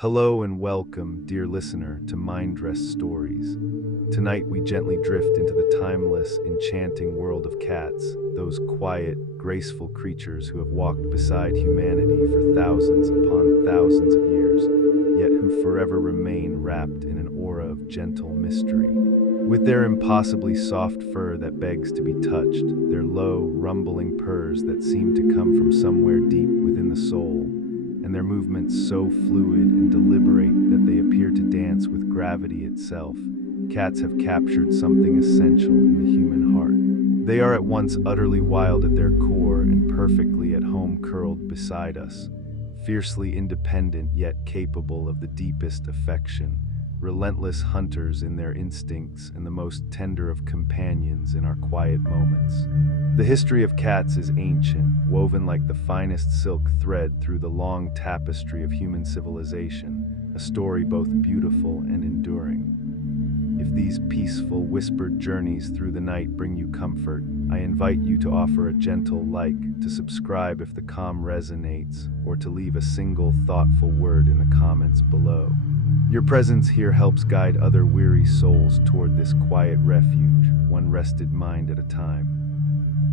Hello and welcome, dear listener, to Mind Rest Stories. Tonight we gently drift into the timeless, enchanting world of cats, those quiet, graceful creatures who have walked beside humanity for thousands upon thousands of years, yet who forever remain wrapped in an aura of gentle mystery. With their impossibly soft fur that begs to be touched, their low, rumbling purrs that seem to come from somewhere deep within the soul, and their movements so fluid and deliberate that they appear to dance with gravity itself, cats have captured something essential in the human heart. They are at once utterly wild at their core and perfectly at home curled beside us, fiercely independent yet capable of the deepest affection, relentless hunters in their instincts and the most tender of companions in our quiet moments. The history of cats is ancient, woven like the finest silk thread through the long tapestry of human civilization, a story both beautiful and enduring. If these peaceful, whispered journeys through the night bring you comfort, I invite you to offer a gentle like, to subscribe if the calm resonates, or to leave a single thoughtful word in the comments below. Your presence here helps guide other weary souls toward this quiet refuge, one rested mind at a time.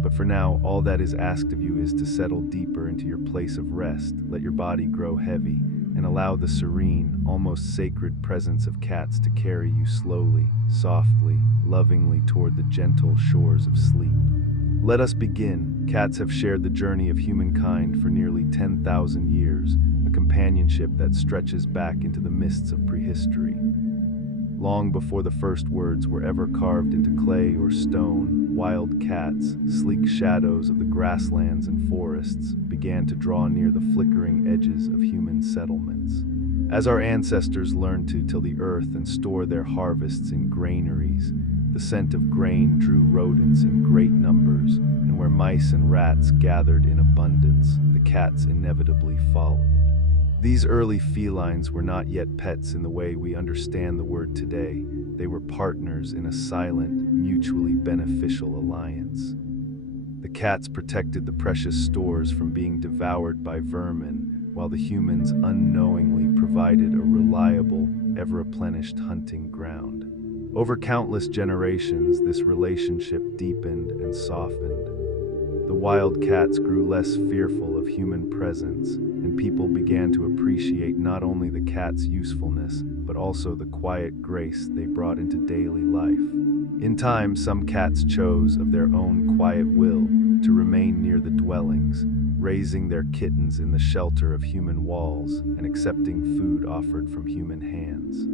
But for now, all that is asked of you is to settle deeper into your place of rest, let your body grow heavy, and allow the serene, almost sacred presence of cats to carry you slowly, softly, lovingly toward the gentle shores of sleep. Let us begin. Cats have shared the journey of humankind for nearly 10,000 years, a companionship that stretches back into the mists of prehistory. Long before the first words were ever carved into clay or stone, wild cats, sleek shadows of the grasslands and forests, began to draw near the flickering edges of human settlements. As our ancestors learned to till the earth and store their harvests in granaries, the scent of grain drew rodents in great numbers, and where mice and rats gathered in abundance, the cats inevitably followed. These early felines were not yet pets in the way we understand the word today. They were partners in a silent, mutually beneficial alliance. The cats protected the precious stores from being devoured by vermin, while the humans unknowingly provided a reliable, ever-replenished hunting ground. Over countless generations, this relationship deepened and softened. The wild cats grew less fearful of human presence, and people began to appreciate not only the cat's usefulness, but also the quiet grace they brought into daily life. In time, some cats chose, of their own quiet will, to remain near the dwellings, raising their kittens in the shelter of human walls and accepting food offered from human hands.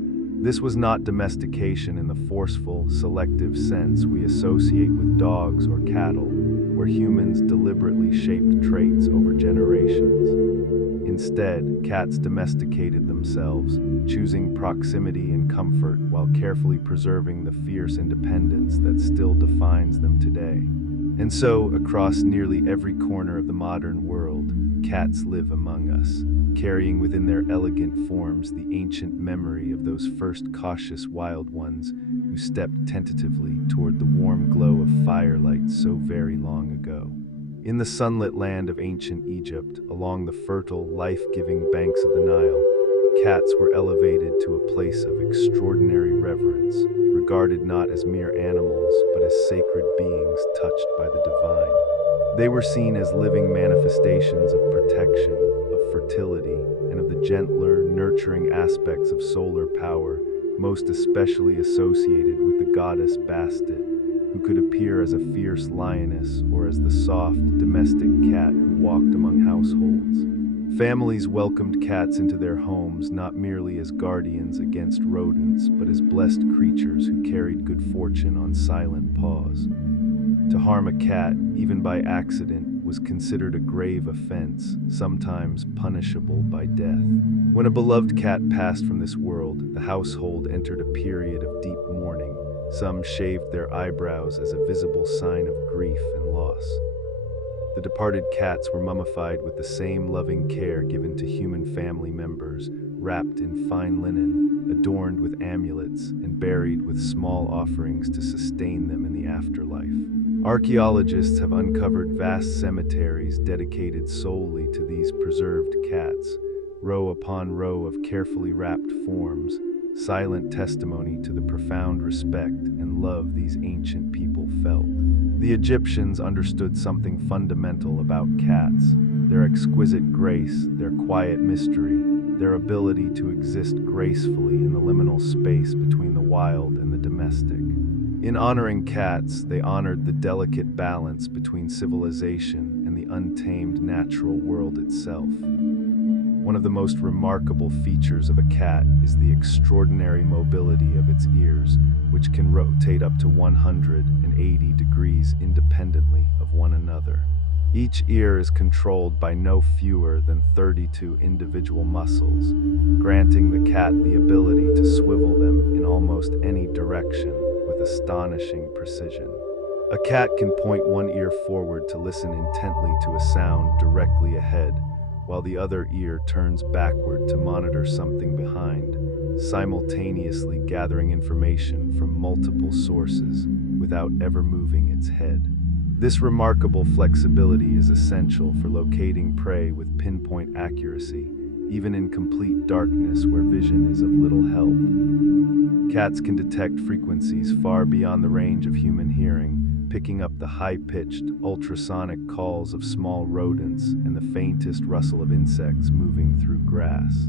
This was not domestication in the forceful, selective sense we associate with dogs or cattle, where humans deliberately shaped traits over generations. Instead, cats domesticated themselves, choosing proximity and comfort while carefully preserving the fierce independence that still defines them today. And so, across nearly every corner of the modern world, cats live among us, carrying within their elegant forms the ancient memory of those first cautious wild ones who stepped tentatively toward the warm glow of firelight so very long ago. In the sunlit land of ancient Egypt, along the fertile, life-giving banks of the Nile, cats were elevated to a place of extraordinary reverence, regarded not as mere animals, but as sacred beings touched by the divine. They were seen as living manifestations of protection, of fertility, and of the gentler, nurturing aspects of solar power, most especially associated with the goddess Bastet, who could appear as a fierce lioness or as the soft, domestic cat who walked among households. Families welcomed cats into their homes not merely as guardians against rodents, but as blessed creatures who carried good fortune on silent paws. To harm a cat, even by accident, was considered a grave offense, sometimes punishable by death. When a beloved cat passed from this world, the household entered a period of deep mourning. Some shaved their eyebrows as a visible sign of grief and loss. The departed cats were mummified with the same loving care given to human family members, wrapped in fine linen, adorned with amulets, and buried with small offerings to sustain them in the afterlife. Archaeologists have uncovered vast cemeteries dedicated solely to these preserved cats, row upon row of carefully wrapped forms, silent testimony to the profound respect and love these ancient people felt. The Egyptians understood something fundamental about cats: their exquisite grace, their quiet mystery, their ability to exist gracefully in the liminal space between the wild and the domestic. In honoring cats, they honored the delicate balance between civilization and the untamed natural world itself. One of the most remarkable features of a cat is the extraordinary mobility of its ears, which can rotate up to 180 degrees independently of one another. Each ear is controlled by no fewer than 32 individual muscles, granting the cat the ability to swivel them in almost any direction with astonishing precision. A cat can point one ear forward to listen intently to a sound directly ahead, while the other ear turns backward to monitor something behind, simultaneously gathering information from multiple sources without ever moving its head. This remarkable flexibility is essential for locating prey with pinpoint accuracy, even in complete darkness where vision is of little help. Cats can detect frequencies far beyond the range of human hearing, picking up the high-pitched, ultrasonic calls of small rodents and the faintest rustle of insects moving through grass.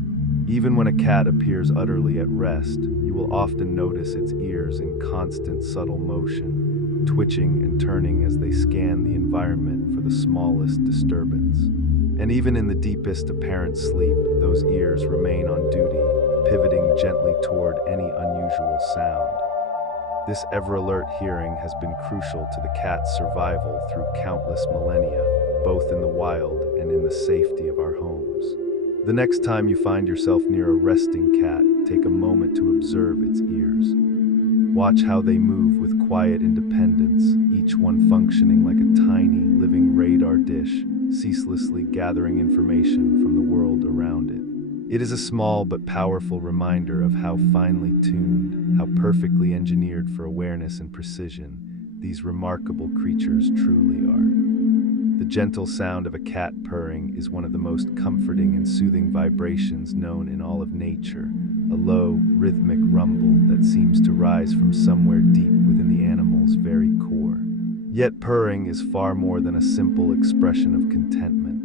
Even when a cat appears utterly at rest, you will often notice its ears in constant subtle motion, twitching and turning as they scan the environment for the smallest disturbance. And even in the deepest apparent sleep, those ears remain on duty, pivoting gently toward any unusual sound. This ever-alert hearing has been crucial to the cat's survival through countless millennia, both in the wild and in the safety of our homes. The next time you find yourself near a resting cat, take a moment to observe its ears. Watch how they move with quiet independence, each one functioning like a tiny, living radar dish, ceaselessly gathering information from the world around it. It is a small but powerful reminder of how finely tuned, how perfectly engineered for awareness and precision these remarkable creatures truly are. The gentle sound of a cat purring is one of the most comforting and soothing vibrations known in all of nature, a low, rhythmic rumble that seems to rise from somewhere deep within the animal's very core. Yet purring is far more than a simple expression of contentment.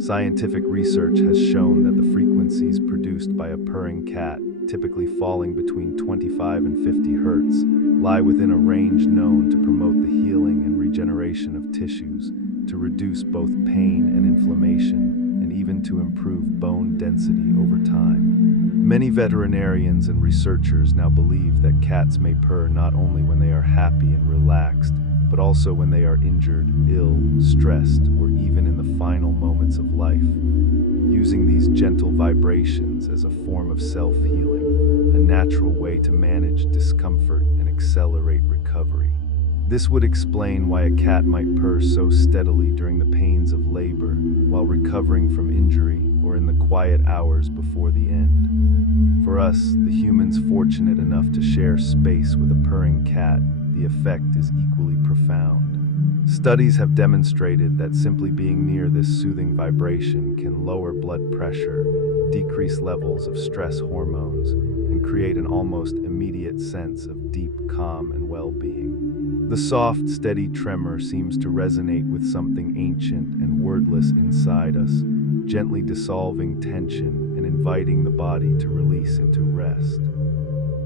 Scientific research has shown that the frequencies produced by a purring cat, typically falling between 25 and 50 hertz, lie within a range known to promote the healing and regeneration of tissues, to reduce both pain and inflammation, and even to improve bone density over time. Many veterinarians and researchers now believe that cats may purr not only when they are happy and relaxed, but also when they are injured, ill, stressed, or even in the final moments of life, using these gentle vibrations as a form of self-healing, a natural way to manage discomfort and accelerate recovery. This would explain why a cat might purr so steadily during the pains of labor, while recovering from injury, or in the quiet hours before the end. For us, the humans fortunate enough to share space with a purring cat, the effect is equally profound. Studies have demonstrated that simply being near this soothing vibration can lower blood pressure, decrease levels of stress hormones, and create an almost immediate sense of deep calm and well-being. The soft, steady tremor seems to resonate with something ancient and wordless inside us, gently dissolving tension and inviting the body to release into rest.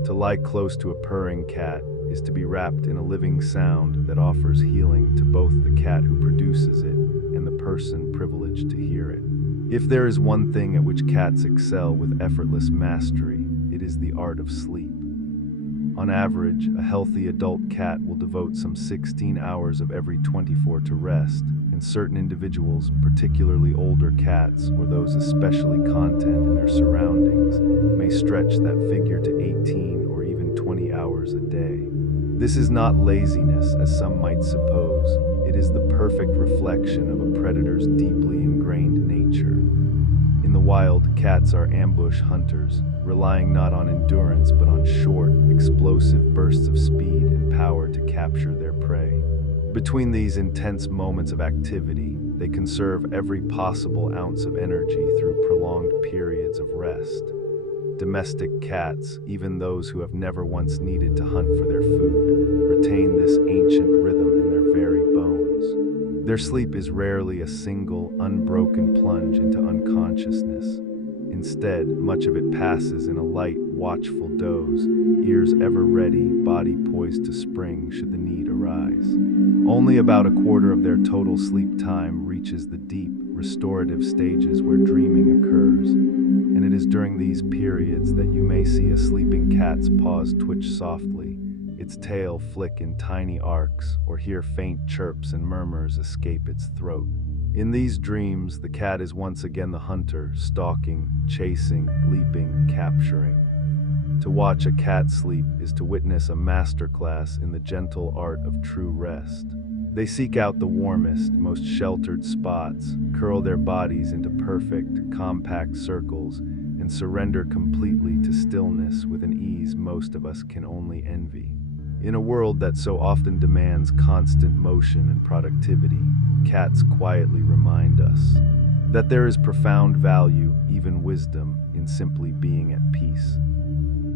To lie close to a purring cat is to be wrapped in a living sound that offers healing to both the cat who produces it and the person privileged to hear it. If there is one thing at which cats excel with effortless mastery, it is the art of sleep. On average, a healthy adult cat will devote some 16 hours of every 24 to rest, and certain individuals, particularly older cats or those especially content in their surroundings, may stretch that figure to 18 or even 20 hours a day. This is not laziness, as some might suppose. It is the perfect reflection of a predator's deeply ingrained nature. In the wild, cats are ambush hunters, relying not on endurance but on short, explosive bursts of speed and power to capture their prey. Between these intense moments of activity, They conserve every possible ounce of energy through prolonged periods of rest. Domestic cats, even those who have never once needed to hunt for their food, retain this ancient rhythm in their very bones. Their sleep is rarely a single, unbroken plunge into unconsciousness. Instead, much of it passes in a light, watchful doze, ears ever ready, body poised to spring should the need arise. Only about a quarter of their total sleep time reaches the deep, restorative stages where dreaming occurs, and it is during these periods that you may see a sleeping cat's paws twitch softly, its tail flick in tiny arcs, or hear faint chirps and murmurs escape its throat. In these dreams, the cat is once again the hunter, stalking, chasing, leaping, capturing. To watch a cat sleep is to witness a masterclass in the gentle art of true rest. They seek out the warmest, most sheltered spots, curl their bodies into perfect, compact circles, and surrender completely to stillness with an ease most of us can only envy. In a world that so often demands constant motion and productivity, cats quietly remind us that there is profound value, even wisdom, in simply being at peace.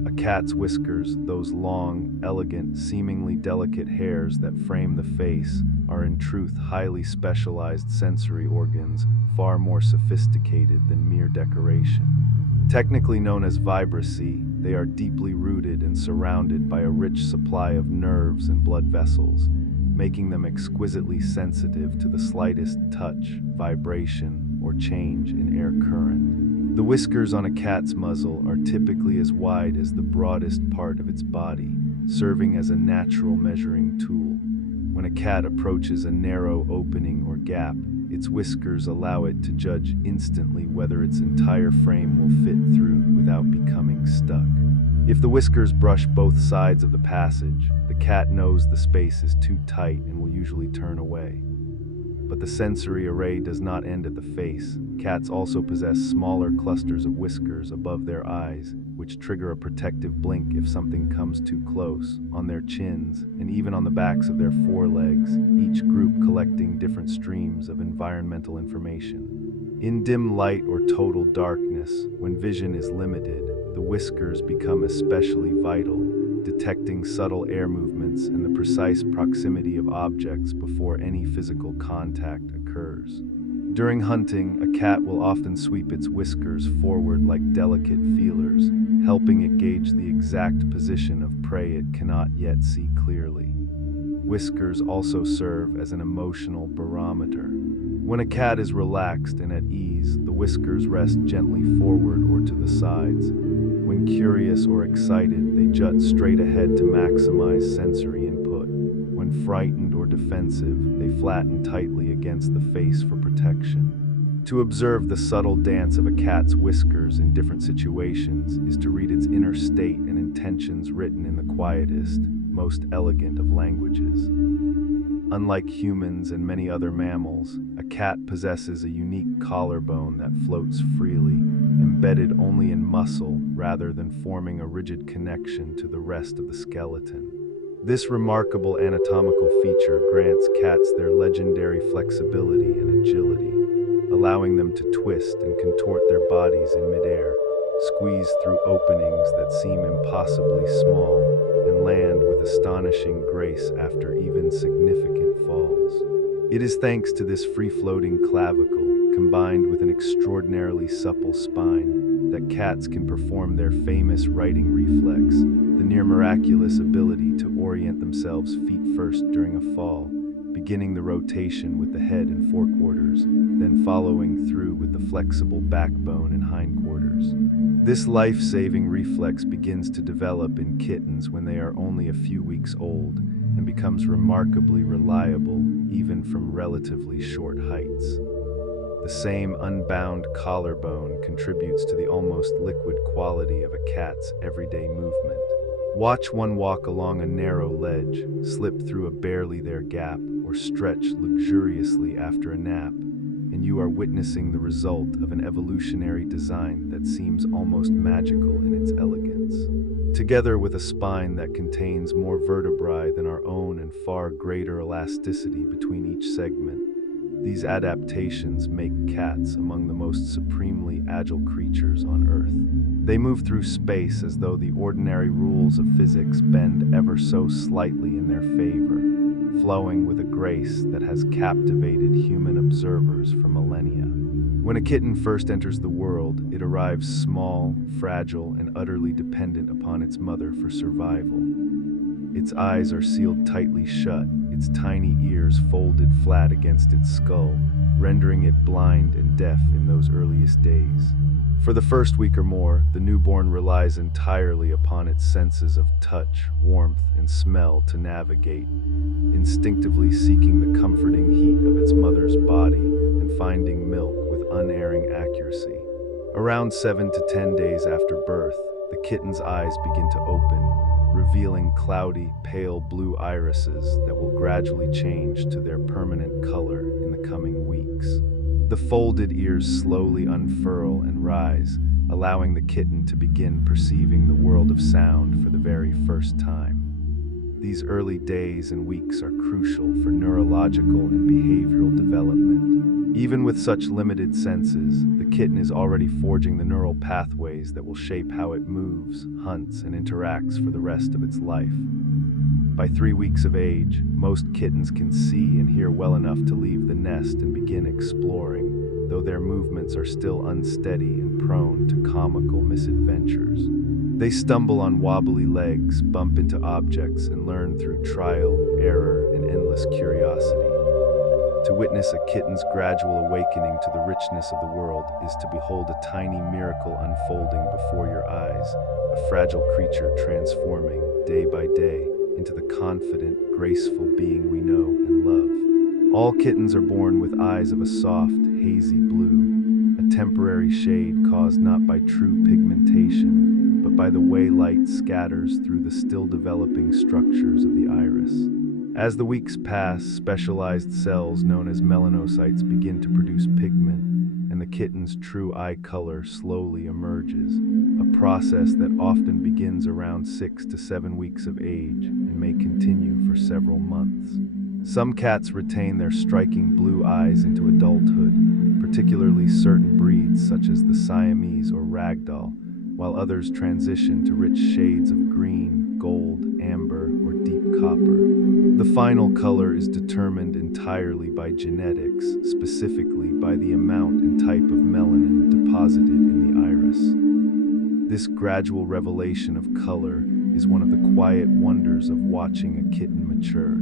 A cat's whiskers, those long, elegant, seemingly delicate hairs that frame the face, are in truth highly specialized sensory organs, far more sophisticated than mere decoration. Technically known as vibrissae, they are deeply rooted and surrounded by a rich supply of nerves and blood vessels, making them exquisitely sensitive to the slightest touch, vibration, or change in air current. The whiskers on a cat's muzzle are typically as wide as the broadest part of its body, serving as a natural measuring tool. When a cat approaches a narrow opening or gap, its whiskers allow it to judge instantly whether its entire frame will fit through without becoming stuck. If the whiskers brush both sides of the passage, the cat knows the space is too tight and will usually turn away. But the sensory array does not end at the face. Cats also possess smaller clusters of whiskers above their eyes, which trigger a protective blink if something comes too close, on their chins, and even on the backs of their forelegs, each group collecting different streams of environmental information. In dim light or total darkness, when vision is limited, the whiskers become especially vital, detecting subtle air movements and the precise proximity of objects before any physical contact occurs. During hunting, a cat will often sweep its whiskers forward like delicate feelers, helping it gauge the exact position of prey it cannot yet see clearly. Whiskers also serve as an emotional barometer. When a cat is relaxed and at ease, the whiskers rest gently forward or to the sides. When curious or excited, they jut straight ahead to maximize sensory input. When frightened or defensive, they flatten tightly against the face for protection. To observe the subtle dance of a cat's whiskers in different situations is to read its inner state and intentions written in the quietest, most elegant of languages. Unlike humans and many other mammals, a cat possesses a unique collarbone that floats freely, embedded only in muscle rather than forming a rigid connection to the rest of the skeleton. This remarkable anatomical feature grants cats their legendary flexibility and agility, allowing them to twist and contort their bodies in midair, squeeze through openings that seem impossibly small, and land with astonishing grace after even significant falls. It is thanks to this free-floating clavicle, combined with an extraordinarily supple spine, that cats can perform their famous righting reflex, the near-miraculous ability to orient themselves feet first during a fall, beginning the rotation with the head and forequarters, then following through with the flexible backbone and hindquarters. This life-saving reflex begins to develop in kittens when they are only a few weeks old and becomes remarkably reliable even from relatively short heights. The same unbound collarbone contributes to the almost liquid quality of a cat's everyday movement. Watch one walk along a narrow ledge, slip through a barely there gap, or stretch luxuriously after a nap, and you are witnessing the result of an evolutionary design that seems almost magical in its elegance. Together with a spine that contains more vertebrae than our own and far greater elasticity between each segment, These adaptations make cats among the most supremely agile creatures on Earth. They move through space as though the ordinary rules of physics bend ever so slightly in their favor, flowing with a grace that has captivated human observers for millennia. When a kitten first enters the world, it arrives small, fragile, and utterly dependent upon its mother for survival. Its eyes are sealed tightly shut, its tiny ears folded flat against its skull, rendering it blind and deaf in those earliest days. For the first week or more, the newborn relies entirely upon its senses of touch, warmth, and smell to navigate, instinctively seeking the comforting heat of its mother's body and finding milk with unerring accuracy. Around 7 to 10 days after birth, the kitten's eyes begin to open, revealing cloudy, pale blue irises that will gradually change to their permanent color in the coming weeks. The folded ears slowly unfurl and rise, allowing the kitten to begin perceiving the world of sound for the very first time. These early days and weeks are crucial for neurological and behavioral development. Even with such limited senses, the kitten is already forging the neural pathways that will shape how it moves, hunts, and interacts for the rest of its life. By 3 weeks of age, most kittens can see and hear well enough to leave the nest and begin exploring, though their movements are still unsteady and prone to comical misadventures. They stumble on wobbly legs, bump into objects, and learn through trial, error, and endless curiosity. To witness a kitten's gradual awakening to the richness of the world is to behold a tiny miracle unfolding before your eyes, a fragile creature transforming, day by day, into the confident, graceful being we know and love. All kittens are born with eyes of a soft, hazy blue, a temporary shade caused not by true pigmentation, but by the way light scatters through the still developing structures of the iris. As the weeks pass, specialized cells known as melanocytes begin to produce pigment, and the kitten's true eye color slowly emerges, a process that often begins around 6 to 7 weeks of age and may continue for several months. Some cats retain their striking blue eyes into adulthood, particularly certain breeds such as the Siamese or Ragdoll, while others transition to rich shades of green, gold, amber, or deep copper. The final color is determined entirely by genetics, specifically by the amount and type of melanin deposited in the iris. This gradual revelation of color is one of the quiet wonders of watching a kitten mature.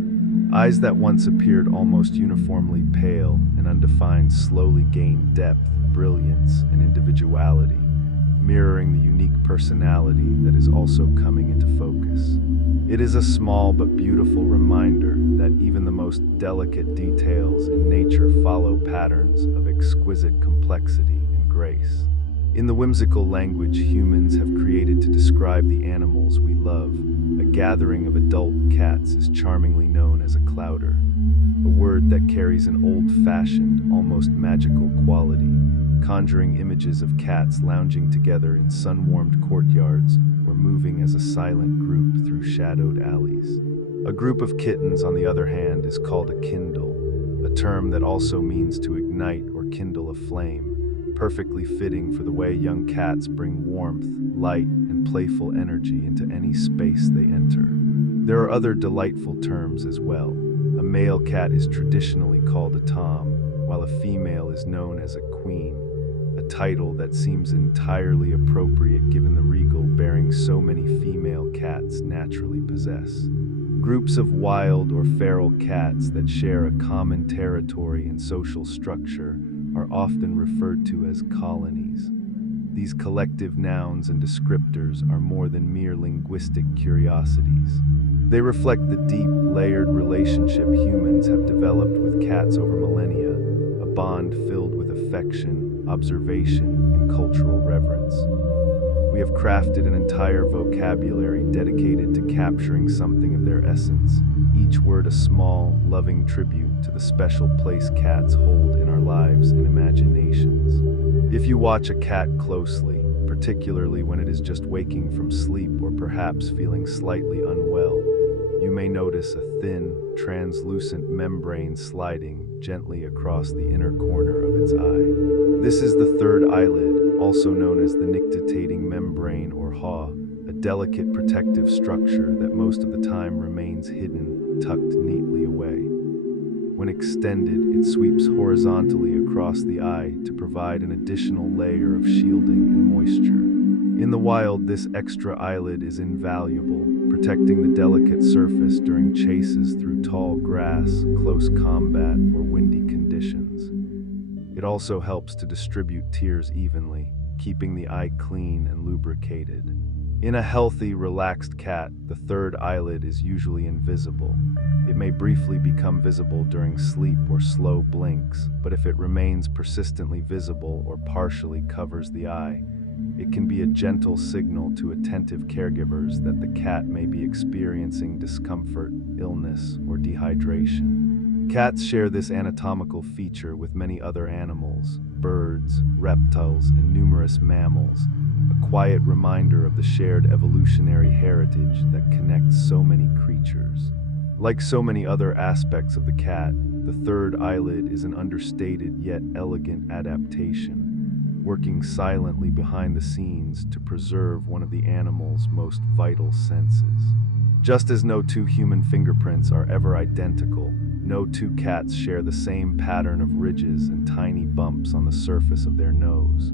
Eyes that once appeared almost uniformly pale and undefined slowly gain depth, brilliance, and individuality, mirroring the unique personality that is also coming into focus. It is a small but beautiful reminder that even the most delicate details in nature follow patterns of exquisite complexity and grace. In the whimsical language humans have created to describe the animals we love, a gathering of adult cats is charmingly known as a clouder, a word that carries an old-fashioned, almost magical quality, conjuring images of cats lounging together in sun-warmed courtyards or moving as a silent group through shadowed alleys. A group of kittens, on the other hand, is called a kindle, a term that also means to ignite or kindle a flame, perfectly fitting for the way young cats bring warmth, light, and playful energy into any space they enter. There are other delightful terms as well. A male cat is traditionally called a tom, while a female is known as a queen, a title that seems entirely appropriate given the regal bearing so many female cats naturally possess. Groups of wild or feral cats that share a common territory and social structure are often referred to as colonies. These collective nouns and descriptors are more than mere linguistic curiosities. They reflect the deep, layered relationship humans have developed with cats over millennia, a bond filled with affection, observation, and cultural reverence. We have crafted an entire vocabulary dedicated to capturing something of their essence, each word a small, loving tribute to the special place cats hold in our lives and imaginations. If you watch a cat closely, particularly when it is just waking from sleep or perhaps feeling slightly unwell, You may notice a thin, translucent membrane sliding gently across the inner corner of its eye. This is the third eyelid, also known as the nictitating membrane or haw, a delicate protective structure that most of the time remains hidden, tucked neatly away. When extended, it sweeps horizontally across the eye to provide an additional layer of shielding and moisture. In the wild, this extra eyelid is invaluable, protecting the delicate surface during chases through tall grass, close combat, or windy conditions. It also helps to distribute tears evenly, keeping the eye clean and lubricated. In a healthy, relaxed cat, the third eyelid is usually invisible. It may briefly become visible during sleep or slow blinks, but if it remains persistently visible or partially covers the eye, it can be a gentle signal to attentive caregivers that the cat may be experiencing discomfort, illness, or dehydration. Cats share this anatomical feature with many other animals, birds, reptiles, and numerous mammals, a quiet reminder of the shared evolutionary heritage that connects so many creatures. Like so many other aspects of the cat, the third eyelid is an understated yet elegant adaptation, working silently behind the scenes to preserve one of the animal's most vital senses. Just as no two human fingerprints are ever identical, no two cats share the same pattern of ridges and tiny bumps on the surface of their nose.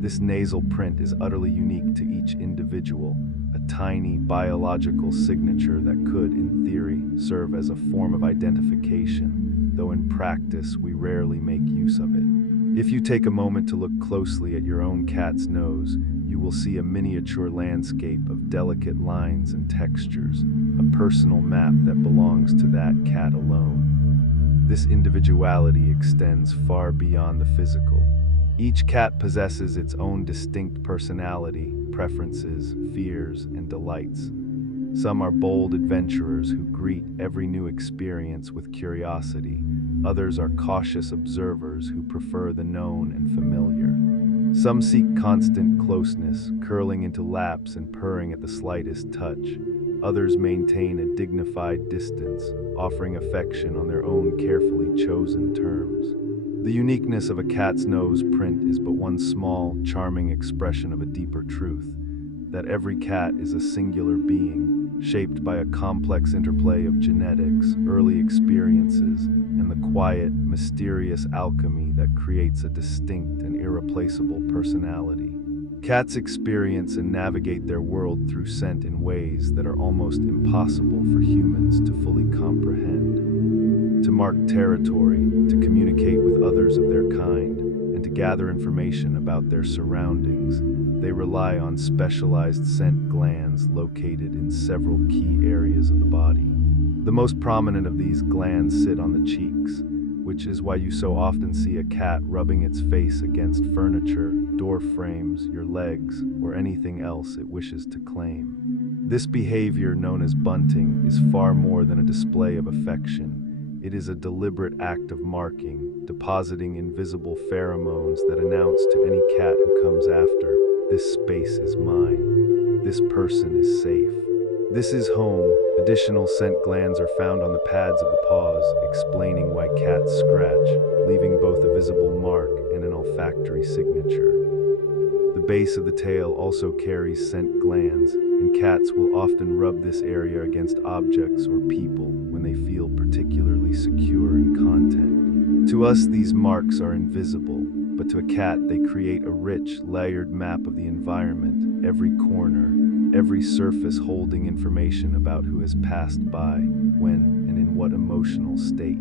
This nasal print is utterly unique to each individual, a tiny biological signature that could, in theory, serve as a form of identification, though in practice we rarely make use of it. If you take a moment to look closely at your own cat's nose, you will see a miniature landscape of delicate lines and textures, a personal map that belongs to that cat alone. This individuality extends far beyond the physical. Each cat possesses its own distinct personality, preferences, fears, and delights. Some are bold adventurers who greet every new experience with curiosity. Others are cautious observers who prefer the known and familiar. Some seek constant closeness, curling into laps and purring at the slightest touch. Others maintain a dignified distance, offering affection on their own carefully chosen terms. The uniqueness of a cat's nose print is but one small, charming expression of a deeper truth, that every cat is a singular being, shaped by a complex interplay of genetics, early experiences, and the quiet, mysterious alchemy that creates a distinct and irreplaceable personality. Cats experience and navigate their world through scent in ways that are almost impossible for humans to fully comprehend. To mark territory, to communicate with others of their kind, and to gather information about their surroundings, they rely on specialized scent glands located in several key areas of the body. The most prominent of these glands sit on the cheeks, which is why you so often see a cat rubbing its face against furniture, door frames, your legs, or anything else it wishes to claim. This behavior, known as bunting, is far more than a display of affection. It is a deliberate act of marking, depositing invisible pheromones that announce to any cat who comes after, "This space is mine. This person is safe. This is home." Additional scent glands are found on the pads of the paws, explaining why cats scratch, leaving both a visible mark and an olfactory signature. The base of the tail also carries scent glands, and cats will often rub this area against objects or people when they feel particularly secure in content. To us, these marks are invisible, but to a cat they create a rich, layered map of the environment, every corner, every surface holding information about who has passed by, when, and in what emotional state.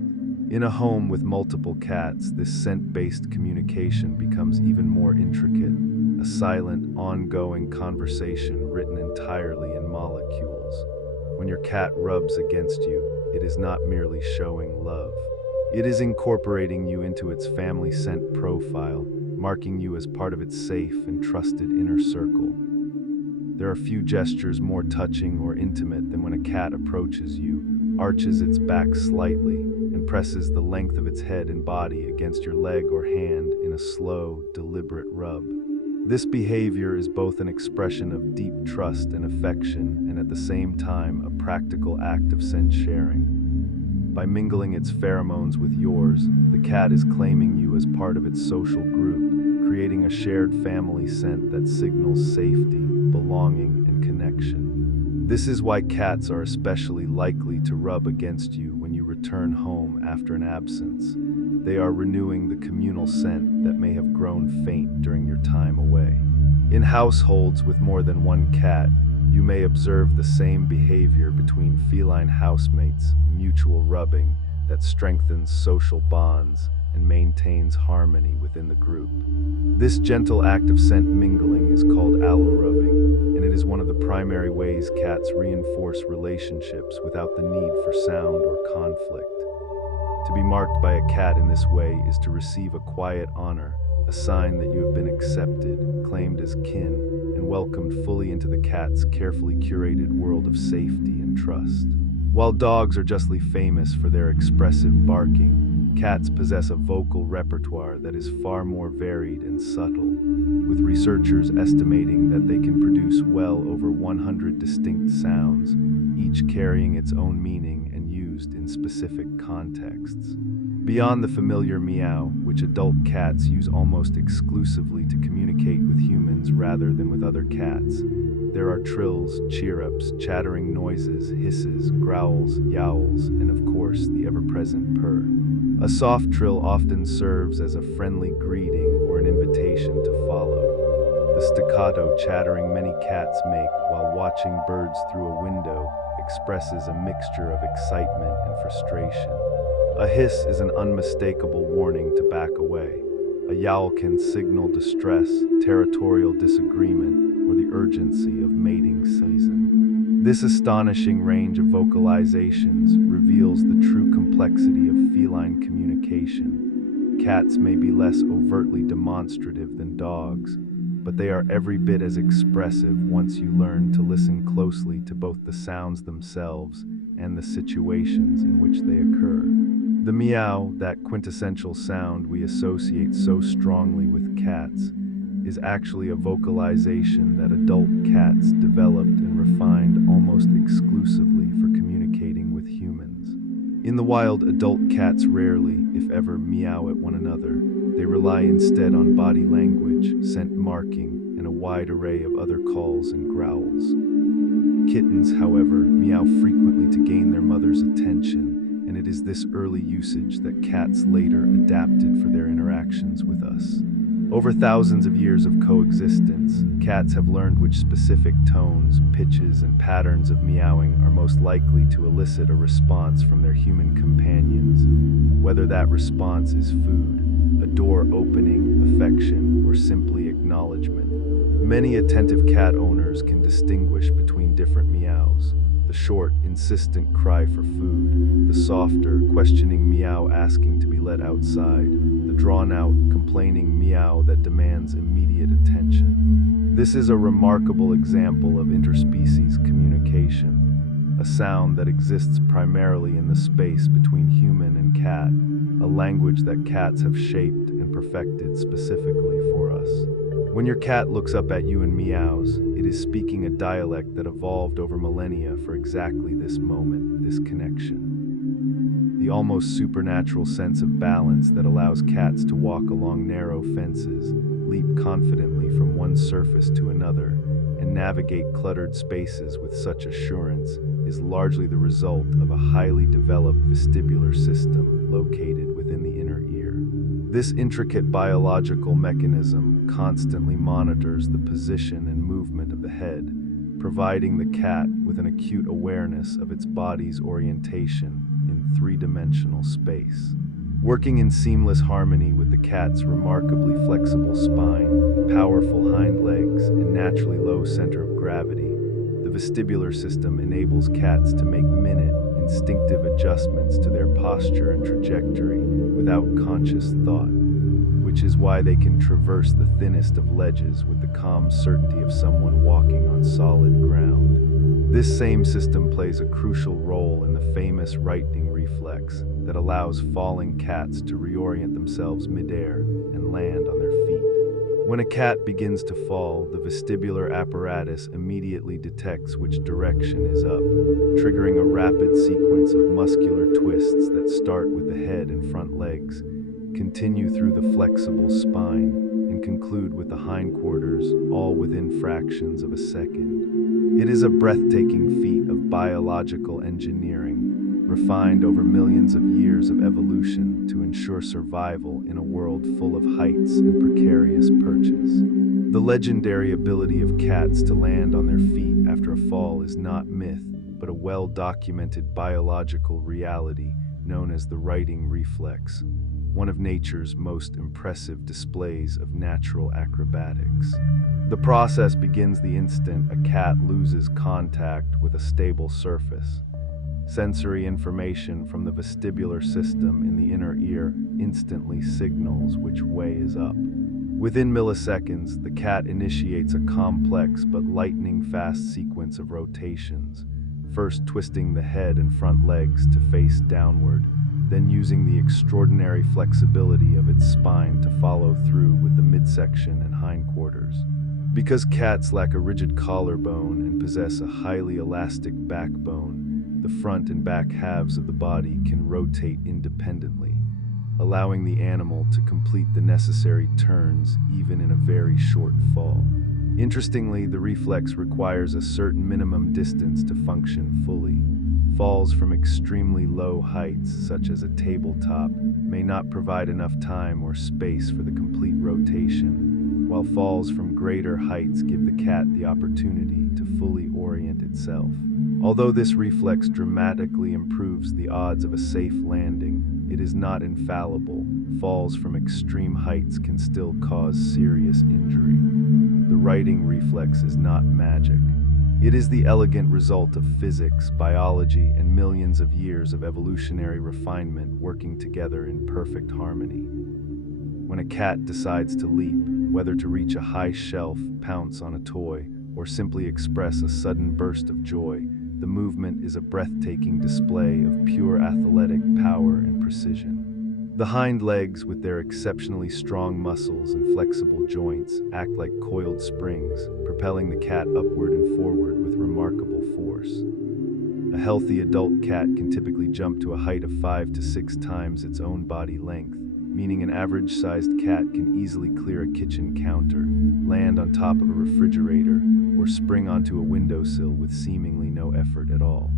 In a home with multiple cats, this scent-based communication becomes even more intricate, a silent, ongoing conversation written entirely in molecules. When your cat rubs against you, it is not merely showing love. It is incorporating you into its family scent profile, marking you as part of its safe and trusted inner circle. There are few gestures more touching or intimate than when a cat approaches you, arches its back slightly, and presses the length of its head and body against your leg or hand in a slow, deliberate rub. This behavior is both an expression of deep trust and affection, and at the same time, a practical act of scent sharing. By mingling its pheromones with yours, the cat is claiming you as part of its social group, creating a shared family scent that signals safety, belonging, and connection. This is why cats are especially likely to rub against you when you return home after an absence. They are renewing the communal scent that may have grown faint during your time away. In households with more than one cat, you may observe the same behavior between feline housemates, mutual rubbing that strengthens social bonds and maintains harmony within the group. This gentle act of scent mingling is called allo-rubbing, and it is one of the primary ways cats reinforce relationships without the need for sound or conflict. To be marked by a cat in this way is to receive a quiet honor, a sign that you have been accepted, claimed as kin, and welcomed fully into the cat's carefully curated world of safety and trust. While dogs are justly famous for their expressive barking, cats possess a vocal repertoire that is far more varied and subtle, with researchers estimating that they can produce well over 100 distinct sounds, each carrying its own meaning and used in specific contexts. Beyond the familiar meow, which adult cats use almost exclusively to communicate with humans rather than with other cats, there are trills, cheer-ups, chattering noises, hisses, growls, yowls, and of course, the ever-present purr. A soft trill often serves as a friendly greeting or an invitation to follow. The staccato chattering many cats make while watching birds through a window expresses a mixture of excitement and frustration. A hiss is an unmistakable warning to back away. A yowl can signal distress, territorial disagreement, or the urgency of mating season. This astonishing range of vocalizations reveals the true complexity of feline communication. Cats may be less overtly demonstrative than dogs, but they are every bit as expressive once you learn to listen closely to both the sounds themselves and the situations in which they occur. The meow, that quintessential sound we associate so strongly with cats, is actually a vocalization that adult cats developed and refined almost exclusively for communicating with humans. In the wild, adult cats rarely, if ever, meow at one another. They rely instead on body language, scent marking, and a wide array of other calls and growls. Kittens, however, meow frequently to gain their mother's attention, and it is this early usage that cats later adapted for their interactions with us. Over thousands of years of coexistence, cats have learned which specific tones, pitches, and patterns of meowing are most likely to elicit a response from their human companions, whether that response is food, a door opening, affection, or simply acknowledgement. Many attentive cat owners can distinguish between different meows. The short, insistent cry for food, the softer, questioning meow asking to be let outside, the drawn-out, complaining meow that demands immediate attention. This is a remarkable example of interspecies communication, a sound that exists primarily in the space between human and cat, a language that cats have shaped and perfected specifically for us. When your cat looks up at you and meows, it is speaking a dialect that evolved over millennia for exactly this moment, this connection. The almost supernatural sense of balance that allows cats to walk along narrow fences, leap confidently from one surface to another, and navigate cluttered spaces with such assurance is largely the result of a highly developed vestibular system located within the inner ear. This intricate biological mechanism constantly monitors the position and movement of the head, providing the cat with an acute awareness of its body's orientation in three-dimensional space. Working in seamless harmony with the cat's remarkably flexible spine, powerful hind legs, and naturally low center of gravity, the vestibular system enables cats to make minute, instinctive adjustments to their posture and trajectory without conscious thought, which is why they can traverse the thinnest of ledges with the calm certainty of someone walking on solid ground. This same system plays a crucial role in the famous righting reflex that allows falling cats to reorient themselves midair and land on their feet. When a cat begins to fall, the vestibular apparatus immediately detects which direction is up, triggering a rapid sequence of muscular twists that start with the head and front legs, continue through the flexible spine, and conclude with the hindquarters, all within fractions of a second. It is a breathtaking feat of biological engineering, refined over millions of years of evolution to ensure survival in a world full of heights and precarious perches. The legendary ability of cats to land on their feet after a fall is not myth, but a well-documented biological reality known as the righting reflex, one of nature's most impressive displays of natural acrobatics. The process begins the instant a cat loses contact with a stable surface. Sensory information from the vestibular system in the inner ear instantly signals which way is up. Within milliseconds, the cat initiates a complex but lightning-fast sequence of rotations, first twisting the head and front legs to face downward, then using the extraordinary flexibility of its spine to follow through with the midsection and hindquarters. Because cats lack a rigid collarbone and possess a highly elastic backbone, the front and back halves of the body can rotate independently, allowing the animal to complete the necessary turns even in a very short fall. Interestingly, the reflex requires a certain minimum distance to function fully. Falls from extremely low heights, such as a tabletop, may not provide enough time or space for the complete rotation, while falls from greater heights give the cat the opportunity to fully orient itself. Although this reflex dramatically improves the odds of a safe landing, it is not infallible. Falls from extreme heights can still cause serious injury. The righting reflex is not magic. It is the elegant result of physics, biology, and millions of years of evolutionary refinement working together in perfect harmony. When a cat decides to leap, whether to reach a high shelf, pounce on a toy, or simply express a sudden burst of joy, the movement is a breathtaking display of pure athletic power and precision. The hind legs, with their exceptionally strong muscles and flexible joints, act like coiled springs, propelling the cat upward and forward with remarkable force. A healthy adult cat can typically jump to a height of 5 to 6 times its own body length, meaning an average-sized cat can easily clear a kitchen counter, land on top of a refrigerator, or spring onto a windowsill with seemingly no effort at all.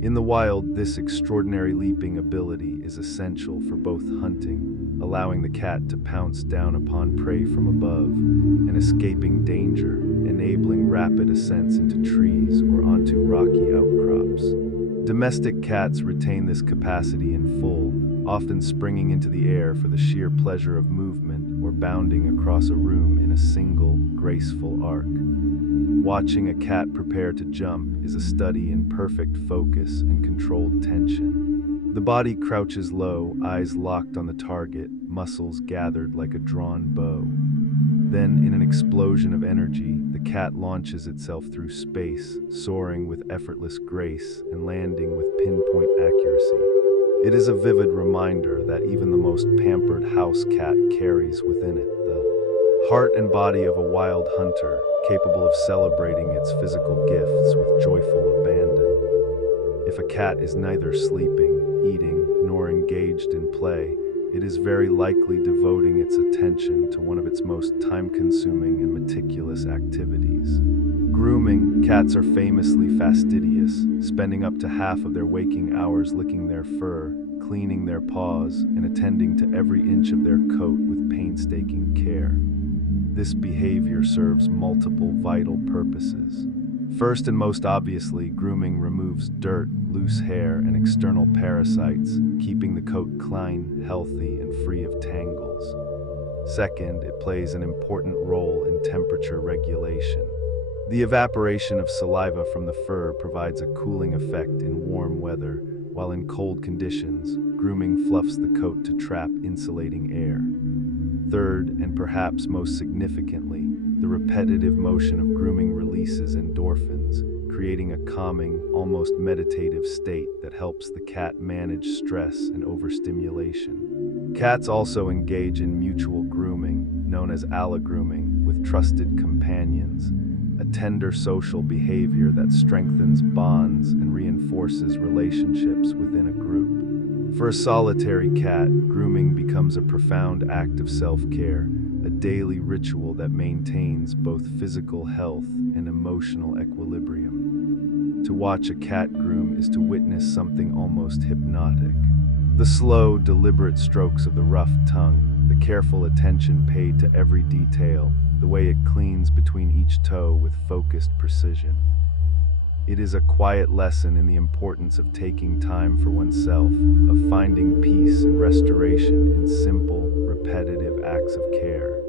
In the wild, this extraordinary leaping ability is essential for both hunting, allowing the cat to pounce down upon prey from above, and escaping danger, enabling rapid ascents into trees or onto rocky outcrops. Domestic cats retain this capacity in full, often springing into the air for the sheer pleasure of movement or bounding across a room in a single, graceful arc. Watching a cat prepare to jump is a study in perfect focus and controlled tension. The body crouches low, eyes locked on the target, muscles gathered like a drawn bow. Then, in an explosion of energy, the cat launches itself through space, soaring with effortless grace and landing with pinpoint accuracy. It is a vivid reminder that even the most pampered house cat carries within it the heart and body of a wild hunter, capable of celebrating its physical gifts with joyful abandon. If a cat is neither sleeping, eating, nor engaged in play, it is very likely devoting its attention to one of its most time-consuming and meticulous activities. Grooming. Cats are famously fastidious, spending up to half of their waking hours licking their fur, cleaning their paws, and attending to every inch of their coat with painstaking care. This behavior serves multiple vital purposes. First and most obviously, grooming removes dirt, loose hair, and external parasites, keeping the coat clean, healthy, and free of tangles. Second, it plays an important role in temperature regulation. The evaporation of saliva from the fur provides a cooling effect in warm weather, while in cold conditions, grooming fluffs the coat to trap insulating air. Third, and perhaps most significantly, the repetitive motion of grooming releases endorphins, creating a calming, almost meditative state that helps the cat manage stress and overstimulation. Cats also engage in mutual grooming, known as allogrooming, with trusted companions, a tender social behavior that strengthens bonds and reinforces relationships within a group. For a solitary cat, grooming becomes a profound act of self-care, a daily ritual that maintains both physical health and emotional equilibrium. To watch a cat groom is to witness something almost hypnotic. The slow, deliberate strokes of the rough tongue, the careful attention paid to every detail, the way it cleans between each toe with focused precision. It is a quiet lesson in the importance of taking time for oneself, of finding peace and restoration in simple, repetitive acts of care.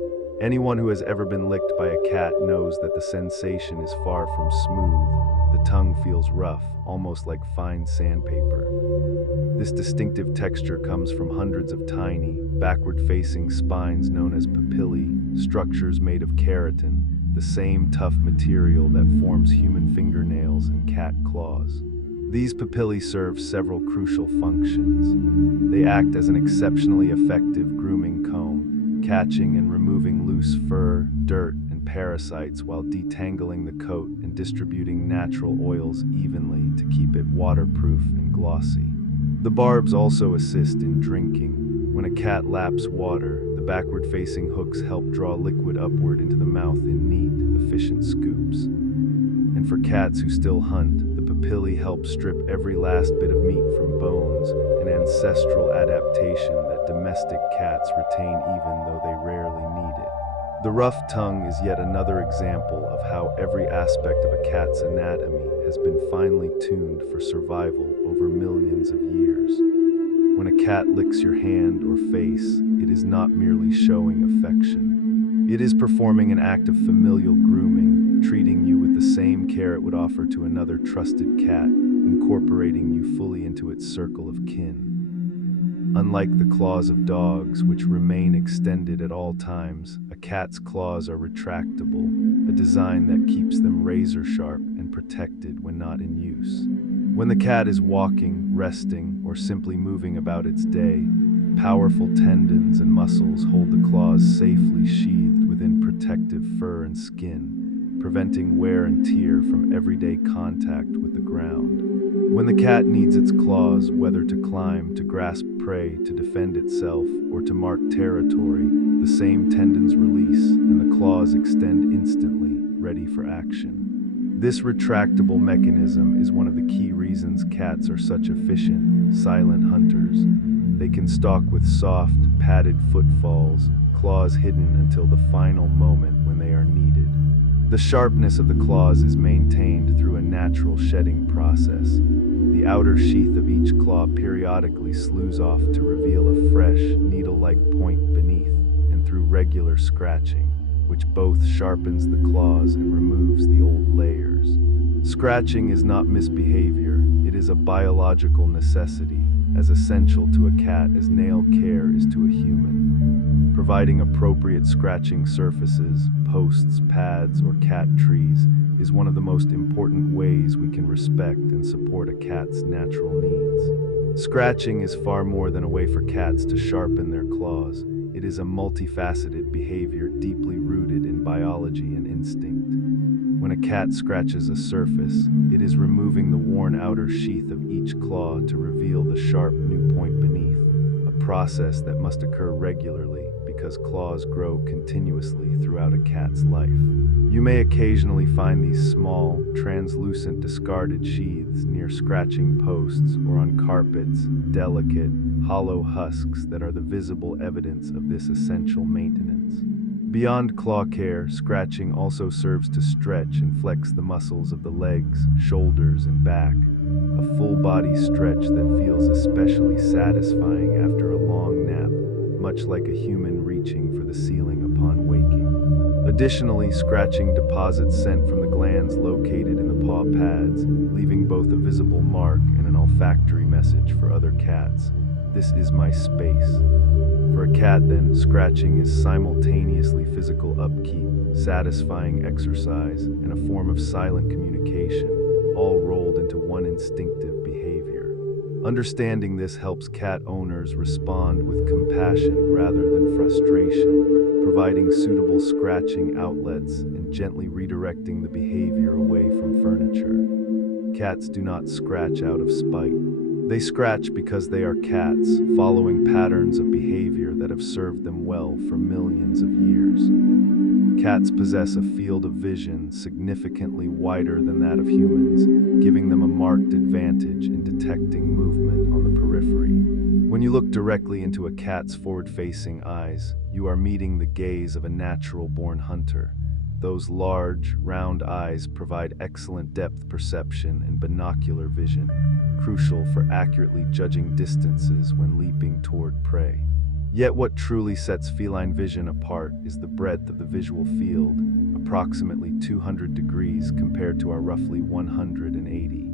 Anyone who has ever been licked by a cat knows that the sensation is far from smooth. The tongue feels rough, almost like fine sandpaper. This distinctive texture comes from hundreds of tiny, backward-facing spines known as papillae, structures made of keratin, the same tough material that forms human fingernails and cat claws. These papillae serve several crucial functions. They act as an exceptionally effective grooming comb, catching and removing loose fur, dirt, and parasites while detangling the coat and distributing natural oils evenly to keep it waterproof and glossy. The barbs also assist in drinking. When a cat laps water, the backward-facing hooks help draw liquid upward into the mouth in neat, efficient scoops. And for cats who still hunt, the papillae help strip every last bit of meat from bones, an ancestral adaptation that domestic cats retain even though they rarely need it. The rough tongue is yet another example of how every aspect of a cat's anatomy has been finely tuned for survival over millions of years. When a cat licks your hand or face, it is not merely showing affection. It is performing an act of familial grooming, treating you with the same care it would offer to another trusted cat, incorporating you fully into its circle of kin. Unlike the claws of dogs, which remain extended at all times, a cat's claws are retractable, a design that keeps them razor-sharp and protected when not in use. When the cat is walking, resting, or simply moving about its day, powerful tendons and muscles hold the claws safely sheathed within protective fur and skin, preventing wear and tear from everyday contact with the ground. When the cat needs its claws, whether to climb, to grasp prey, to defend itself, or to mark territory, the same tendons release and the claws extend instantly, ready for action. This retractable mechanism is one of the key reasons cats are such efficient, silent hunters. They can stalk with soft, padded footfalls, claws hidden until the final moment when they are needed. The sharpness of the claws is maintained through a natural shedding process. The outer sheath of each claw periodically slews off to reveal a fresh, needle-like point beneath, and through regular scratching, which both sharpens the claws and removes the old layers. Scratching is not misbehavior, it is a biological necessity, as essential to a cat as nail care is to a human. Providing appropriate scratching surfaces, posts, pads, or cat trees is one of the most important ways we can respect and support a cat's natural needs. Scratching is far more than a way for cats to sharpen their claws. It is a multifaceted behavior deeply rooted in biology and instinct. When a cat scratches a surface, it is removing the worn outer sheath of each claw to reveal the sharp new point beneath, a process that must occur regularly because claws grow continuously throughout a cat's life. You may occasionally find these small, translucent discarded sheaths near scratching posts or on carpets, delicate, hollow husks that are the visible evidence of this essential maintenance. Beyond claw care, scratching also serves to stretch and flex the muscles of the legs, shoulders, and back, a full-body stretch that feels especially satisfying after a long nap, much like a human reaching for the ceiling upon waking. Additionally, scratching deposits scent from the glands located in the paw pads, leaving both a visible mark and an olfactory message for other cats. This is my space. For a cat, then, scratching is simultaneously physical upkeep, satisfying exercise, and a form of silent communication, all rolled into one instinctive behavior. Understanding this helps cat owners respond with compassion rather than frustration, providing suitable scratching outlets and gently redirecting the behavior away from furniture. Cats do not scratch out of spite. They scratch because they are cats, following patterns of behavior that have served them well for millions of years. Cats possess a field of vision significantly wider than that of humans, giving them a marked advantage in detecting movement on the periphery. When you look directly into a cat's forward-facing eyes, you are meeting the gaze of a natural-born hunter. Those large, round eyes provide excellent depth perception and binocular vision, crucial for accurately judging distances when leaping toward prey. Yet what truly sets feline vision apart is the breadth of the visual field, approximately 200 degrees compared to our roughly 180.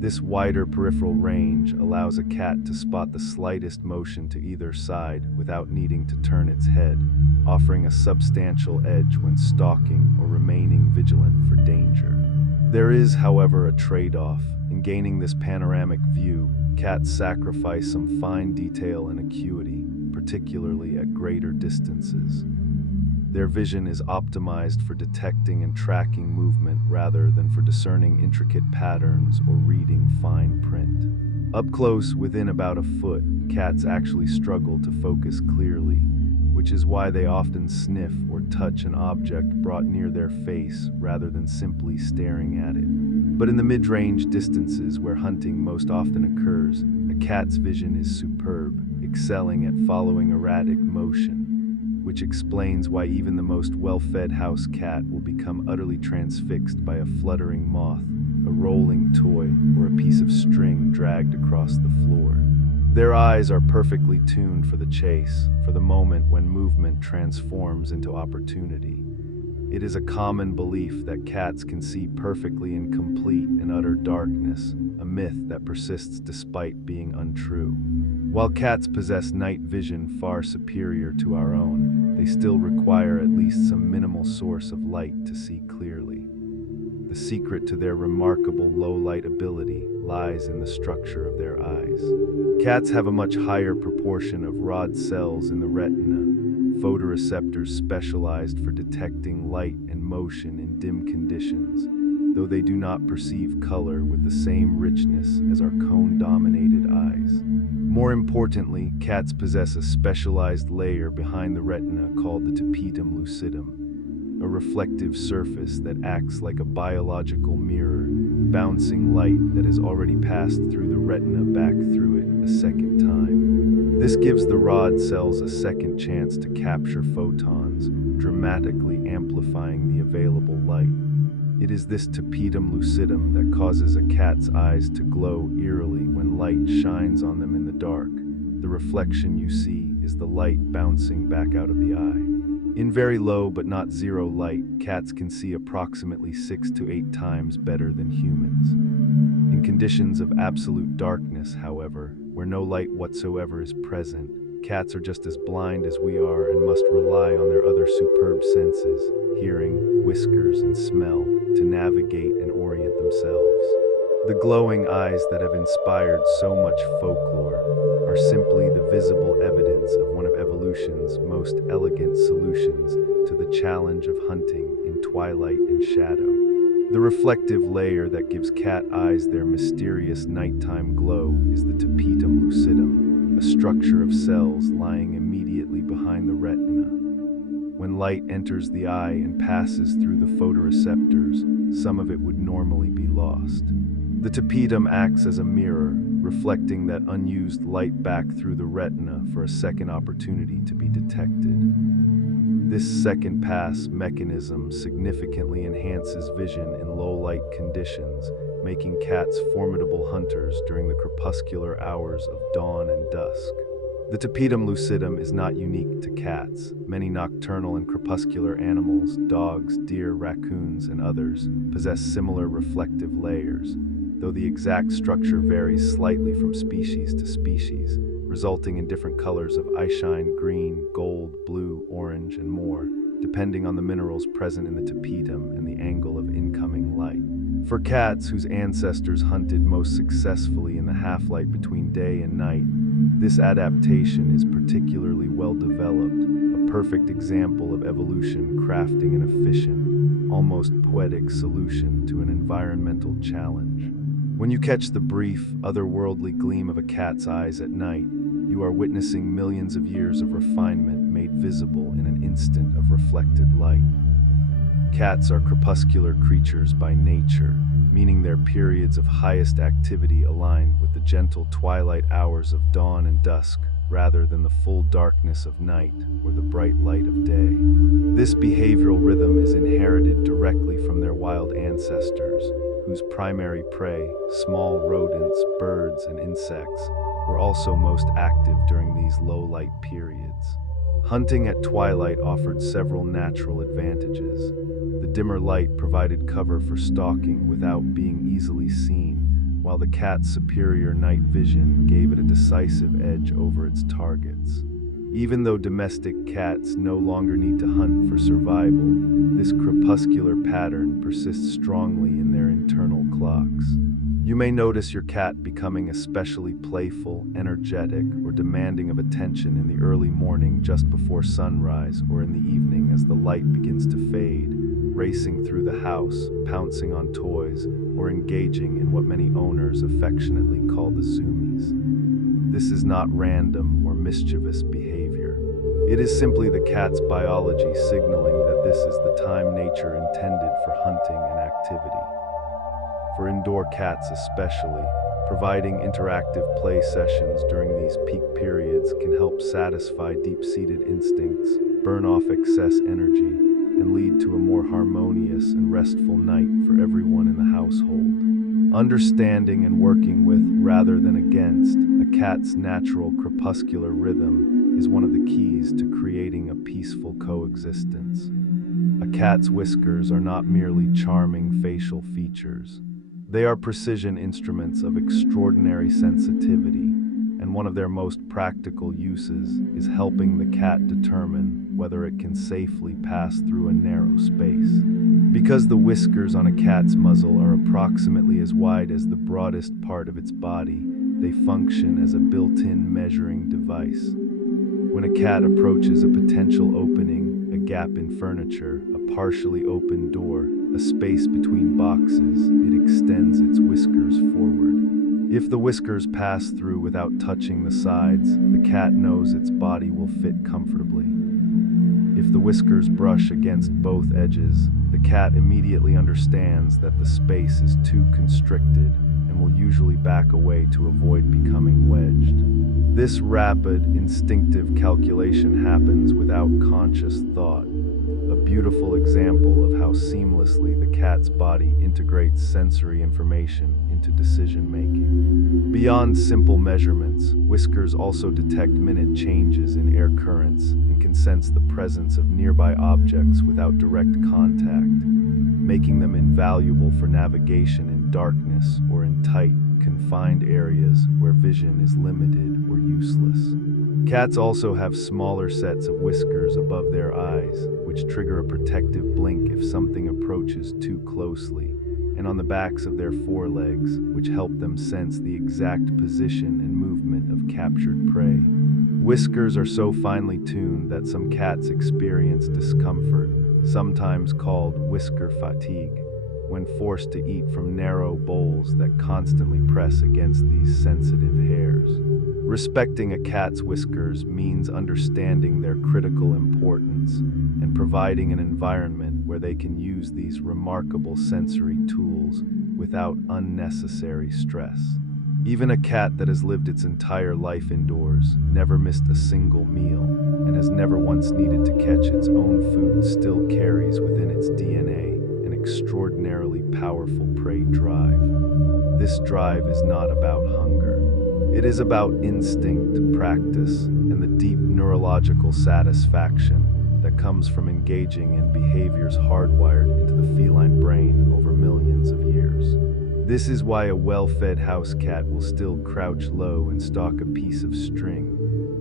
This wider peripheral range allows a cat to spot the slightest motion to either side without needing to turn its head, offering a substantial edge when stalking or remaining vigilant for danger. There is, however, a trade-off. In gaining this panoramic view, cats sacrifice some fine detail and acuity, particularly at greater distances. Their vision is optimized for detecting and tracking movement rather than for discerning intricate patterns or reading fine print. Up close, within about a foot, cats actually struggle to focus clearly, which is why they often sniff or touch an object brought near their face rather than simply staring at it. But in the mid-range distances where hunting most often occurs, a cat's vision is superb, excelling at following erratic motion, which explains why even the most well-fed house cat will become utterly transfixed by a fluttering moth, a rolling toy, or a piece of string dragged across the floor. Their eyes are perfectly tuned for the chase, for the moment when movement transforms into opportunity. It is a common belief that cats can see perfectly in complete and utter darkness, a myth that persists despite being untrue. While cats possess night vision far superior to our own, they still require at least some minimal source of light to see clearly. The secret to their remarkable low-light ability lies in the structure of their eyes. Cats have a much higher proportion of rod cells in the retina, photoreceptors specialized for detecting light and motion in dim conditions, though they do not perceive color with the same richness as our cone-dominated eyes. More importantly, cats possess a specialized layer behind the retina called the tapetum lucidum, a reflective surface that acts like a biological mirror, bouncing light that has already passed through the retina back through it a second time. This gives the rod cells a second chance to capture photons, dramatically amplifying the available light. It is this tapetum lucidum that causes a cat's eyes to glow eerily when light shines on them in the dark. The reflection you see is the light bouncing back out of the eye. In very low but not zero light, cats can see approximately 6 to 8 times better than humans. In conditions of absolute darkness, however, where no light whatsoever is present, cats are just as blind as we are and must rely on their other superb senses, hearing, whiskers, and smell, to navigate and orient themselves. The glowing eyes that have inspired so much folklore are simply the visible evidence of one of evolution's most elegant solutions to the challenge of hunting in twilight and shadow. The reflective layer that gives cat eyes their mysterious nighttime glow is the tapetum lucidum, a structure of cells lying immediately behind the retina. When light enters the eye and passes through the photoreceptors, some of it would normally be lost. The tapetum acts as a mirror, reflecting that unused light back through the retina for a second opportunity to be detected. This second pass mechanism significantly enhances vision in low-light conditions, making cats formidable hunters during the crepuscular hours of dawn and dusk. The tapetum lucidum is not unique to cats. Many nocturnal and crepuscular animals, dogs, deer, raccoons, and others, possess similar reflective layers, though the exact structure varies slightly from species to species, resulting in different colors of eyeshine, green, gold, blue, orange, and more, depending on the minerals present in the tapetum and the angle of incoming light. For cats whose ancestors hunted most successfully in the half-light between day and night, this adaptation is particularly well developed, a perfect example of evolution crafting an efficient, almost poetic solution to an environmental challenge. When you catch the brief, otherworldly gleam of a cat's eyes at night, you are witnessing millions of years of refinement made visible in an instant of reflected light. Cats are crepuscular creatures by nature, meaning their periods of highest activity align with the gentle twilight hours of dawn and dusk, rather than the full darkness of night or the bright light of day. This behavioral rhythm is inherited directly from their wild ancestors, whose primary prey, small rodents, birds, and insects, were also most active during these low-light periods. Hunting at twilight offered several natural advantages. The dimmer light provided cover for stalking without being easily seen, while the cat's superior night vision gave it a decisive edge over its targets. Even though domestic cats no longer need to hunt for survival, this crepuscular pattern persists strongly in their internal clocks. You may notice your cat becoming especially playful, energetic, or demanding of attention in the early morning just before sunrise or in the evening as the light begins to fade, racing through the house, pouncing on toys, or engaging in what many owners affectionately call the zoomies. This is not random or mischievous behavior. It is simply the cat's biology signaling that this is the time nature intended for hunting and activity. For indoor cats especially, providing interactive play sessions during these peak periods can help satisfy deep-seated instincts, burn off excess energy, and lead to a more harmonious and restful night for everyone in the household. Understanding and working with, rather than against, a cat's natural crepuscular rhythm is one of the keys to creating a peaceful coexistence. A cat's whiskers are not merely charming facial features. They are precision instruments of extraordinary sensitivity, and one of their most practical uses is helping the cat determine whether it can safely pass through a narrow space. Because the whiskers on a cat's muzzle are approximately as wide as the broadest part of its body, they function as a built-in measuring device. When a cat approaches a potential opening, a gap in furniture, a partially open door, a space between boxes, it extends its whiskers forward. If the whiskers pass through without touching the sides, the cat knows its body will fit comfortably. If the whiskers brush against both edges, the cat immediately understands that the space is too constricted and will usually back away to avoid becoming wedged. This rapid, instinctive calculation happens without conscious thought. A beautiful example of how seamlessly the cat's body integrates sensory information into decision-making. Beyond simple measurements, whiskers also detect minute changes in air currents and can sense the presence of nearby objects without direct contact, making them invaluable for navigation in darkness or in tight, confined areas where vision is limited or useless. Cats also have smaller sets of whiskers above their eyes, which trigger a protective blink if something approaches too closely, and on the backs of their forelegs, which help them sense the exact position and movement of captured prey. Whiskers are so finely tuned that some cats experience discomfort, sometimes called whisker fatigue, when forced to eat from narrow bowls that constantly press against these sensitive hairs. Respecting a cat's whiskers means understanding their critical importance and providing an environment where they can use these remarkable sensory tools without unnecessary stress. Even a cat that has lived its entire life indoors, never missed a single meal, and has never once needed to catch its own food still carries within its DNA an extraordinarily powerful prey drive. This drive is not about hunger. It is about instinct, practice, and the deep neurological satisfaction that comes from engaging in behaviors hardwired into the feline brain over millions of years. This is why a well-fed house cat will still crouch low and stalk a piece of string,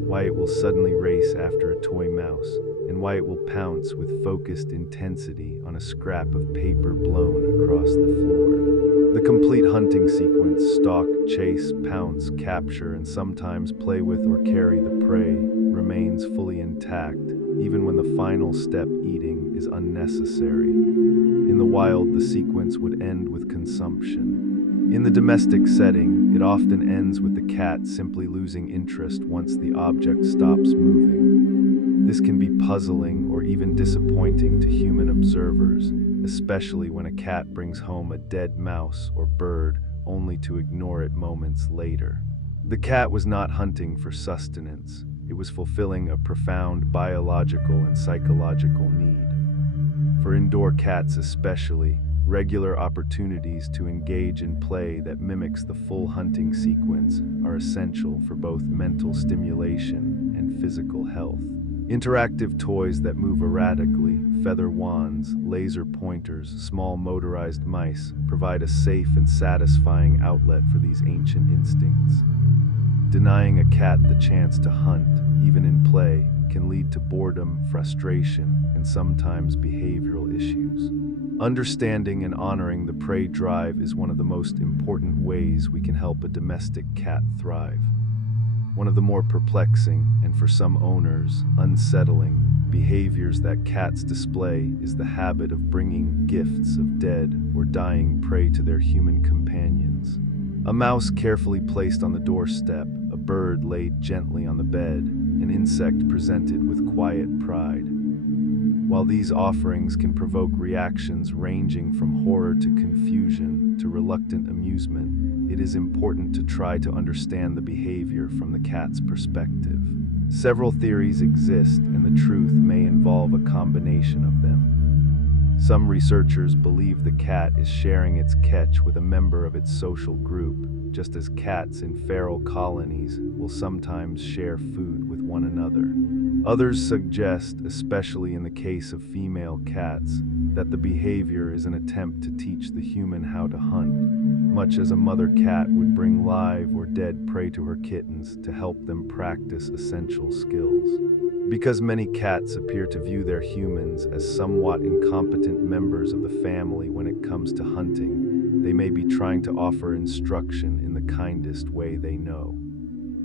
why it will suddenly race after a toy mouse, and why it will pounce with focused intensity on a scrap of paper blown across the floor. The complete hunting sequence, stalk, chase, pounce, capture, and sometimes play with or carry the prey, remains fully intact, even when the final step, eating, is unnecessary. In the wild, the sequence would end with consumption. In the domestic setting, it often ends with the cat simply losing interest once the object stops moving. This can be puzzling or even disappointing to human observers, especially when a cat brings home a dead mouse or bird only to ignore it moments later. The cat was not hunting for sustenance. It was fulfilling a profound biological and psychological need. For indoor cats especially, regular opportunities to engage in play that mimics the full hunting sequence are essential for both mental stimulation and physical health. Interactive toys that move erratically, feather wands, laser pointers, small motorized mice, provide a safe and satisfying outlet for these ancient instincts. Denying a cat the chance to hunt, even in play, can lead to boredom, frustration, and sometimes behavioral issues. Understanding and honoring the prey drive is one of the most important ways we can help a domestic cat thrive. One of the more perplexing, and for some owners, unsettling, behaviors that cats display is the habit of bringing gifts of dead or dying prey to their human companions. A mouse carefully placed on the doorstep, a bird laid gently on the bed, an insect presented with quiet pride. While these offerings can provoke reactions ranging from horror to confusion to reluctant amusement, it is important to try to understand the behavior from the cat's perspective. Several theories exist, and the truth may involve a combination of them. Some researchers believe the cat is sharing its catch with a member of its social group, just as cats in feral colonies will sometimes share food with one another. Others suggest, especially in the case of female cats, that the behavior is an attempt to teach the human how to hunt, much as a mother cat would bring live or dead prey to her kittens to help them practice essential skills. Because many cats appear to view their humans as somewhat incompetent members of the family when it comes to hunting, they may be trying to offer instruction in the kindest way they know.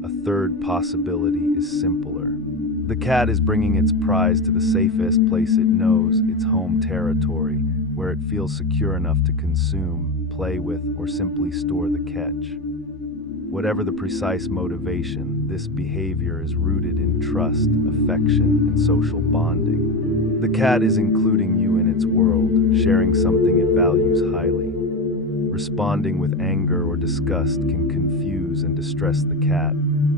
A third possibility is simpler. The cat is bringing its prize to the safest place it knows, its home territory, where it feels secure enough to consume, play with, or simply store the catch. Whatever the precise motivation, this behavior is rooted in trust, affection, and social bonding. The cat is including you in its world, sharing something it values highly. Responding with anger or disgust can confuse and distress the cat.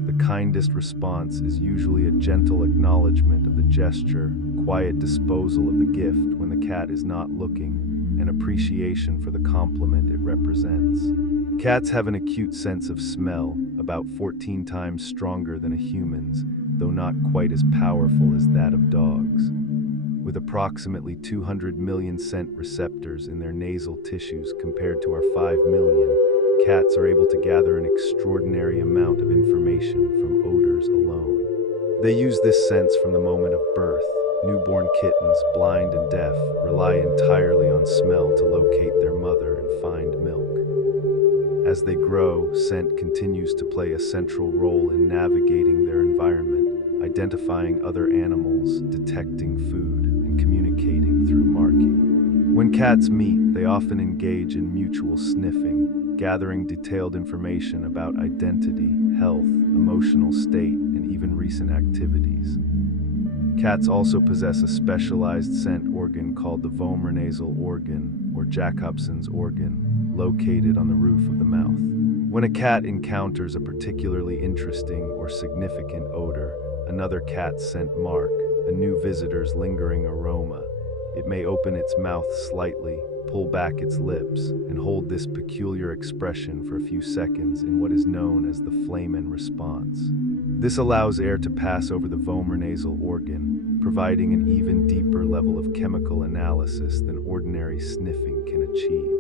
The kindest response is usually a gentle acknowledgement of the gesture, quiet disposal of the gift when the cat is not looking, and appreciation for the compliment it represents. Cats have an acute sense of smell, about 14 times stronger than a human's, though not quite as powerful as that of dogs. With approximately 200 million scent receptors in their nasal tissues compared to our 5 million, cats are able to gather an extraordinary amount of information from odors alone. They use this sense from the moment of birth. Newborn kittens, blind and deaf, rely entirely on smell to locate their mother and find milk. As they grow, scent continues to play a central role in navigating their environment, identifying other animals, detecting food, and communicating through marking. When cats meet, they often engage in mutual sniffing, gathering detailed information about identity, health, emotional state, and even recent activities. Cats also possess a specialized scent organ called the vomeronasal organ, or Jacobson's organ, located on the roof of the mouth. When a cat encounters a particularly interesting or significant odor, another cat's scent mark, a new visitor's lingering aroma, it may open its mouth slightly, pull back its lips, and hold this peculiar expression for a few seconds in what is known as the flamen response. This allows air to pass over the vomeronasal organ, providing an even deeper level of chemical analysis than ordinary sniffing can achieve.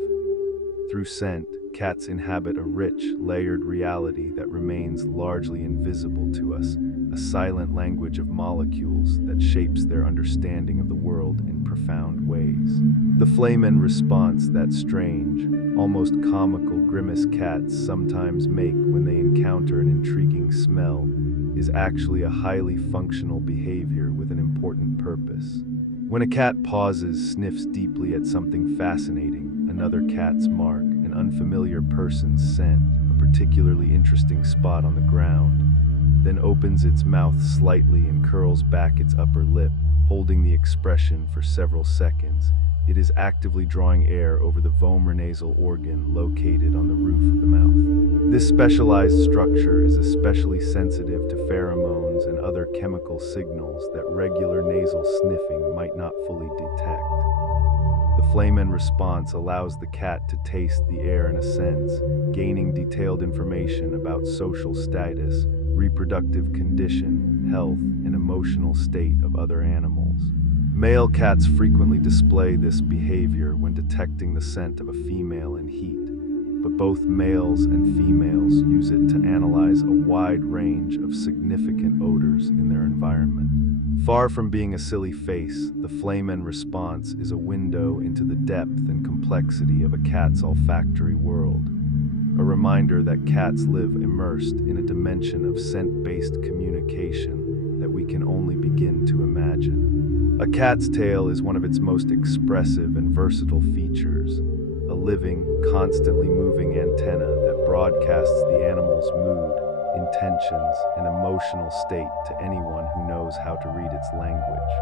Through scent, cats inhabit a rich, layered reality that remains largely invisible to us, a silent language of molecules that shapes their understanding of the world in profound ways. The flamen response, that strange, almost comical grimace cats sometimes make when they encounter an intriguing smell, is actually a highly functional behavior with an important purpose. When a cat pauses, sniffs deeply at something fascinating, another cat's mark, an unfamiliar person's scent, a particularly interesting spot on the ground, then opens its mouth slightly and curls back its upper lip, holding the expression for several seconds, it is actively drawing air over the vomeronasal organ located on the roof of the mouth. This specialized structure is especially sensitive to pheromones and other chemical signals that regular nasal sniffing might not fully detect. The phlegm response allows the cat to taste the air in a sense, gaining detailed information about social status, reproductive condition, health, and emotional state of other animals. Male cats frequently display this behavior when detecting the scent of a female in heat, but both males and females use it to analyze a wide range of significant odors in their environment. Far from being a silly face, the phlegm response is a window into the depth and complexity of a cat's olfactory world, a reminder that cats live immersed in a dimension of scent-based communication that we can only begin to imagine. A cat's tail is one of its most expressive and versatile features, a living, constantly moving antenna that broadcasts the animal's mood, intentions, and emotional state to anyone who knows how to read its language.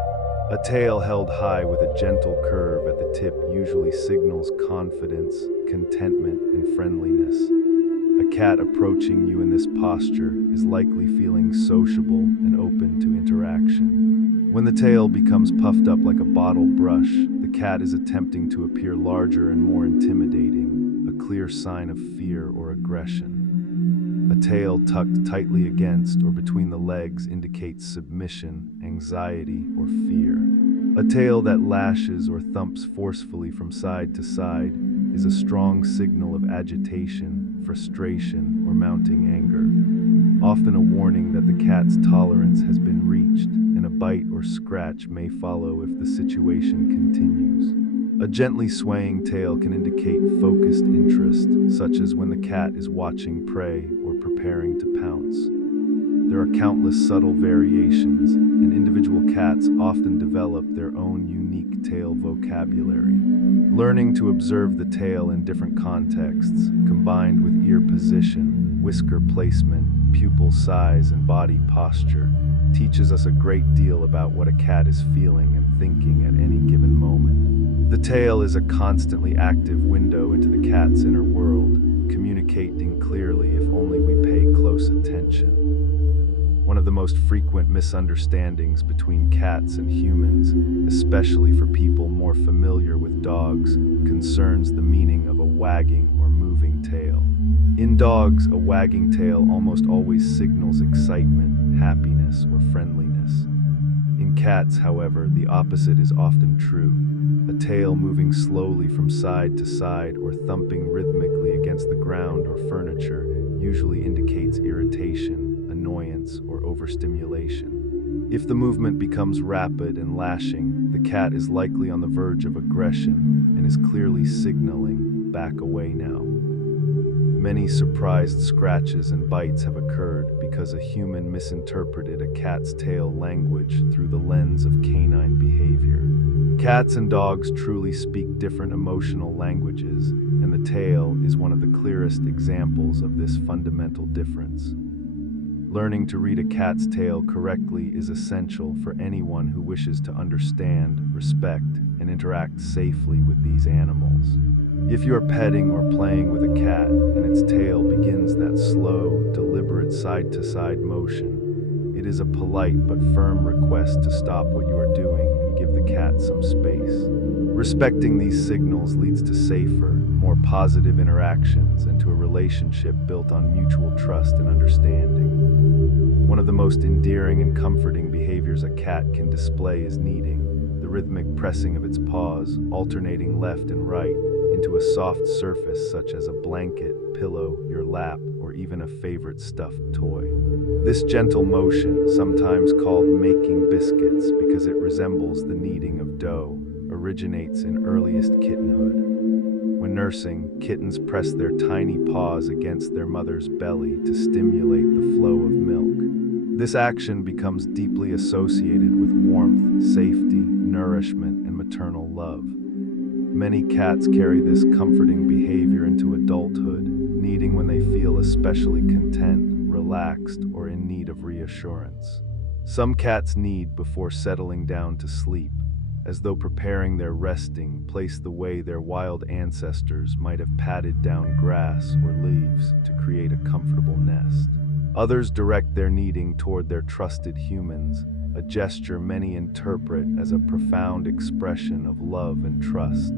A tail held high with a gentle curve at the tip usually signals confidence, contentment, and friendliness. A cat approaching you in this posture is likely feeling sociable and open to interaction. When the tail becomes puffed up like a bottle brush, the cat is attempting to appear larger and more intimidating, a clear sign of fear or aggression. A tail tucked tightly against or between the legs indicates submission, anxiety, or fear. A tail that lashes or thumps forcefully from side to side is a strong signal of agitation, frustration, or mounting anger, often a warning that the cat's tolerance has been reached, and a bite or scratch may follow if the situation continues. A gently swaying tail can indicate focused interest, such as when the cat is watching prey or preparing to pounce. There are countless subtle variations, and individual cats often develop their own unique tail vocabulary. Learning to observe the tail in different contexts, combined with ear position, whisker placement, pupil size, and body posture, teaches us a great deal about what a cat is feeling and thinking at any given moment. The tail is a constantly active window into the cat's inner world, communicating clearly if only we pay close attention. One of the most frequent misunderstandings between cats and humans, especially for people more familiar with dogs, concerns the meaning of a wagging or moving tail. In dogs, a wagging tail almost always signals excitement, happiness, or friendliness. In cats, however, the opposite is often true. A tail moving slowly from side to side or thumping rhythmically against the ground or furniture usually indicates irritation, annoyance, or overstimulation. If the movement becomes rapid and lashing, the cat is likely on the verge of aggression and is clearly signaling, "Back away now." Many surprised scratches and bites have occurred because a human misinterpreted a cat's tail language through the lens of canine behavior. Cats and dogs truly speak different emotional languages, and the tail is one of the clearest examples of this fundamental difference. Learning to read a cat's tail correctly is essential for anyone who wishes to understand, respect, and interact safely with these animals. If you are petting or playing with a cat and its tail begins that slow, deliberate side-to-side motion, it is a polite but firm request to stop what you are doing and give the cat some space. Respecting these signals leads to safer, more positive interactions and to a relationship built on mutual trust and understanding. One of the most endearing and comforting behaviors a cat can display is kneading, the rhythmic pressing of its paws, alternating left and right, into a soft surface such as a blanket, pillow, your lap, or even a favorite stuffed toy. This gentle motion, sometimes called making biscuits because it resembles the kneading of dough, originates in earliest kittenhood. When nursing, kittens press their tiny paws against their mother's belly to stimulate the flow of milk. This action becomes deeply associated with warmth, safety, nourishment, and maternal love. Many cats carry this comforting behavior into adulthood, needing when they feel especially content, relaxed, or in need of reassurance. Some cats need before settling down to sleep, as though preparing their resting place the way their wild ancestors might have patted down grass or leaves to create a comfortable nest. Others direct their needing toward their trusted humans, a gesture many interpret as a profound expression of love and trust.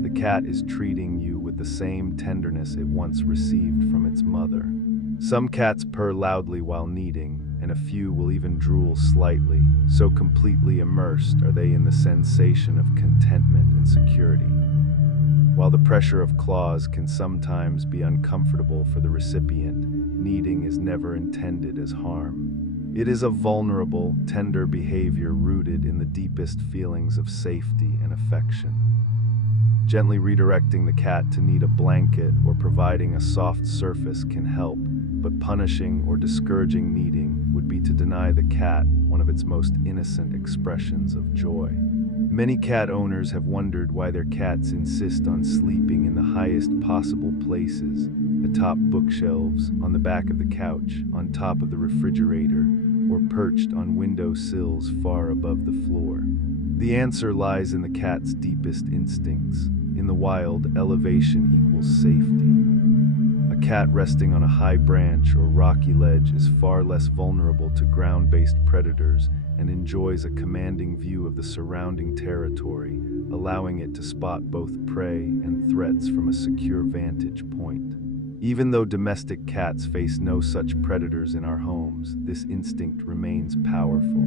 The cat is treating you with the same tenderness it once received from its mother. Some cats purr loudly while kneading, and a few will even drool slightly, so completely immersed are they in the sensation of contentment and security. While the pressure of claws can sometimes be uncomfortable for the recipient, kneading is never intended as harm. It is a vulnerable, tender behavior rooted in the deepest feelings of safety and affection. Gently redirecting the cat to knead a blanket or providing a soft surface can help, but punishing or discouraging kneading would be to deny the cat one of its most innocent expressions of joy. Many cat owners have wondered why their cats insist on sleeping in the highest possible places, atop bookshelves, on the back of the couch, on top of the refrigerator, or perched on window sills far above the floor. The answer lies in the cat's deepest instincts. In the wild, elevation equals safety. A cat resting on a high branch or rocky ledge is far less vulnerable to ground-based predators and enjoys a commanding view of the surrounding territory, allowing it to spot both prey and threats from a secure vantage point. Even though domestic cats face no such predators in our homes, this instinct remains powerful.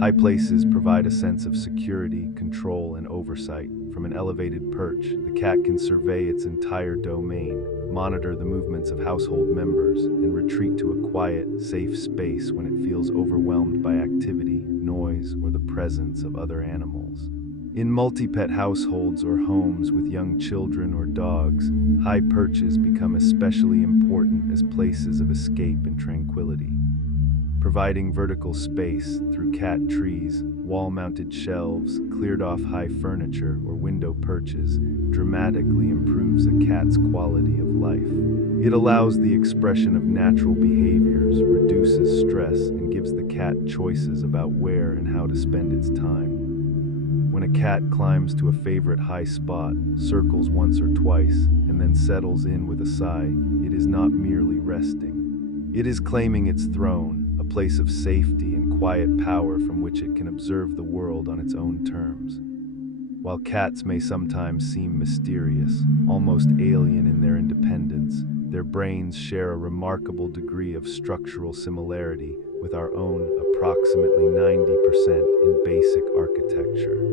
High places provide a sense of security, control, and oversight. From an elevated perch, the cat can survey its entire domain, monitor the movements of household members, and retreat to a quiet, safe space when it feels overwhelmed by activity, noise, or the presence of other animals. In multi-pet households or homes with young children or dogs, high perches become especially important as places of escape and tranquility. Providing vertical space through cat trees, wall-mounted shelves, cleared-off high furniture, or window perches dramatically improves a cat's quality of life. It allows the expression of natural behaviors, reduces stress, and gives the cat choices about where and how to spend its time. When a cat climbs to a favorite high spot, circles once or twice, and then settles in with a sigh, it is not merely resting. It is claiming its throne, a place of safety and quiet power from which it can observe the world on its own terms. While cats may sometimes seem mysterious, almost alien in their independence, their brains share a remarkable degree of structural similarity with our own, approximately 90% in basic architecture.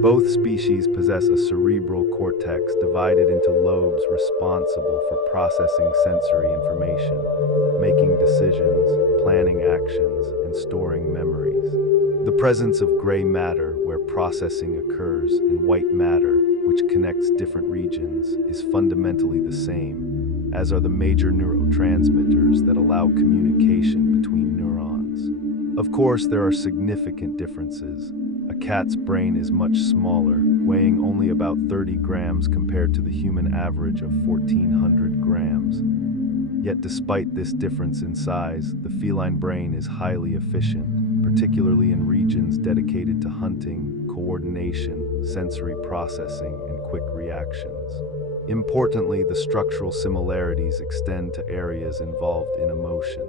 Both species possess a cerebral cortex divided into lobes responsible for processing sensory information, making decisions, planning actions, and storing memories. The presence of gray matter, where processing occurs, and white matter, which connects different regions, is fundamentally the same, as are the major neurotransmitters that allow communication between neurons. Of course, there are significant differences. A cat's brain is much smaller, weighing only about 30 grams compared to the human average of 1,400 grams. Yet despite this difference in size, the feline brain is highly efficient, particularly in regions dedicated to hunting, coordination, sensory processing, and quick reactions. Importantly, the structural similarities extend to areas involved in emotion.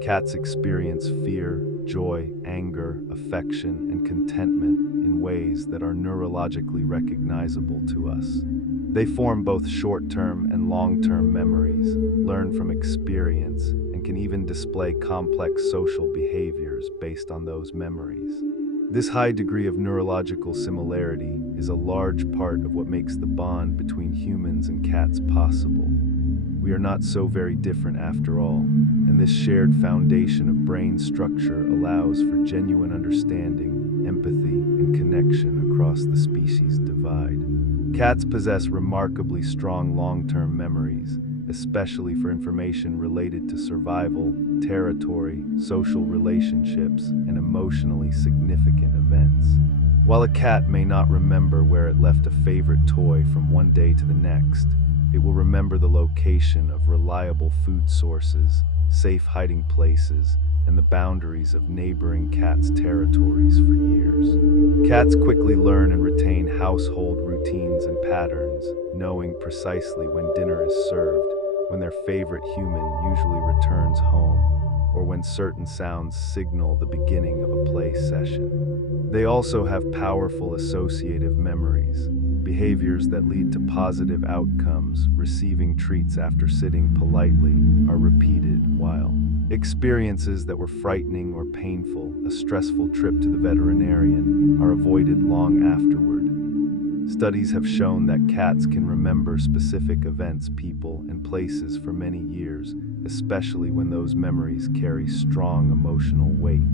Cats experience fear, joy, anger, affection, and contentment in ways that are neurologically recognizable to us. They form both short-term and long-term memories, learn from experience, and can even display complex social behaviors based on those memories. This high degree of neurological similarity is a large part of what makes the bond between humans and cats possible. We are not so very different after all, and this shared foundation of brain structure allows for genuine understanding, empathy, and connection across the species divide. Cats possess remarkably strong long-term memories, especially for information related to survival, territory, social relationships, and emotionally significant events. While a cat may not remember where it left a favorite toy from one day to the next, it will remember the location of reliable food sources, safe hiding places, and the boundaries of neighboring cats' territories for years. Cats quickly learn and retain household routines and patterns, knowing precisely when dinner is served, when their favorite human usually returns home, or when certain sounds signal the beginning of a play session. They also have powerful associative memories, behaviors that lead to positive outcomes. Receiving treats after sitting politely are repeated, while experiences that were frightening or painful, a stressful trip to the veterinarian, are avoided long afterward. Studies have shown that cats can remember specific events, people, and places for many years, especially when those memories carry strong emotional weight.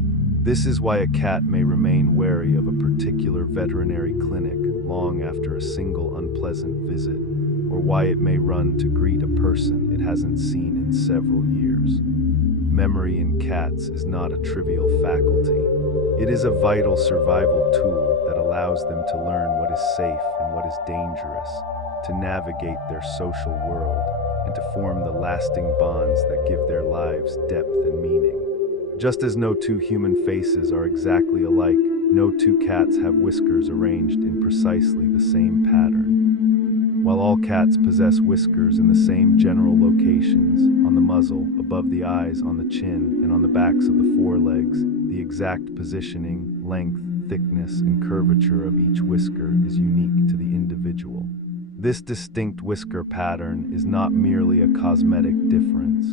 This is why a cat may remain wary of a particular veterinary clinic long after a single unpleasant visit, or why it may run to greet a person it hasn't seen in several years. Memory in cats is not a trivial faculty. It is a vital survival tool that allows them to learn what is safe and what is dangerous, to navigate their social world, and to form the lasting bonds that give their lives depth and meaning. Just as no two human faces are exactly alike, no two cats have whiskers arranged in precisely the same pattern. While all cats possess whiskers in the same general locations, on the muzzle, above the eyes, on the chin, and on the backs of the forelegs, the exact positioning, length, thickness, and curvature of each whisker is unique to the individual. This distinct whisker pattern is not merely a cosmetic difference.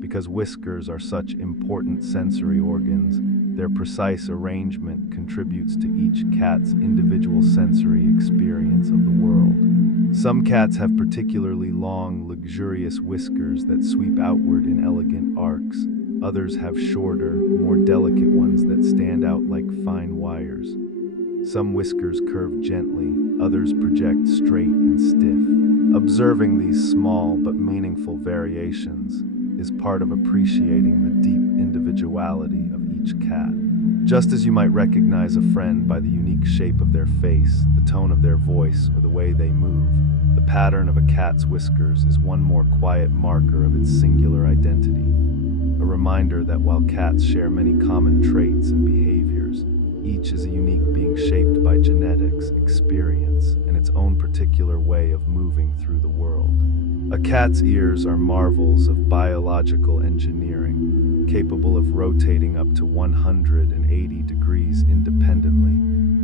Because whiskers are such important sensory organs, their precise arrangement contributes to each cat's individual sensory experience of the world. Some cats have particularly long, luxurious whiskers that sweep outward in elegant arcs. Others have shorter, more delicate ones that stand out like fine wires. Some whiskers curve gently, others project straight and stiff. Observing these small but meaningful variations is part of appreciating the deep individuality of each cat. Just as you might recognize a friend by the unique shape of their face, the tone of their voice, or the way they move, the pattern of a cat's whiskers is one more quiet marker of its singular identity. A reminder that while cats share many common traits and behaviors, each is a unique being shaped by genetics, experience, and its own particular way of moving through the world. A cat's ears are marvels of biological engineering, capable of rotating up to 180 degrees independently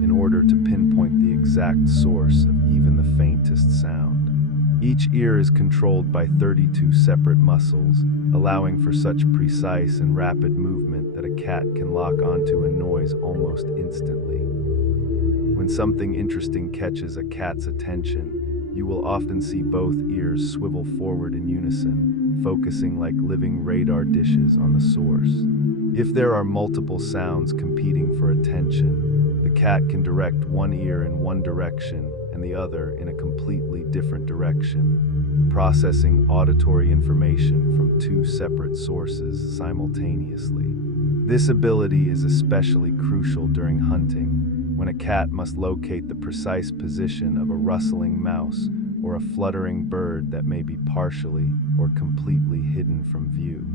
in order to pinpoint the exact source of even the faintest sound. Each ear is controlled by 32 separate muscles, allowing for such precise and rapid movement that a cat can lock onto a noise almost instantly. When something interesting catches a cat's attention, you will often see both ears swivel forward in unison, focusing like living radar dishes on the source. If there are multiple sounds competing for attention, the cat can direct one ear in one direction and the other in a completely different direction, processing auditory information from two separate sources simultaneously. This ability is especially crucial during hunting, when a cat must locate the precise position of a rustling mouse or a fluttering bird that may be partially or completely hidden from view.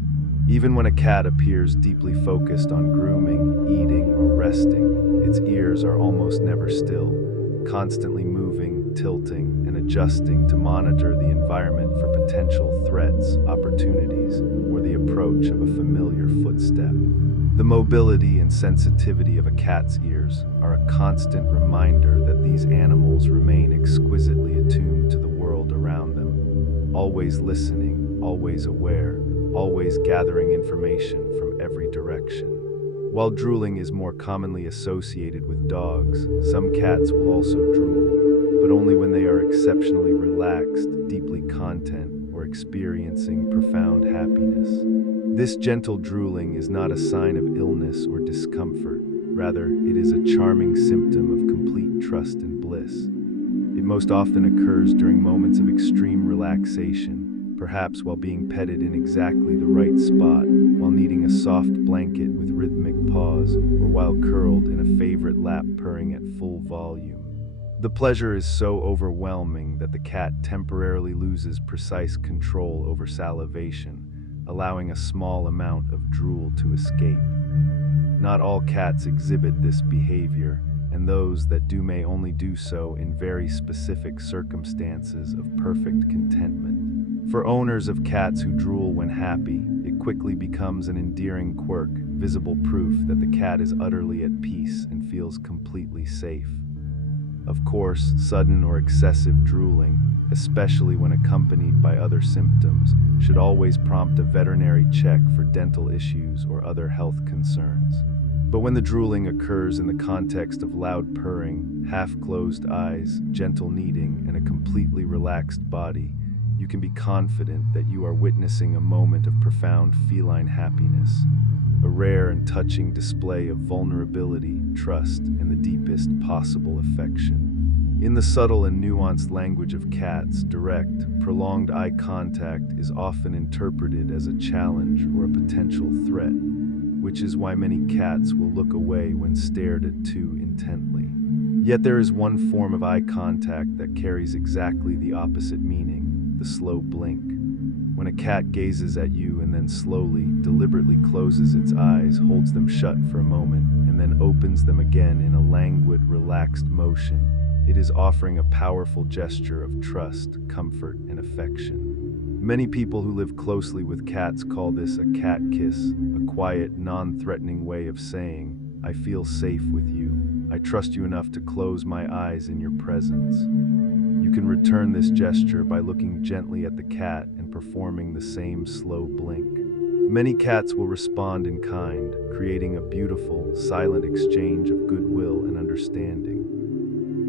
Even when a cat appears deeply focused on grooming, eating, or resting, its ears are almost never still, constantly moving, tilting, and adjusting to monitor the environment for potential threats, opportunities, or the approach of a familiar footstep. The mobility and sensitivity of a cat's ears are a constant reminder that these animals remain exquisitely attuned to the world around them, always listening, always aware, always gathering information from every direction. While drooling is more commonly associated with dogs, some cats will also drool, but only when they are exceptionally relaxed, deeply content, or experiencing profound happiness. This gentle drooling is not a sign of illness or discomfort. Rather, it is a charming symptom of complete trust and bliss. It most often occurs during moments of extreme relaxation, perhaps while being petted in exactly the right spot, while needing a soft blanket with rhythmic paws, or while curled in a favorite lap purring at full volume. The pleasure is so overwhelming that the cat temporarily loses precise control over salivation, allowing a small amount of drool to escape. Not all cats exhibit this behavior, and those that do may only do so in very specific circumstances of perfect contentment. For owners of cats who drool when happy, it quickly becomes an endearing quirk, visible proof that the cat is utterly at peace and feels completely safe. Of course, sudden or excessive drooling, especially when accompanied by other symptoms, should always prompt a veterinary check for dental issues or other health concerns. But when the drooling occurs in the context of loud purring, half-closed eyes, gentle kneading, and a completely relaxed body, you can be confident that you are witnessing a moment of profound feline happiness, a rare and touching display of vulnerability, trust, and the deepest possible affection. In the subtle and nuanced language of cats, direct, prolonged eye contact is often interpreted as a challenge or a potential threat, which is why many cats will look away when stared at too intently. Yet there is one form of eye contact that carries exactly the opposite meaning: the slow blink. When a cat gazes at you and then slowly, deliberately closes its eyes, holds them shut for a moment, and then opens them again in a languid, relaxed motion, it is offering a powerful gesture of trust, comfort, and affection. Many people who live closely with cats call this a cat kiss, a quiet, non-threatening way of saying, "I feel safe with you. I trust you enough to close my eyes in your presence." You can return this gesture by looking gently at the cat and performing the same slow blink. Many cats will respond in kind, creating a beautiful, silent exchange of goodwill and understanding.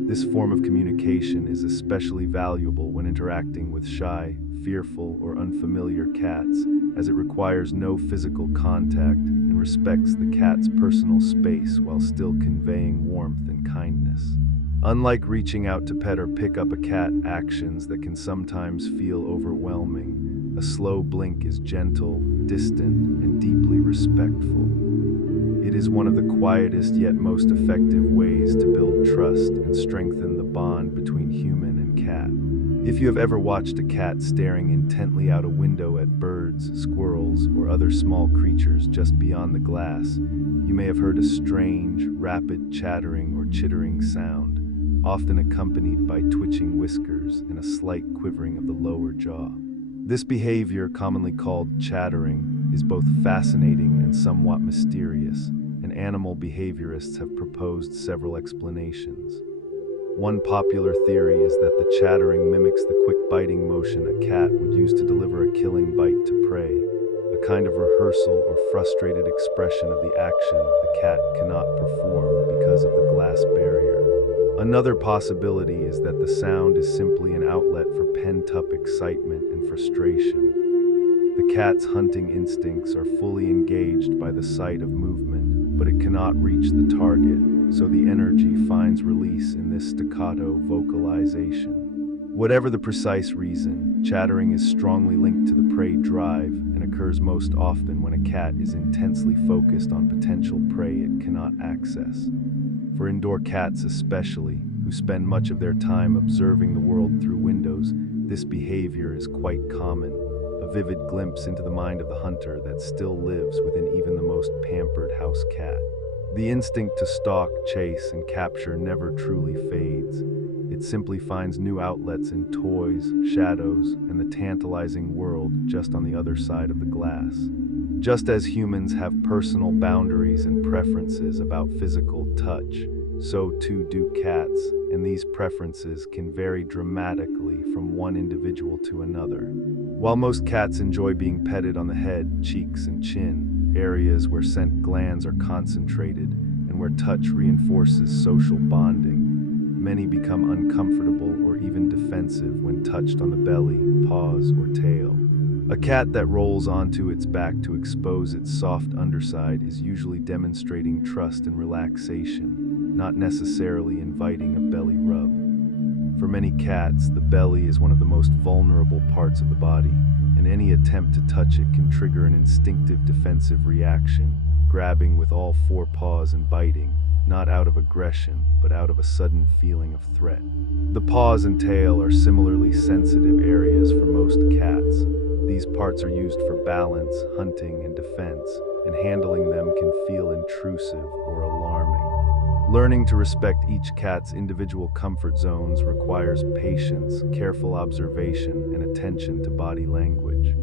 This form of communication is especially valuable when interacting with shy, fearful, or unfamiliar cats, as it requires no physical contact and respects the cat's personal space while still conveying warmth and kindness. Unlike reaching out to pet or pick up a cat, actions that can sometimes feel overwhelming, a slow blink is gentle, distant, and deeply respectful. It is one of the quietest yet most effective ways to build trust and strengthen the bond between human and cat. If you have ever watched a cat staring intently out a window at birds, squirrels, or other small creatures just beyond the glass, you may have heard a strange, rapid chattering or chittering sound, often accompanied by twitching whiskers and a slight quivering of the lower jaw. This behavior, commonly called chattering, is both fascinating and somewhat mysterious, and animal behaviorists have proposed several explanations. One popular theory is that the chattering mimics the quick biting motion a cat would use to deliver a killing bite to prey, a kind of rehearsal or frustrated expression of the action the cat cannot perform because of the glass barrier. Another possibility is that the sound is simply an outlet for pent-up excitement and frustration. The cat's hunting instincts are fully engaged by the sight of movement, but it cannot reach the target, so the energy finds release in this staccato vocalization. Whatever the precise reason, chattering is strongly linked to the prey drive and occurs most often when a cat is intensely focused on potential prey it cannot access. For indoor cats especially, who spend much of their time observing the world through windows, this behavior is quite common, a vivid glimpse into the mind of the hunter that still lives within even the most pampered house cat. The instinct to stalk, chase, and capture never truly fades. It simply finds new outlets in toys, shadows, and the tantalizing world just on the other side of the glass. Just as humans have personal boundaries and preferences about physical touch, so too do cats, and these preferences can vary dramatically from one individual to another. While most cats enjoy being petted on the head, cheeks, and chin, areas where scent glands are concentrated and where touch reinforces social bonding, many become uncomfortable or even defensive when touched on the belly, paws, or tail. A cat that rolls onto its back to expose its soft underside is usually demonstrating trust and relaxation, not necessarily inviting a belly rub. For many cats, the belly is one of the most vulnerable parts of the body, and any attempt to touch it can trigger an instinctive defensive reaction, grabbing with all four paws and biting, not out of aggression, but out of a sudden feeling of threat. The paws and tail are similarly sensitive areas for most cats. These parts are used for balance, hunting, and defense, and handling them can feel intrusive or alarming. Learning to respect each cat's individual comfort zones requires patience, careful observation, and attention to body language.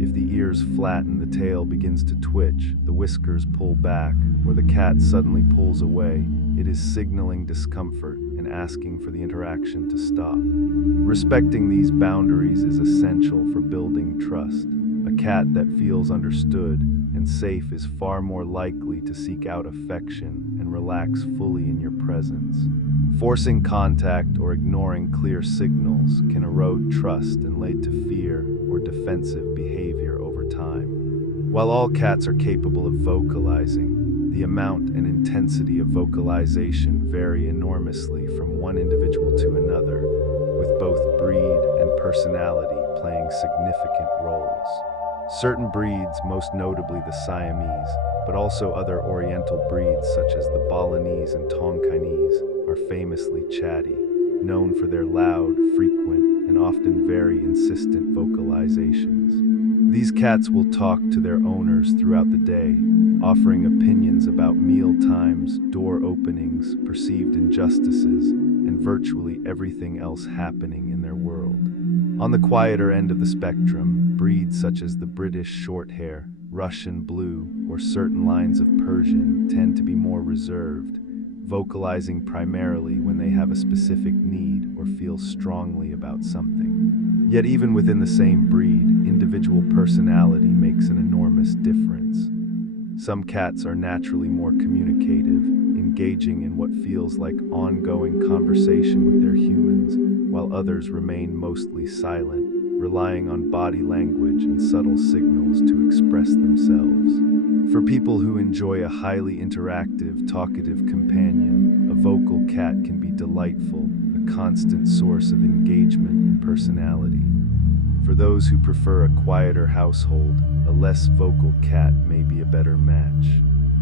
If the ears flatten, the tail begins to twitch, the whiskers pull back, or the cat suddenly pulls away, it is signaling discomfort and asking for the interaction to stop. Respecting these boundaries is essential for building trust. A cat that feels understood and safe is far more likely to seek out affection and relax fully in your presence. Forcing contact or ignoring clear signals can erode trust and lead to fear or defensive behavior over time. While all cats are capable of vocalizing, the amount and intensity of vocalization vary enormously from one individual to another, with both breed and personality playing significant roles. Certain breeds, most notably the Siamese, but also other Oriental breeds such as the Balinese and Tonkinese, are famously chatty, known for their loud, frequent, and often very insistent vocalizations. These cats will talk to their owners throughout the day, offering opinions about meal times, door openings, perceived injustices, and virtually everything else happening in their world. On the quieter end of the spectrum, breeds such as the British Shorthair, Russian Blue, or certain lines of Persian tend to be more reserved, vocalizing primarily when they have a specific need or feel strongly about something. Yet even within the same breed, individual personality makes an enormous difference. Some cats are naturally more communicative, engaging in what feels like ongoing conversation with their humans, while others remain mostly silent, relying on body language and subtle signals to express themselves. For people who enjoy a highly interactive, talkative companion, a vocal cat can be delightful, a constant source of engagement and personality. For those who prefer a quieter household, a less vocal cat may be a better match.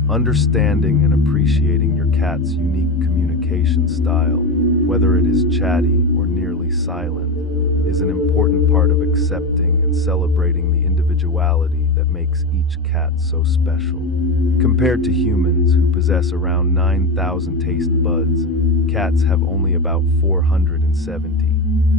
Understanding and appreciating your cat's unique communication style, whether it is chatty or nearly silent, is an important part of accepting and celebrating the individuality that makes each cat so special. Compared to humans, who possess around 9,000 taste buds, cats have only about 470,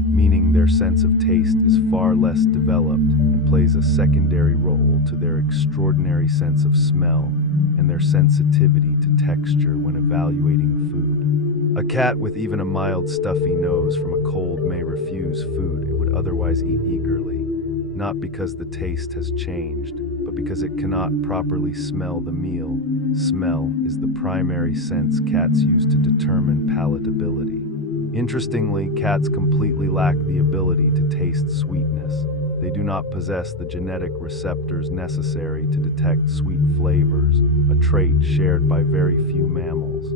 meaning their sense of taste is far less developed and plays a secondary role to their extraordinary sense of smell and their sensitivity to texture when evaluating food. A cat with even a mild stuffy nose from a cold may refuse food it would otherwise eat eagerly, not because the taste has changed, but because it cannot properly smell the meal. Smell is the primary sense cats use to determine palatability. Interestingly, cats completely lack the ability to taste sweetness. They do not possess the genetic receptors necessary to detect sweet flavors, a trait shared by very few mammals.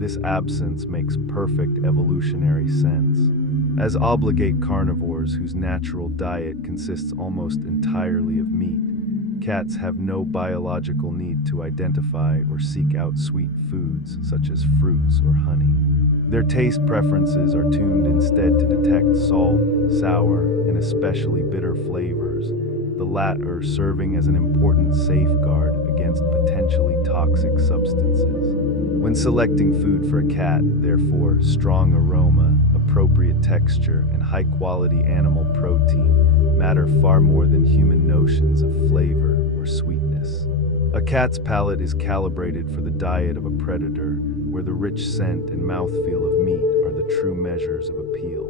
This absence makes perfect evolutionary sense. As obligate carnivores whose natural diet consists almost entirely of meat, cats have no biological need to identify or seek out sweet foods such as fruits or honey. Their taste preferences are tuned instead to detect salt, sour, and especially bitter flavors, the latter serving as an important safeguard against potentially toxic substances. When selecting food for a cat, therefore, strong aroma, appropriate texture, and high-quality animal protein matter far more than human notions of flavor or sweetness. A cat's palate is calibrated for the diet of a predator, where the rich scent and mouthfeel of meat are the true measures of appeal.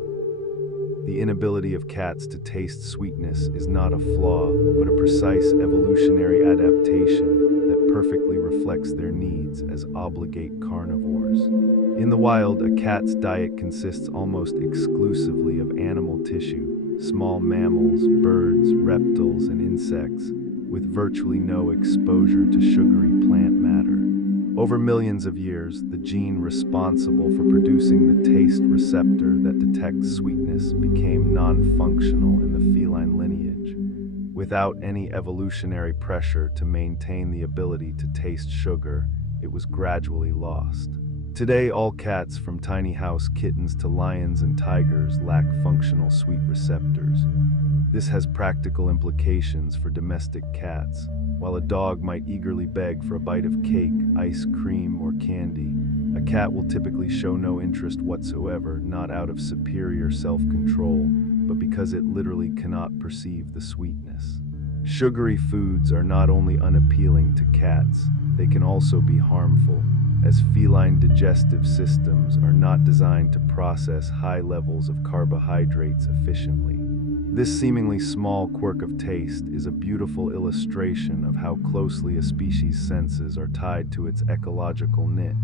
The inability of cats to taste sweetness is not a flaw, but a precise evolutionary adaptation that perfectly reflects their needs as obligate carnivores. In the wild, a cat's diet consists almost exclusively of animal tissue, small mammals, birds, reptiles, and insects, with virtually no exposure to sugary plant matter. Over millions of years, the gene responsible for producing the taste receptor that detects sweetness became non-functional in the feline lineage. Without any evolutionary pressure to maintain the ability to taste sugar, it was gradually lost. Today, all cats, from tiny house kittens to lions and tigers, lack functional sweet receptors. This has practical implications for domestic cats. While a dog might eagerly beg for a bite of cake, ice cream, or candy, a cat will typically show no interest whatsoever, not out of superior self-control, but because it literally cannot perceive the sweetness. Sugary foods are not only unappealing to cats, they can also be harmful, as feline digestive systems are not designed to process high levels of carbohydrates efficiently. This seemingly small quirk of taste is a beautiful illustration of how closely a species' senses are tied to its ecological niche.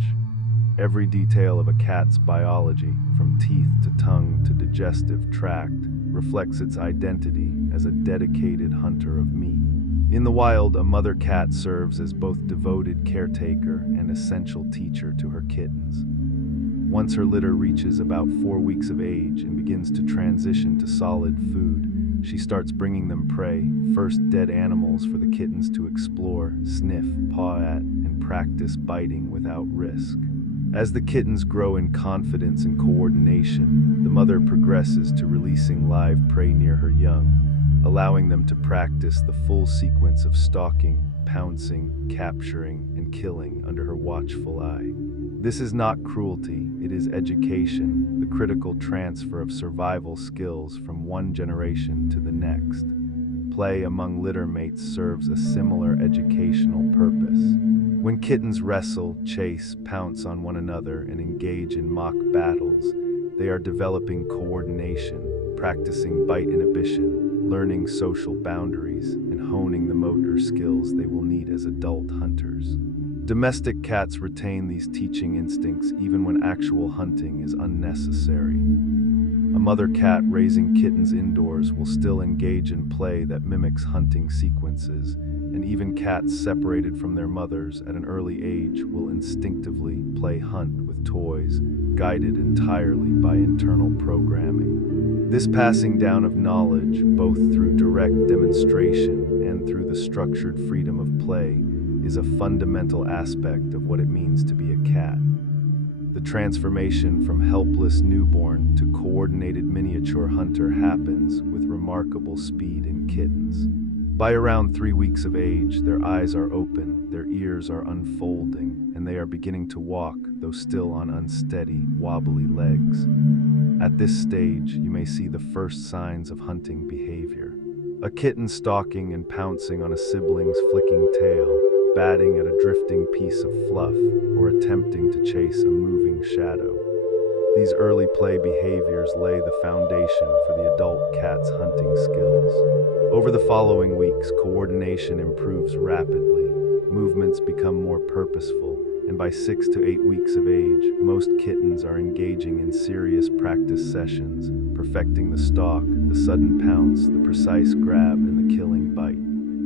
Every detail of a cat's biology, from teeth to tongue to digestive tract, reflects its identity as a dedicated hunter of meat. In the wild, a mother cat serves as both devoted caretaker and essential teacher to her kittens. Once her litter reaches about 4 weeks of age and begins to transition to solid food, she starts bringing them prey, first dead animals for the kittens to explore, sniff, paw at, and practice biting without risk. As the kittens grow in confidence and coordination, the mother progresses to releasing live prey near her young, allowing them to practice the full sequence of stalking, pouncing, capturing, and killing under her watchful eye. This is not cruelty, it is education, the critical transfer of survival skills from one generation to the next. Play among litter mates serves a similar educational purpose. When kittens wrestle, chase, pounce on one another, and engage in mock battles, they are developing coordination, practicing bite inhibition, learning social boundaries, and honing the motor skills they will need as adult hunters. Domestic cats retain these teaching instincts even when actual hunting is unnecessary. A mother cat raising kittens indoors will still engage in play that mimics hunting sequences, and even cats separated from their mothers at an early age will instinctively play hunt with toys, guided entirely by internal programming. This passing down of knowledge, both through direct demonstration and through the structured freedom of play, is a fundamental aspect of what it means to be a cat. The transformation from helpless newborn to coordinated miniature hunter happens with remarkable speed in kittens. By around 3 weeks of age, their eyes are open, their ears are unfolding, and they are beginning to walk, though still on unsteady, wobbly legs. At this stage, you may see the first signs of hunting behavior. A kitten stalking and pouncing on a sibling's flicking tail, batting at a drifting piece of fluff, or attempting to chase a moving shadow. These early play behaviors lay the foundation for the adult cat's hunting skills. Over the following weeks, coordination improves rapidly, movements become more purposeful, and by 6 to 8 weeks of age, most kittens are engaging in serious practice sessions, perfecting the stalk, the sudden pounce, the precise grab, and the killing bite.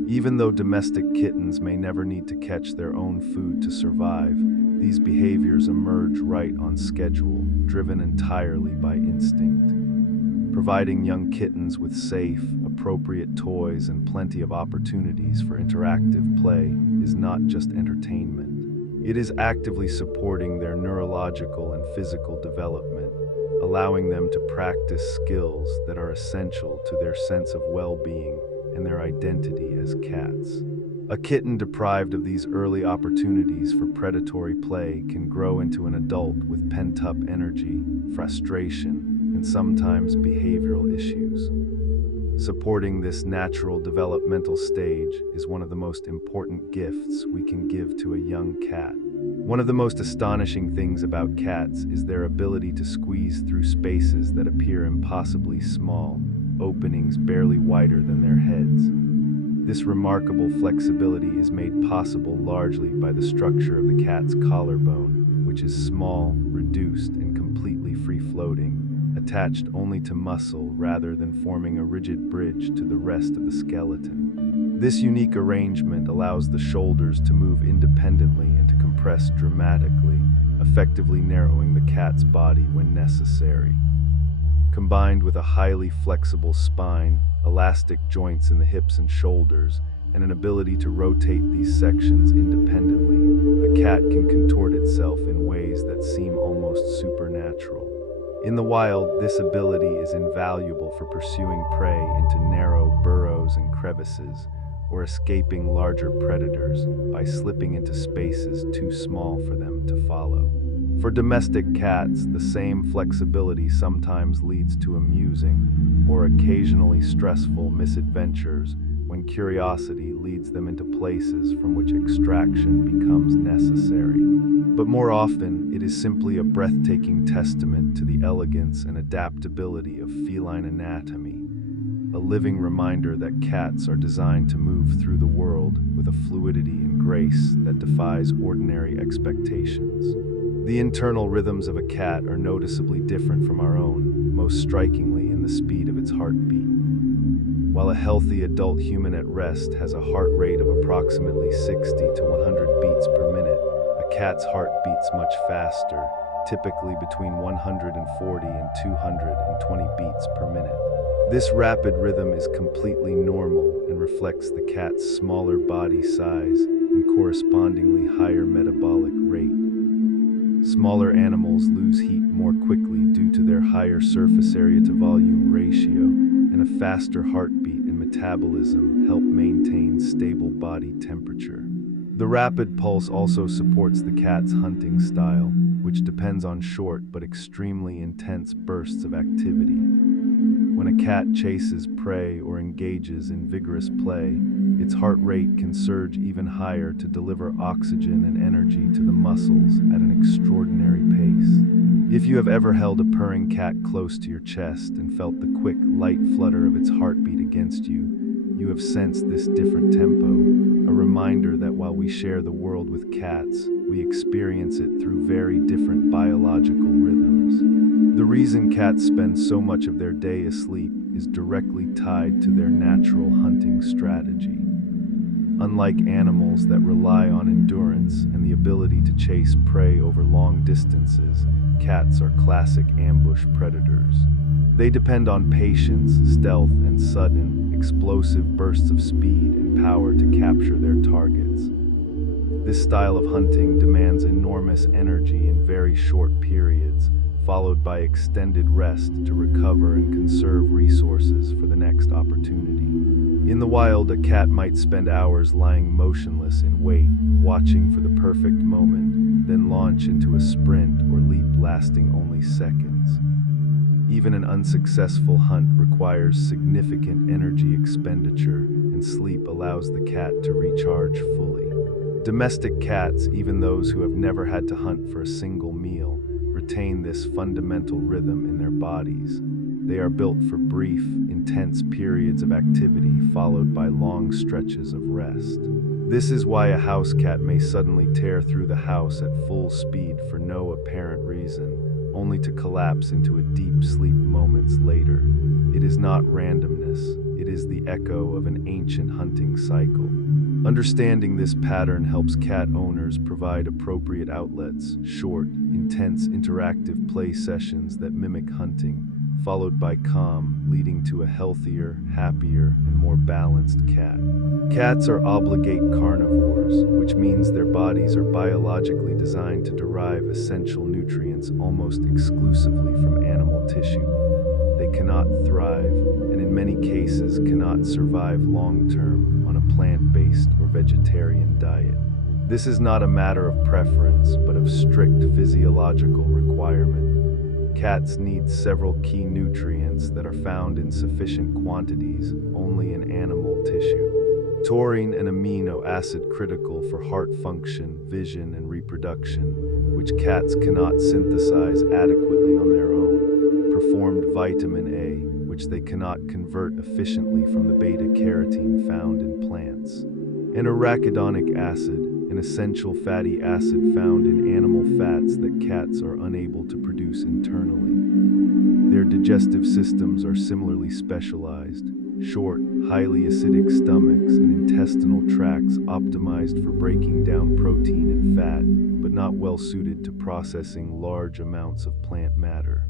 Even though domestic kittens may never need to catch their own food to survive, these behaviors emerge right on schedule, driven entirely by instinct. Providing young kittens with safe, appropriate toys and plenty of opportunities for interactive play is not just entertainment. It is actively supporting their neurological and physical development, allowing them to practice skills that are essential to their sense of well-being and their identity as cats. A kitten deprived of these early opportunities for predatory play can grow into an adult with pent-up energy, frustration, and sometimes behavioral issues. Supporting this natural developmental stage is one of the most important gifts we can give to a young cat. One of the most astonishing things about cats is their ability to squeeze through spaces that appear impossibly small, openings barely wider than their heads. This remarkable flexibility is made possible largely by the structure of the cat's collarbone, which is small, reduced, and completely free-floating, attached only to muscle rather than forming a rigid bridge to the rest of the skeleton. This unique arrangement allows the shoulders to move independently and to compress compressed dramatically, effectively narrowing the cat's body when necessary. Combined with a highly flexible spine, elastic joints in the hips and shoulders, and an ability to rotate these sections independently, a cat can contort itself in ways that seem almost supernatural. In the wild, this ability is invaluable for pursuing prey into narrow burrows and crevices, or escaping larger predators by slipping into spaces too small for them to follow. For domestic cats, the same flexibility sometimes leads to amusing or occasionally stressful misadventures when curiosity leads them into places from which extraction becomes necessary. But more often, it is simply a breathtaking testament to the elegance and adaptability of feline anatomy, a living reminder that cats are designed to move through the world with a fluidity and grace that defies ordinary expectations. The internal rhythms of a cat are noticeably different from our own, most strikingly in the speed of its heartbeat. While a healthy adult human at rest has a heart rate of approximately 60 to 100 beats per minute, a cat's heart beats much faster, typically between 140 and 220 beats per minute. This rapid rhythm is completely normal and reflects the cat's smaller body size and correspondingly higher metabolic rate. Smaller animals lose heat more quickly due to their higher surface area to volume ratio, and a faster heartbeat and metabolism help maintain stable body temperature. The rapid pulse also supports the cat's hunting style, which depends on short but extremely intense bursts of activity. When a cat chases prey or engages in vigorous play, its heart rate can surge even higher to deliver oxygen and energy to the muscles at an extraordinary pace. If you have ever held a purring cat close to your chest and felt the quick, light flutter of its heartbeat against you, you have sensed this different tempo, a reminder that while we share the world with cats, we experience it through very different biological rhythms. The reason cats spend so much of their day asleep is directly tied to their natural hunting strategy. Unlike animals that rely on endurance and the ability to chase prey over long distances, cats are classic ambush predators. They depend on patience, stealth, and sudden, explosive bursts of speed and power to capture their targets. This style of hunting demands enormous energy in very short periods, followed by extended rest to recover and conserve resources for the next opportunity. In the wild, a cat might spend hours lying motionless in wait, watching for the perfect moment, then launch into a sprint or leap lasting only seconds. Even an unsuccessful hunt requires significant energy expenditure, and sleep allows the cat to recharge fully. Domestic cats, even those who have never had to hunt for a single meal, retain this fundamental rhythm in their bodies. They are built for brief, intense periods of activity followed by long stretches of rest. This is why a house cat may suddenly tear through the house at full speed for no apparent reason, only to collapse into a deep sleep moments later. It is not randomness, it is the echo of an ancient hunting cycle. Understanding this pattern helps cat owners provide appropriate outlets, short, intense interactive play sessions that mimic hunting, followed by calm, leading to a healthier, happier, and more balanced cat. Cats are obligate carnivores, which means their bodies are biologically designed to derive essential nutrients almost exclusively from animal tissue. They cannot thrive, and in many cases cannot survive long-term on a plant-based or vegetarian diet. This is not a matter of preference, but of strict physiological requirement. Cats need several key nutrients that are found in sufficient quantities only in animal tissue. Taurine, an amino acid critical for heart function, vision, and reproduction, which cats cannot synthesize adequately on their own. Performed vitamin A, which they cannot convert efficiently from the beta-carotene found in plants. And arachidonic acid, an essential fatty acid found in animal fats that cats are unable to produce internally. Their digestive systems are similarly specialized, short, highly acidic stomachs and intestinal tracts optimized for breaking down protein and fat, but not well suited to processing large amounts of plant matter.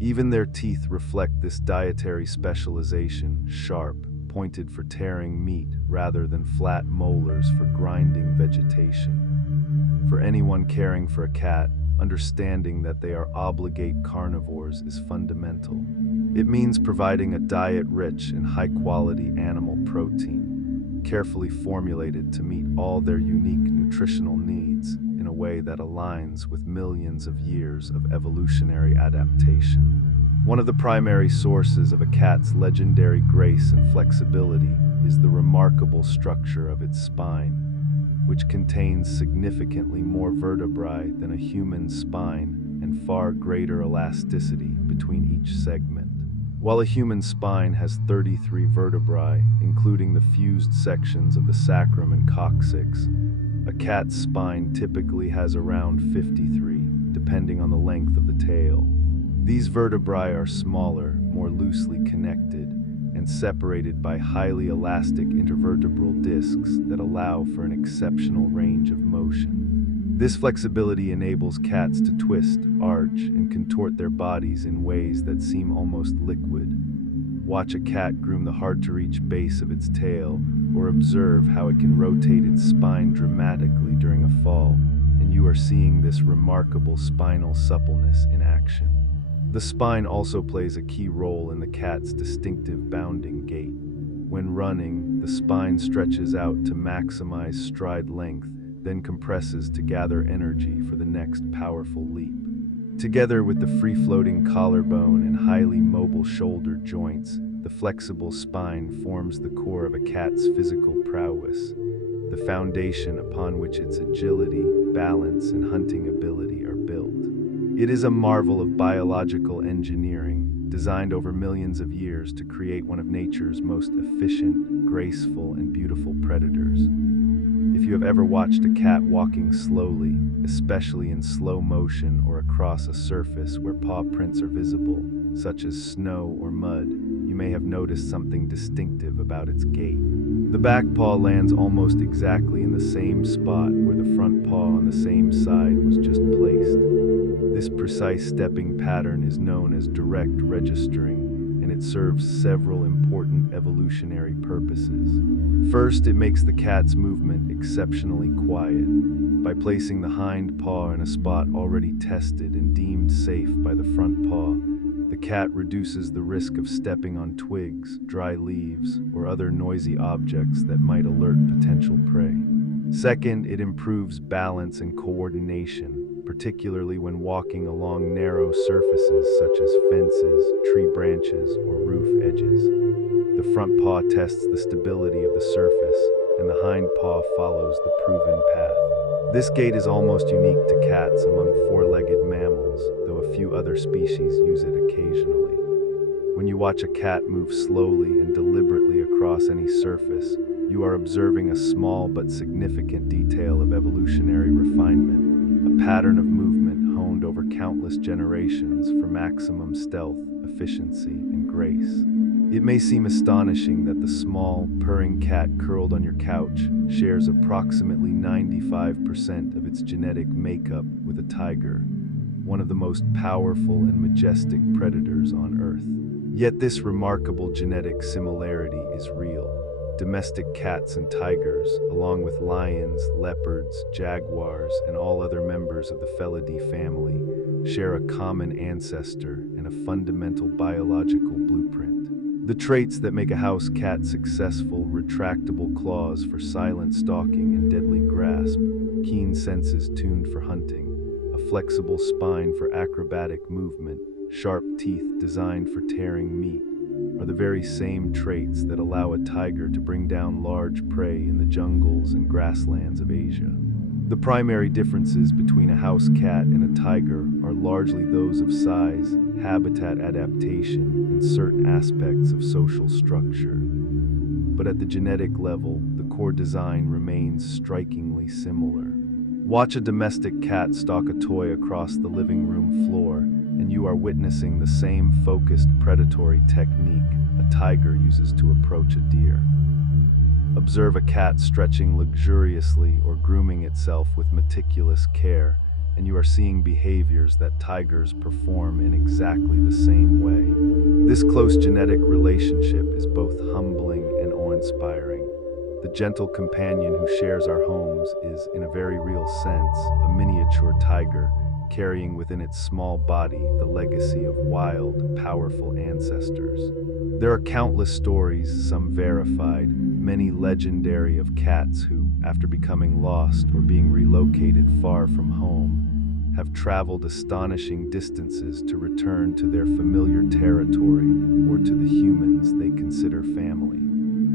Even their teeth reflect this dietary specialization, sharp, pointed for tearing meat rather than flat molars for grinding vegetation. For anyone caring for a cat, understanding that they are obligate carnivores is fundamental. It means providing a diet rich in high-quality animal protein, carefully formulated to meet all their unique nutritional needs in a way that aligns with millions of years of evolutionary adaptation. One of the primary sources of a cat's legendary grace and flexibility is the remarkable structure of its spine, which contains significantly more vertebrae than a human spine and far greater elasticity between each segment. While a human spine has 33 vertebrae, including the fused sections of the sacrum and coccyx, a cat's spine typically has around 53, depending on the length of the tail. These vertebrae are smaller, more loosely connected, and separated by highly elastic intervertebral discs that allow for an exceptional range of motion. This flexibility enables cats to twist, arch, and contort their bodies in ways that seem almost liquid. Watch a cat groom the hard-to-reach base of its tail, or observe how it can rotate its spine dramatically during a fall, and you are seeing this remarkable spinal suppleness in action. The spine also plays a key role in the cat's distinctive bounding gait. When running, the spine stretches out to maximize stride length, then compresses to gather energy for the next powerful leap. Together with the free-floating collarbone and highly mobile shoulder joints, the flexible spine forms the core of a cat's physical prowess, the foundation upon which its agility, balance, and hunting ability are built. It is a marvel of biological engineering, designed over millions of years to create one of nature's most efficient, graceful, and beautiful predators. If you have ever watched a cat walking slowly, especially in slow motion or across a surface where paw prints are visible, such as snow or mud, you may have noticed something distinctive about its gait. The back paw lands almost exactly in the same spot where the front paw on the same side was just placed. This precise stepping pattern is known as direct registering, and it serves several important evolutionary purposes. First, it makes the cat's movement exceptionally quiet. By placing the hind paw in a spot already tested and deemed safe by the front paw, the cat reduces the risk of stepping on twigs, dry leaves, or other noisy objects that might alert potential prey. Second, it improves balance and coordination, particularly when walking along narrow surfaces such as fences, tree branches, or roof edges. The front paw tests the stability of the surface, and the hind paw follows the proven path. This gait is almost unique to cats among four-legged mammals, though a few other species use it occasionally. When you watch a cat move slowly and deliberately across any surface, you are observing a small but significant detail of evolutionary refinement, a pattern of movement honed over countless generations for maximum stealth, efficiency, and grace. It may seem astonishing that the small, purring cat curled on your couch shares approximately 95% of its genetic makeup with a tiger, one of the most powerful and majestic predators on Earth. Yet this remarkable genetic similarity is real. Domestic cats and tigers, along with lions, leopards, jaguars, and all other members of the Felidae family, share a common ancestor and a fundamental biological blueprint. The traits that make a house cat successful: retractable claws for silent stalking and deadly grasp, keen senses tuned for hunting, a flexible spine for acrobatic movement, sharp teeth designed for tearing meat, are the very same traits that allow a tiger to bring down large prey in the jungles and grasslands of Asia. The primary differences between a house cat and a tiger are largely those of size, habitat adaptation, and certain aspects of social structure. But at the genetic level, the core design remains strikingly similar. Watch a domestic cat stalk a toy across the living room floor, and you are witnessing the same focused predatory technique a tiger uses to approach a deer. Observe a cat stretching luxuriously or grooming itself with meticulous care, and you are seeing behaviors that tigers perform in exactly the same way. This close genetic relationship is both humbling and awe-inspiring. The gentle companion who shares our homes is, in a very real sense, a miniature tiger, carrying within its small body the legacy of wild, powerful ancestors. There are countless stories, some verified, many legendary, of cats who, after becoming lost or being relocated far from home, have traveled astonishing distances to return to their familiar territory or to the humans they consider family.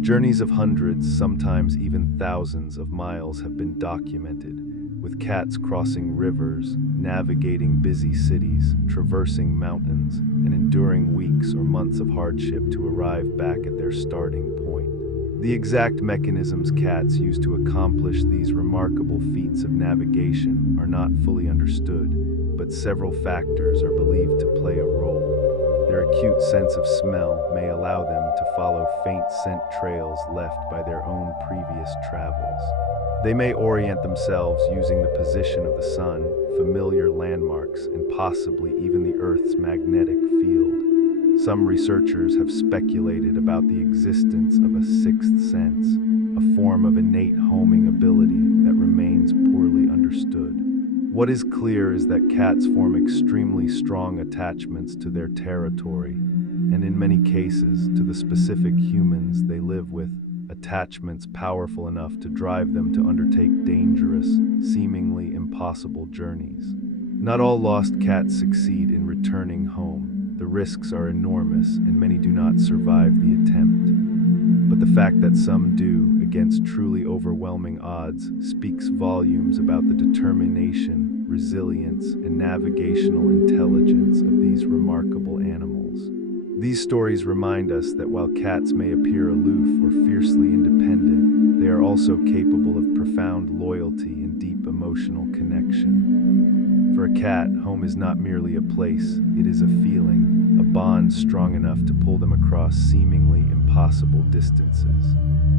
Journeys of hundreds, sometimes even thousands of miles have been documented, with cats crossing rivers, navigating busy cities, traversing mountains, and enduring weeks or months of hardship to arrive back at their starting point. The exact mechanisms cats use to accomplish these remarkable feats of navigation are not fully understood, but several factors are believed to play a role. Their acute sense of smell may allow them to follow faint scent trails left by their own previous travels. They may orient themselves using the position of the sun, familiar landmarks, and possibly even the Earth's magnetic field. Some researchers have speculated about the existence of a sixth sense, a form of innate homing ability that remains poorly understood. What is clear is that cats form extremely strong attachments to their territory, and in many cases to the specific humans they live with, attachments powerful enough to drive them to undertake dangerous, seemingly impossible journeys. Not all lost cats succeed in returning home. The risks are enormous, and many do not survive the attempt. But the fact that some do, against truly overwhelming odds, speaks volumes about the determination, resilience, and navigational intelligence of these remarkable animals. These stories remind us that while cats may appear aloof or fiercely independent, they are also capable of profound loyalty and deep emotional connection. For a cat, home is not merely a place, it is a feeling, a bond strong enough to pull them across seemingly impossible distances.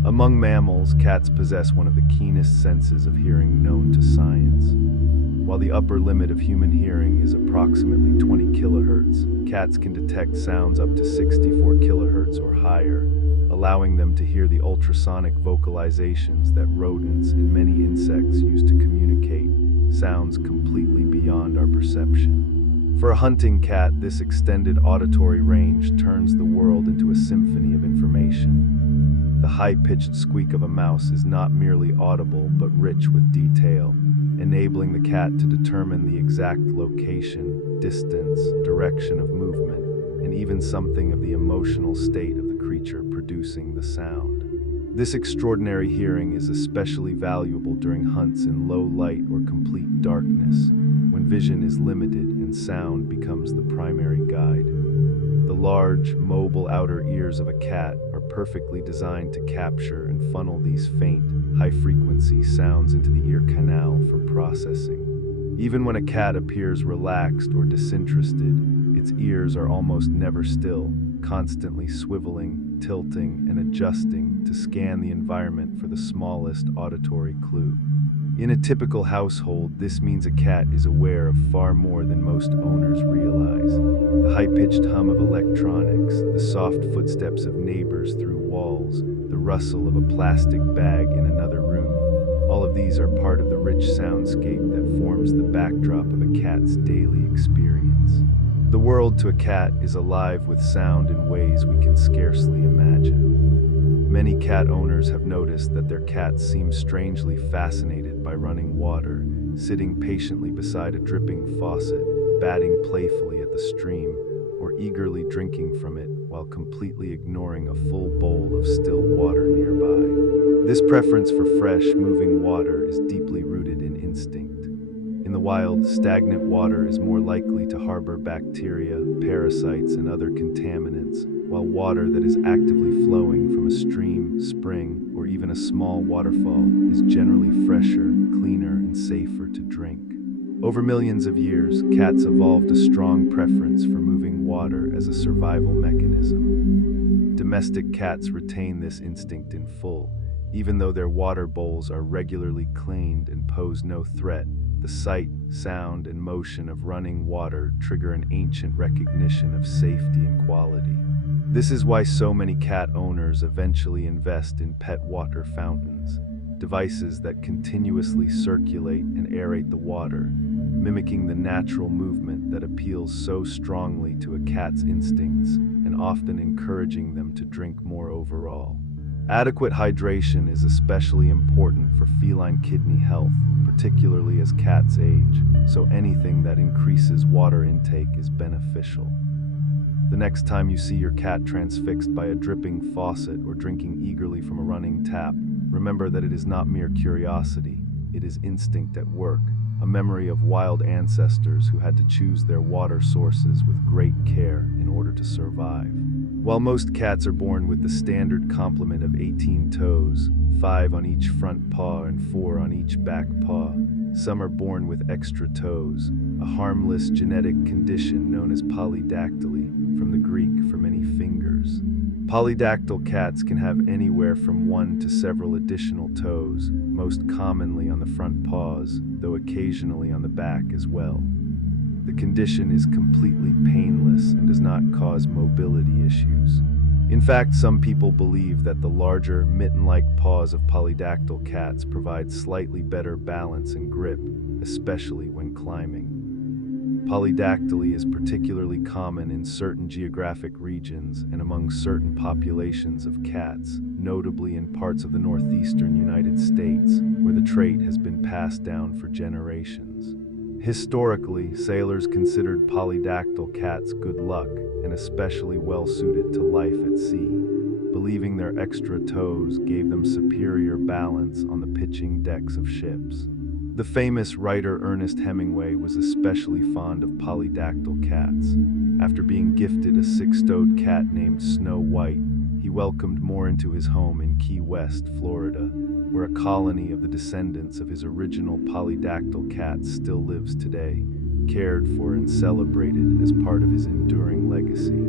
Among mammals, cats possess one of the keenest senses of hearing known to science. While the upper limit of human hearing is approximately 20 kilohertz, cats can detect sounds up to 64 kilohertz or higher, allowing them to hear the ultrasonic vocalizations that rodents and many insects use to communicate, sounds completely beyond our perception. For a hunting cat, this extended auditory range turns the world into a symphony of information. The high-pitched squeak of a mouse is not merely audible but rich with detail, enabling the cat to determine the exact location, distance, direction of movement, and even something of the emotional state of the creature producing the sound. This extraordinary hearing is especially valuable during hunts in low light or complete darkness, when vision is limited and sound becomes the primary guide. The large, mobile outer ears of a cat are perfectly designed to capture and funnel these faint, high-frequency sounds into the ear canal for processing. Even when a cat appears relaxed or disinterested, its ears are almost never still, constantly swiveling, tilting, and adjusting to scan the environment for the smallest auditory clue. In a typical household, this means a cat is aware of far more than most owners realize. The high-pitched hum of electronics, the soft footsteps of neighbors through walls, the rustle of a plastic bag in another room, all of these are part of the rich soundscape that forms the backdrop of a cat's daily experience. The world to a cat is alive with sound in ways we can scarcely imagine. Many cat owners have noticed that their cats seem strangely fascinated by running water, sitting patiently beside a dripping faucet, batting playfully at the stream, or eagerly drinking from it while completely ignoring a full bowl of still water nearby. This preference for fresh, moving water is deeply rooted in instinct. In the wild, stagnant water is more likely to harbor bacteria, parasites, and other contaminants, while water that is actively flowing from a stream, spring, or even a small waterfall is generally fresher, cleaner, and safer to drink. Over millions of years, cats evolved a strong preference for moving water as a survival mechanism. Domestic cats retain this instinct in full. Even though their water bowls are regularly cleaned and pose no threat, the sight, sound, and motion of running water trigger an ancient recognition of safety and quality. This is why so many cat owners eventually invest in pet water fountains, devices that continuously circulate and aerate the water, mimicking the natural movement that appeals so strongly to a cat's instincts and often encouraging them to drink more overall. Adequate hydration is especially important for feline kidney health, particularly as cats age, so anything that increases water intake is beneficial. The next time you see your cat transfixed by a dripping faucet or drinking eagerly from a running tap, remember that it is not mere curiosity, it is instinct at work, a memory of wild ancestors who had to choose their water sources with great care in order to survive. While most cats are born with the standard complement of 18 toes, 5 on each front paw and 4 on each back paw, some are born with extra toes, a harmless genetic condition known as polydactyly, from the Greek for many fingers. Polydactyl cats can have anywhere from 1 to several additional toes, most commonly on the front paws, though occasionally on the back as well. The condition is completely painless and does not cause mobility issues. In fact, some people believe that the larger, mitten-like paws of polydactyl cats provide slightly better balance and grip, especially when climbing. Polydactyly is particularly common in certain geographic regions and among certain populations of cats, notably in parts of the northeastern United States, where the trait has been passed down for generations. Historically, sailors considered polydactyl cats good luck and especially well suited to life at sea, believing their extra toes gave them superior balance on the pitching decks of ships. The famous writer Ernest Hemingway was especially fond of polydactyl cats. After being gifted a 6-toed cat named Snow White, he welcomed more into his home in Key West, Florida, where a colony of the descendants of his original polydactyl cats still lives today, cared for and celebrated as part of his enduring legacy.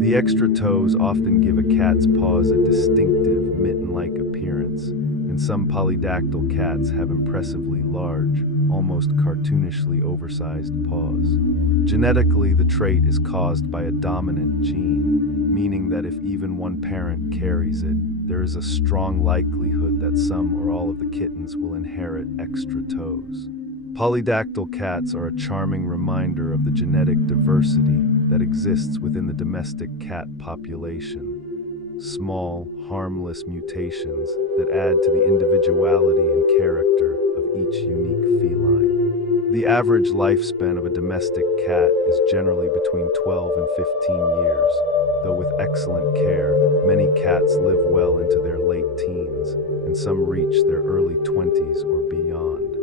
The extra toes often give a cat's paws a distinctive, mitten-like appearance, and some polydactyl cats have impressively large, almost cartoonishly oversized paws. Genetically, the trait is caused by a dominant gene, meaning that if even one parent carries it, there is a strong likelihood that some or all of the kittens will inherit extra toes. Polydactyl cats are a charming reminder of the genetic diversity that exists within the domestic cat population. Small, harmless mutations that add to the individuality and character of each unique feline. The average lifespan of a domestic cat is generally between 12 and 15 years, though with excellent care, many cats live well into their late teens, and some reach their early 20s or beyond.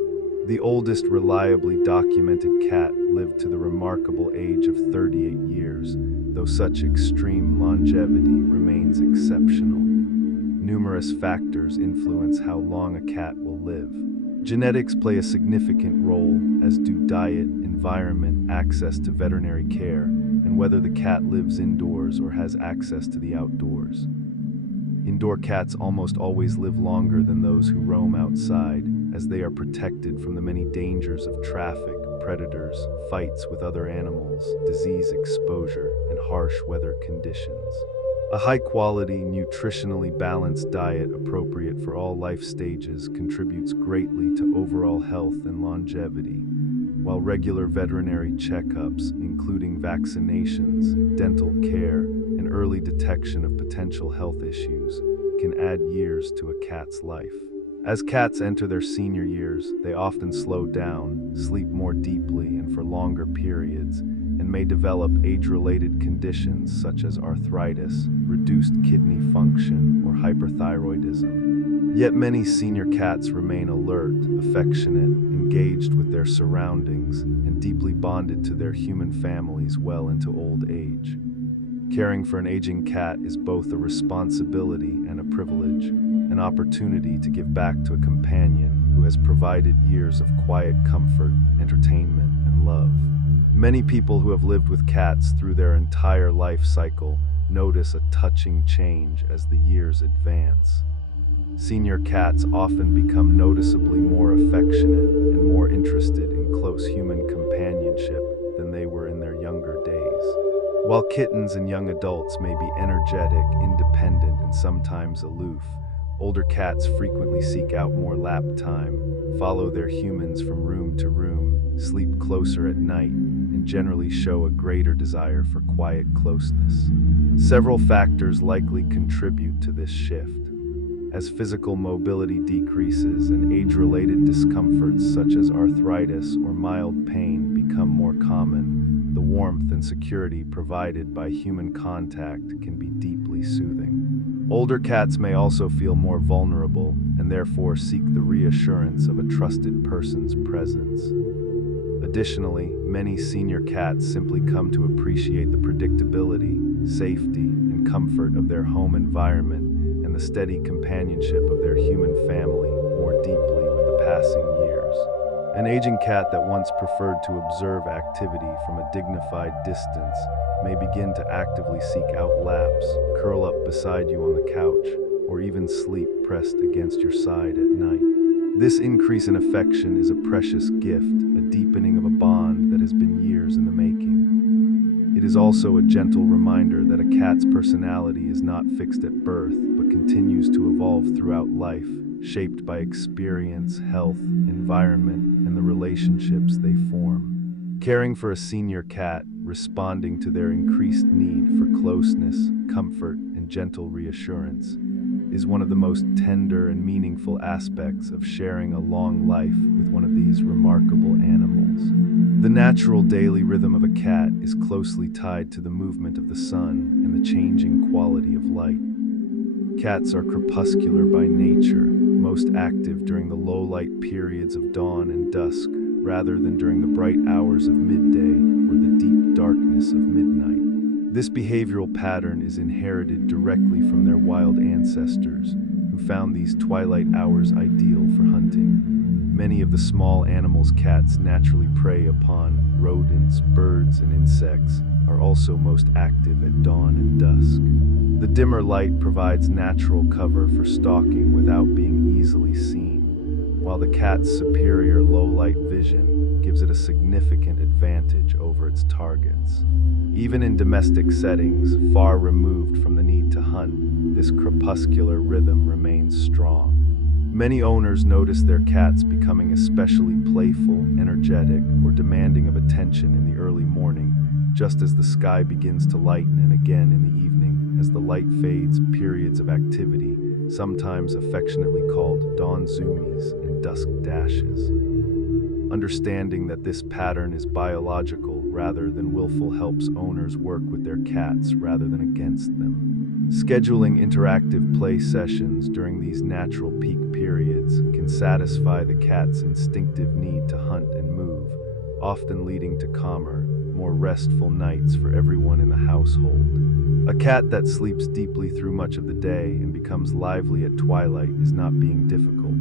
The oldest reliably documented cat lived to the remarkable age of 38 years, though such extreme longevity remains exceptional. Numerous factors influence how long a cat will live. Genetics play a significant role, as do diet, environment, access to veterinary care, and whether the cat lives indoors or has access to the outdoors. Indoor cats almost always live longer than those who roam outside, as they are protected from the many dangers of traffic, predators, fights with other animals, disease exposure, and harsh weather conditions. A high-quality, nutritionally balanced diet appropriate for all life stages contributes greatly to overall health and longevity, while regular veterinary checkups, including vaccinations, dental care, and early detection of potential health issues, can add years to a cat's life. As cats enter their senior years, they often slow down, sleep more deeply and for longer periods, and may develop age-related conditions such as arthritis, reduced kidney function, or hyperthyroidism. Yet many senior cats remain alert, affectionate, engaged with their surroundings, and deeply bonded to their human families well into old age. Caring for an aging cat is both a responsibility and a privilege, an opportunity to give back to a companion who has provided years of quiet comfort, entertainment, and love. Many people who have lived with cats through their entire life cycle notice a touching change as the years advance. Senior cats often become noticeably more affectionate and more interested in close human companionship than they were in their younger days. While kittens and young adults may be energetic, independent, and sometimes aloof, older cats frequently seek out more lap time, follow their humans from room to room, sleep closer at night, and generally show a greater desire for quiet closeness. Several factors likely contribute to this shift. As physical mobility decreases and age-related discomforts such as arthritis or mild pain become more common, the warmth and security provided by human contact can be deeply soothing. Older cats may also feel more vulnerable and therefore seek the reassurance of a trusted person's presence. Additionally, many senior cats simply come to appreciate the predictability, safety, and comfort of their home environment and the steady companionship of their human family more deeply with the passing years. An aging cat that once preferred to observe activity from a dignified distance may begin to actively seek out laps, curl up beside you on the couch, or even sleep pressed against your side at night. This increase in affection is a precious gift, a deepening of a bond that has been years in the making. It is also a gentle reminder that a cat's personality is not fixed at birth, but continues to evolve throughout life, shaped by experience, health, environment, and the relationships they form. Caring for a senior cat, responding to their increased need for closeness, comfort, and gentle reassurance, is one of the most tender and meaningful aspects of sharing a long life with one of these remarkable animals. The natural daily rhythm of a cat is closely tied to the movement of the sun and the changing quality of light. Cats are crepuscular by nature, most active during the low-light periods of dawn and dusk, rather than during the bright hours of midday or the deep darkness of midnight. This behavioral pattern is inherited directly from their wild ancestors, who found these twilight hours ideal for hunting. Many of the small animals cats naturally prey upon, rodents, birds, and insects, are also most active at dawn and dusk. The dimmer light provides natural cover for stalking without being easily seen, while the cat's superior low-light vision gives it a significant advantage over its targets. Even in domestic settings, far removed from the need to hunt, this crepuscular rhythm remains strong. Many owners notice their cats becoming especially playful, energetic, or demanding of attention in the early morning, just as the sky begins to lighten, and again in the evening, as the light fades. Periods of activity, sometimes affectionately called dawn zoomies and dusk dashes. Understanding that this pattern is biological rather than willful helps owners work with their cats rather than against them. Scheduling interactive play sessions during these natural peak periods can satisfy the cat's instinctive need to hunt and move, often leading to calmer, more restful nights for everyone in the household. A cat that sleeps deeply through much of the day and becomes lively at twilight is not being difficult.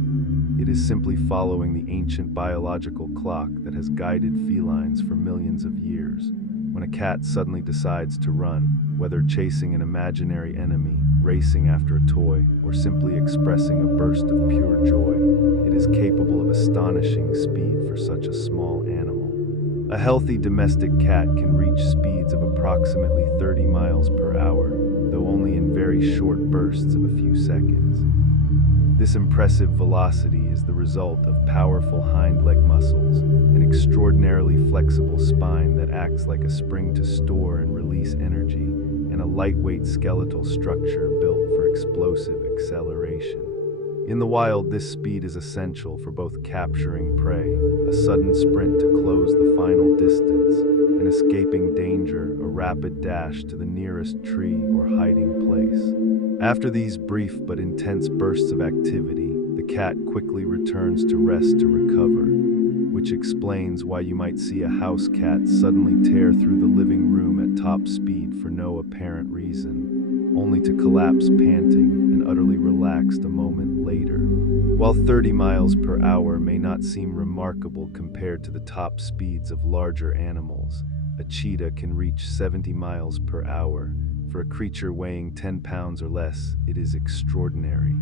It is simply following the ancient biological clock that has guided felines for millions of years. When a cat suddenly decides to run, whether chasing an imaginary enemy, racing after a toy, or simply expressing a burst of pure joy, it is capable of astonishing speed for such a small animal. A healthy domestic cat can reach speeds of approximately 30 miles per hour, though only in very short bursts of a few seconds. This impressive velocity is the result of powerful hind leg muscles, an extraordinarily flexible spine that acts like a spring to store and release energy, and a lightweight skeletal structure built for explosive acceleration. In the wild, this speed is essential for both capturing prey, a sudden sprint to close the final distance, and escaping danger, a rapid dash to the nearest tree or hiding place. After these brief but intense bursts of activity, the cat quickly returns to rest to recover, which explains why you might see a house cat suddenly tear through the living room at top speed for no apparent reason, only to collapse panting and utterly relaxed a moment later. While 30 miles per hour may not seem remarkable compared to the top speeds of larger animals, a cheetah can reach 70 miles per hour, For a creature weighing 10 pounds or less, it is extraordinary.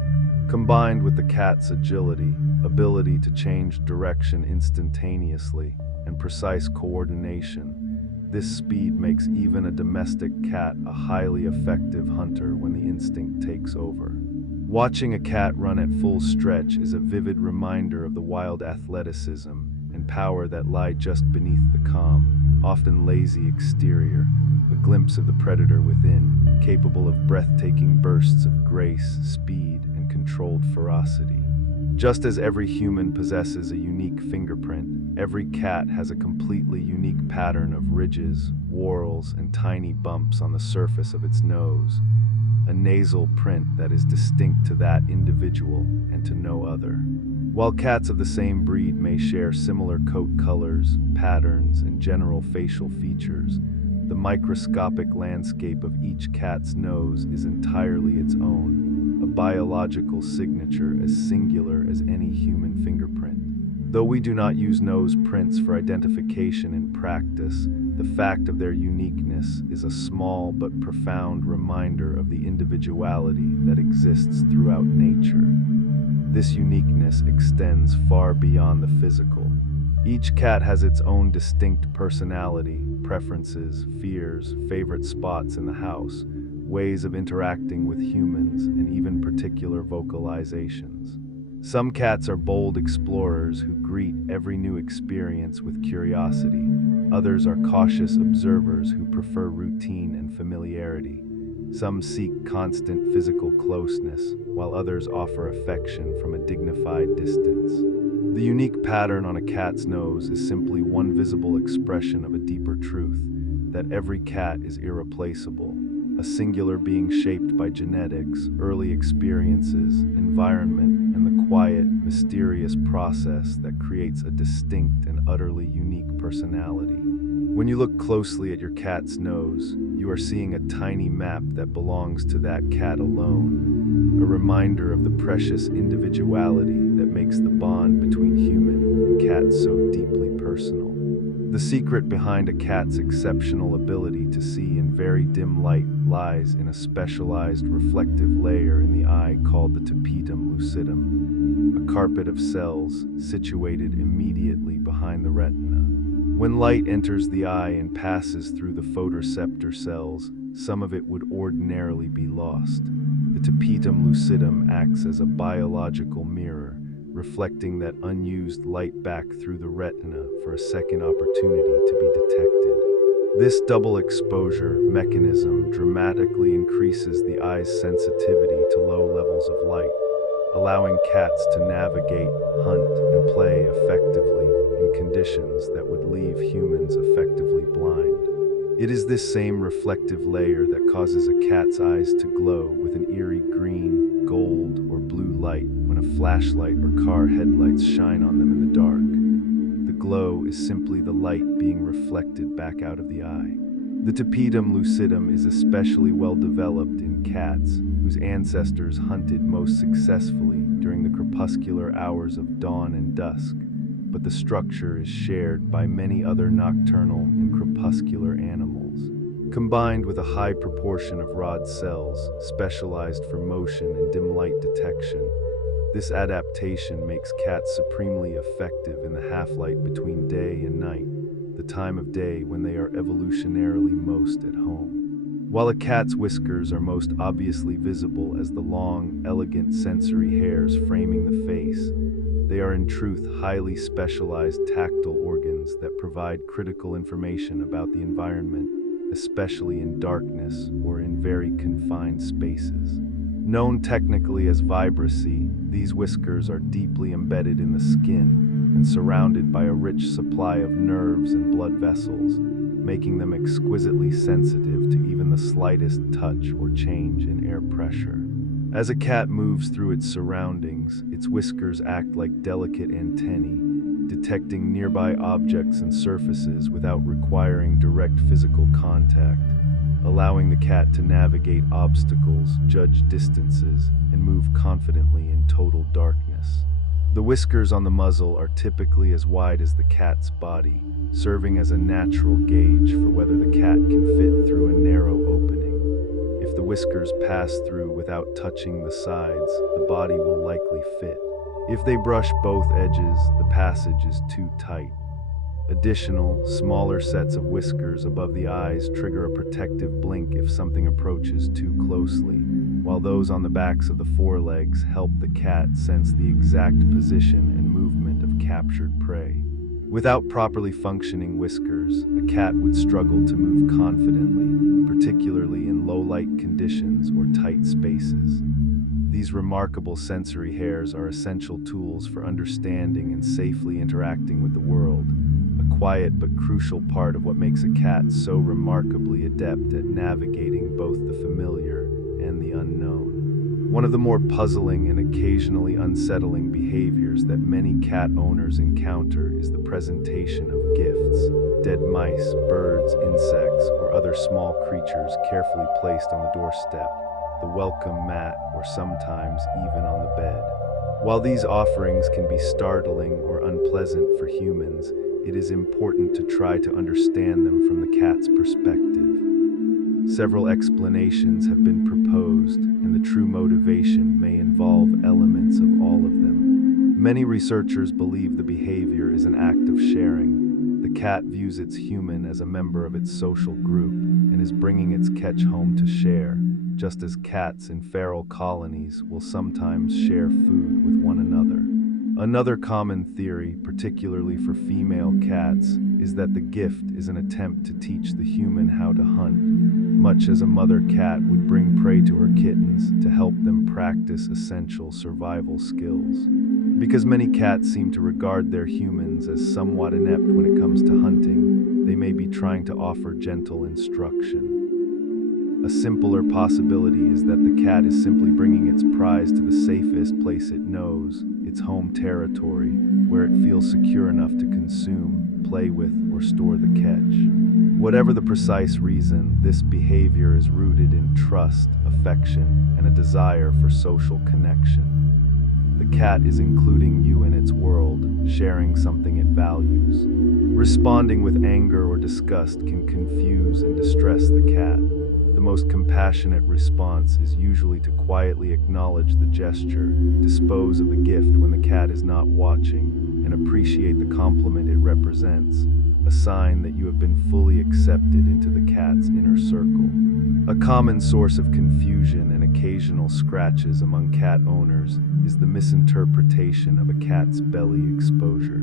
Combined with the cat's agility, ability to change direction instantaneously, and precise coordination, this speed makes even a domestic cat a highly effective hunter when the instinct takes over. Watching a cat run at full stretch is a vivid reminder of the wild athleticism and power that lie just beneath the calm, often lazy exterior, a glimpse of the predator within, capable of breathtaking bursts of grace, speed, and controlled ferocity. Just as every human possesses a unique fingerprint, every cat has a completely unique pattern of ridges, whorls, and tiny bumps on the surface of its nose, a nasal print that is distinct to that individual and to no other. While cats of the same breed may share similar coat colors, patterns, and general facial features, the microscopic landscape of each cat's nose is entirely its own, a biological signature as singular as any human fingerprint. Though we do not use nose prints for identification in practice, the fact of their uniqueness is a small but profound reminder of the individuality that exists throughout nature. This uniqueness extends far beyond the physical. Each cat has its own distinct personality, preferences, fears, favorite spots in the house, ways of interacting with humans, and even particular vocalizations. Some cats are bold explorers who greet every new experience with curiosity. Others are cautious observers who prefer routine and familiarity. Some seek constant physical closeness, while others offer affection from a dignified distance. The unique pattern on a cat's nose is simply one visible expression of a deeper truth, that every cat is irreplaceable, a singular being shaped by genetics, early experiences, environment, and the quiet, mysterious process that creates a distinct and utterly unique personality. When you look closely at your cat's nose, you are seeing a tiny map that belongs to that cat alone, a reminder of the precious individuality that makes the bond between human and cat so deeply personal. The secret behind a cat's exceptional ability to see in very dim light lies in a specialized reflective layer in the eye called the tapetum lucidum, a carpet of cells situated immediately behind the retina. When light enters the eye and passes through the photoreceptor cells, some of it would ordinarily be lost. The tapetum lucidum acts as a biological mirror, reflecting that unused light back through the retina for a second opportunity to be detected. This double exposure mechanism dramatically increases the eye's sensitivity to low levels of light, allowing cats to navigate, hunt, and play effectively in conditions that would leave humans effectively blind. It is this same reflective layer that causes a cat's eyes to glow with an eerie green, gold, or blue light when a flashlight or car headlights shine on them in the dark. The glow is simply the light being reflected back out of the eye. The tapetum lucidum is especially well developed in cats whose ancestors hunted most successfully during the crepuscular hours of dawn and dusk, but the structure is shared by many other nocturnal and crepuscular animals. Combined with a high proportion of rod cells specialized for motion and dim light detection, this adaptation makes cats supremely effective in the half-light between day and night, the time of day when they are evolutionarily most at home. While a cat's whiskers are most obviously visible as the long, elegant sensory hairs framing the face, they are in truth highly specialized tactile organs that provide critical information about the environment, especially in darkness or in very confined spaces. Known technically as vibrissae, these whiskers are deeply embedded in the skin and surrounded by a rich supply of nerves and blood vessels, making them exquisitely sensitive to even the slightest touch or change in air pressure. As a cat moves through its surroundings, its whiskers act like delicate antennae, detecting nearby objects and surfaces without requiring direct physical contact, allowing the cat to navigate obstacles, judge distances, and move confidently in total darkness. The whiskers on the muzzle are typically as wide as the cat's body, serving as a natural gauge for whether the cat can fit through a narrow opening. If the whiskers pass through without touching the sides, the body will likely fit. If they brush both edges, the passage is too tight. Additional, smaller sets of whiskers above the eyes trigger a protective blink if something approaches too closely, while those on the backs of the forelegs help the cat sense the exact position and movement of captured prey. Without properly functioning whiskers, a cat would struggle to move confidently, particularly in low-light conditions or tight spaces. These remarkable sensory hairs are essential tools for understanding and safely interacting with the world, a quiet but crucial part of what makes a cat so remarkably adept at navigating both the familiar and the unknown. One of the more puzzling and occasionally unsettling behaviors that many cat owners encounter is the presentation of gifts, dead mice, birds, insects, or other small creatures carefully placed on the doorstep, the welcome mat, or sometimes even on the bed. While these offerings can be startling or unpleasant for humans, it is important to try to understand them from the cat's perspective. Several explanations have been proposed, and the true motivation may involve elements of all of them. Many researchers believe the behavior is an act of sharing. The cat views its human as a member of its social group and is bringing its catch home to share, just as cats in feral colonies will sometimes share food with one another. Another common theory, particularly for female cats, is that the gift is an attempt to teach the human how to hunt, much as a mother cat would bring prey to her kittens to help them practice essential survival skills. Because many cats seem to regard their humans as somewhat inept when it comes to hunting, they may be trying to offer gentle instruction. A simpler possibility is that the cat is simply bringing its prize to the safest place it knows, its home territory, where it feels secure enough to consume, play with, or store the catch. Whatever the precise reason, this behavior is rooted in trust, affection, and a desire for social connection. The cat is including you in its world, sharing something it values. Responding with anger or disgust can confuse and distress the cat. The most compassionate response is usually to quietly acknowledge the gesture, dispose of the gift when the cat is not watching, and appreciate the compliment it represents, a sign that you have been fully accepted into the cat's inner circle. A common source of confusion and occasional scratches among cat owners is the misinterpretation of a cat's belly exposure.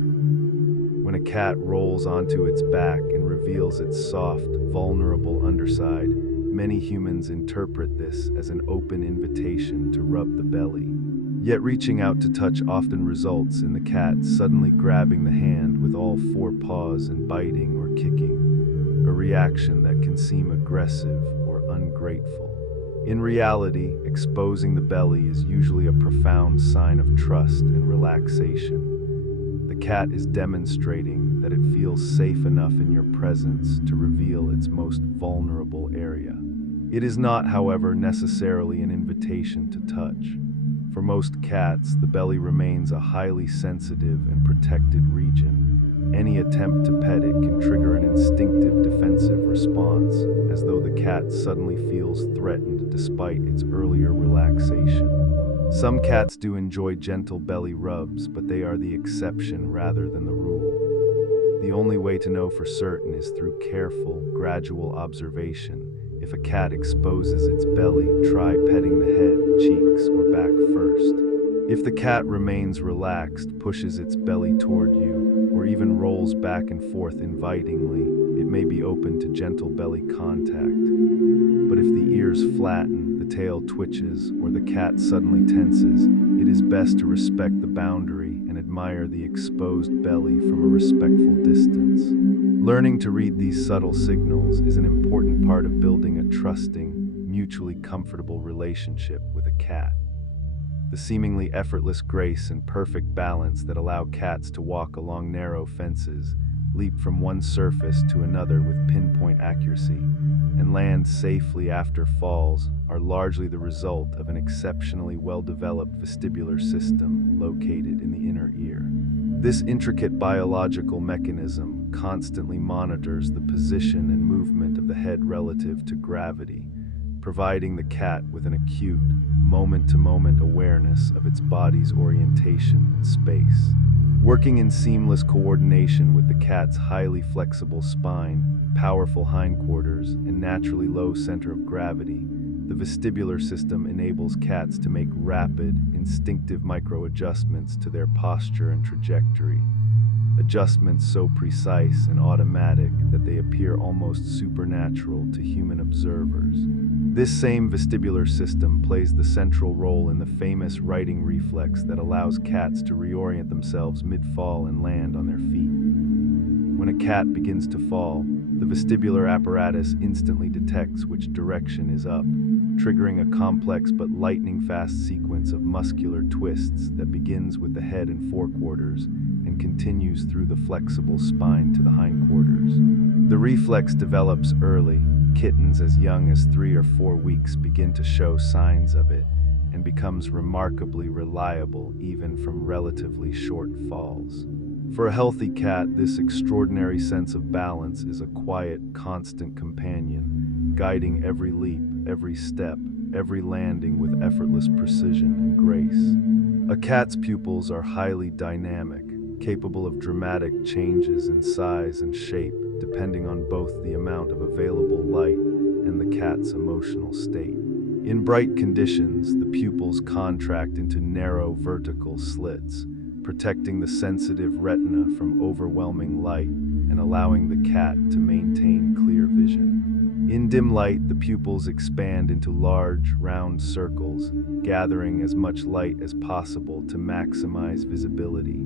When a cat rolls onto its back and reveals its soft, vulnerable underside, many humans interpret this as an open invitation to rub the belly. Yet reaching out to touch often results in the cat suddenly grabbing the hand with all four paws and biting or kicking, a reaction that can seem aggressive or ungrateful. In reality, exposing the belly is usually a profound sign of trust and relaxation. The cat is demonstrating that it feels safe enough in your presence to reveal its most vulnerable area. It is not, however, necessarily an invitation to touch. For most cats, the belly remains a highly sensitive and protected region. Any attempt to pet it can trigger an instinctive defensive response, as though the cat suddenly feels threatened despite its earlier relaxation. Some cats do enjoy gentle belly rubs, but they are the exception rather than the rule. The only way to know for certain is through careful, gradual observation. If a cat exposes its belly, try petting the head, cheeks, or back first. If the cat remains relaxed, pushes its belly toward you, or even rolls back and forth invitingly, it may be open to gentle belly contact. But if the ears flatten, the tail twitches, or the cat suddenly tenses, it is best to respect the boundary and admire the exposed belly from a respectful distance. Learning to read these subtle signals is an important part of building a trusting, mutually comfortable relationship with a cat. The seemingly effortless grace and perfect balance that allow cats to walk along narrow fences, leap from one surface to another with pinpoint accuracy, and land safely after falls are largely the result of an exceptionally well-developed vestibular system located in the inner ear. This intricate biological mechanism constantly monitors the position and movement of the head relative to gravity, providing the cat with an acute, moment-to-moment awareness of its body's orientation in space. Working in seamless coordination with the cat's highly flexible spine, powerful hindquarters, and naturally low center of gravity, the vestibular system enables cats to make rapid, instinctive micro-adjustments to their posture and trajectory. Adjustments so precise and automatic that they appear almost supernatural to human observers. This same vestibular system plays the central role in the famous righting reflex that allows cats to reorient themselves mid-fall and land on their feet. When a cat begins to fall, the vestibular apparatus instantly detects which direction is up, triggering a complex but lightning-fast sequence of muscular twists that begins with the head and forequarters and continues through the flexible spine to the hindquarters. The reflex develops early. Kittens as young as 3 or 4 weeks begin to show signs of it and becomes remarkably reliable even from relatively short falls. For a healthy cat, this extraordinary sense of balance is a quiet, constant companion, guiding every leap, every step, every landing with effortless precision and grace. A cat's pupils are highly dynamic, capable of dramatic changes in size and shape, depending on both the amount of available light and the cat's emotional state. In bright conditions, the pupils contract into narrow vertical slits, protecting the sensitive retina from overwhelming light and allowing the cat to maintain clear vision. In dim light, the pupils expand into large, round circles, gathering as much light as possible to maximize visibility.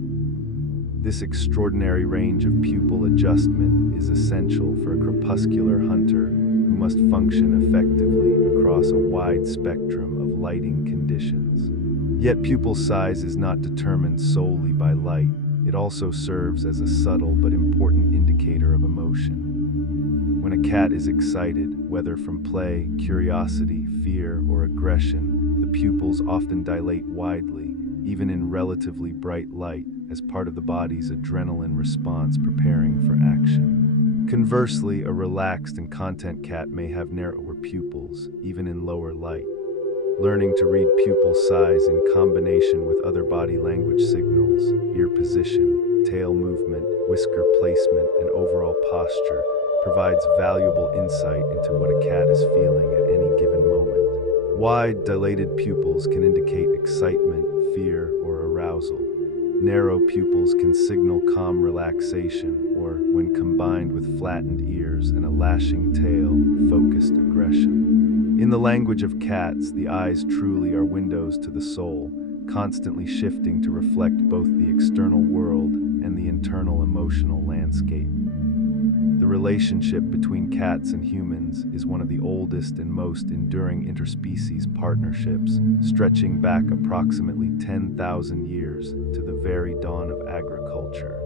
This extraordinary range of pupil adjustment is essential for a crepuscular hunter who must function effectively across a wide spectrum of lighting conditions. Yet pupil size is not determined solely by light. It also serves as a subtle but important indicator of emotion. When a cat is excited, whether from play, curiosity, fear, or aggression, the pupils often dilate widely, even in relatively bright light, as part of the body's adrenaline response preparing for action. Conversely, a relaxed and content cat may have narrower pupils, even in lower light. Learning to read pupil size in combination with other body language signals, ear position, tail movement, whisker placement, and overall posture provides valuable insight into what a cat is feeling at any given moment. Wide, dilated pupils can indicate excitement, fear, or arousal. Narrow pupils can signal calm relaxation, or, when combined with flattened ears and a lashing tail, focused aggression. In the language of cats, the eyes truly are windows to the soul, constantly shifting to reflect both the external world and the internal emotional landscape. The relationship between cats and humans is one of the oldest and most enduring interspecies partnerships, stretching back approximately 10,000 years to the very dawn of agriculture.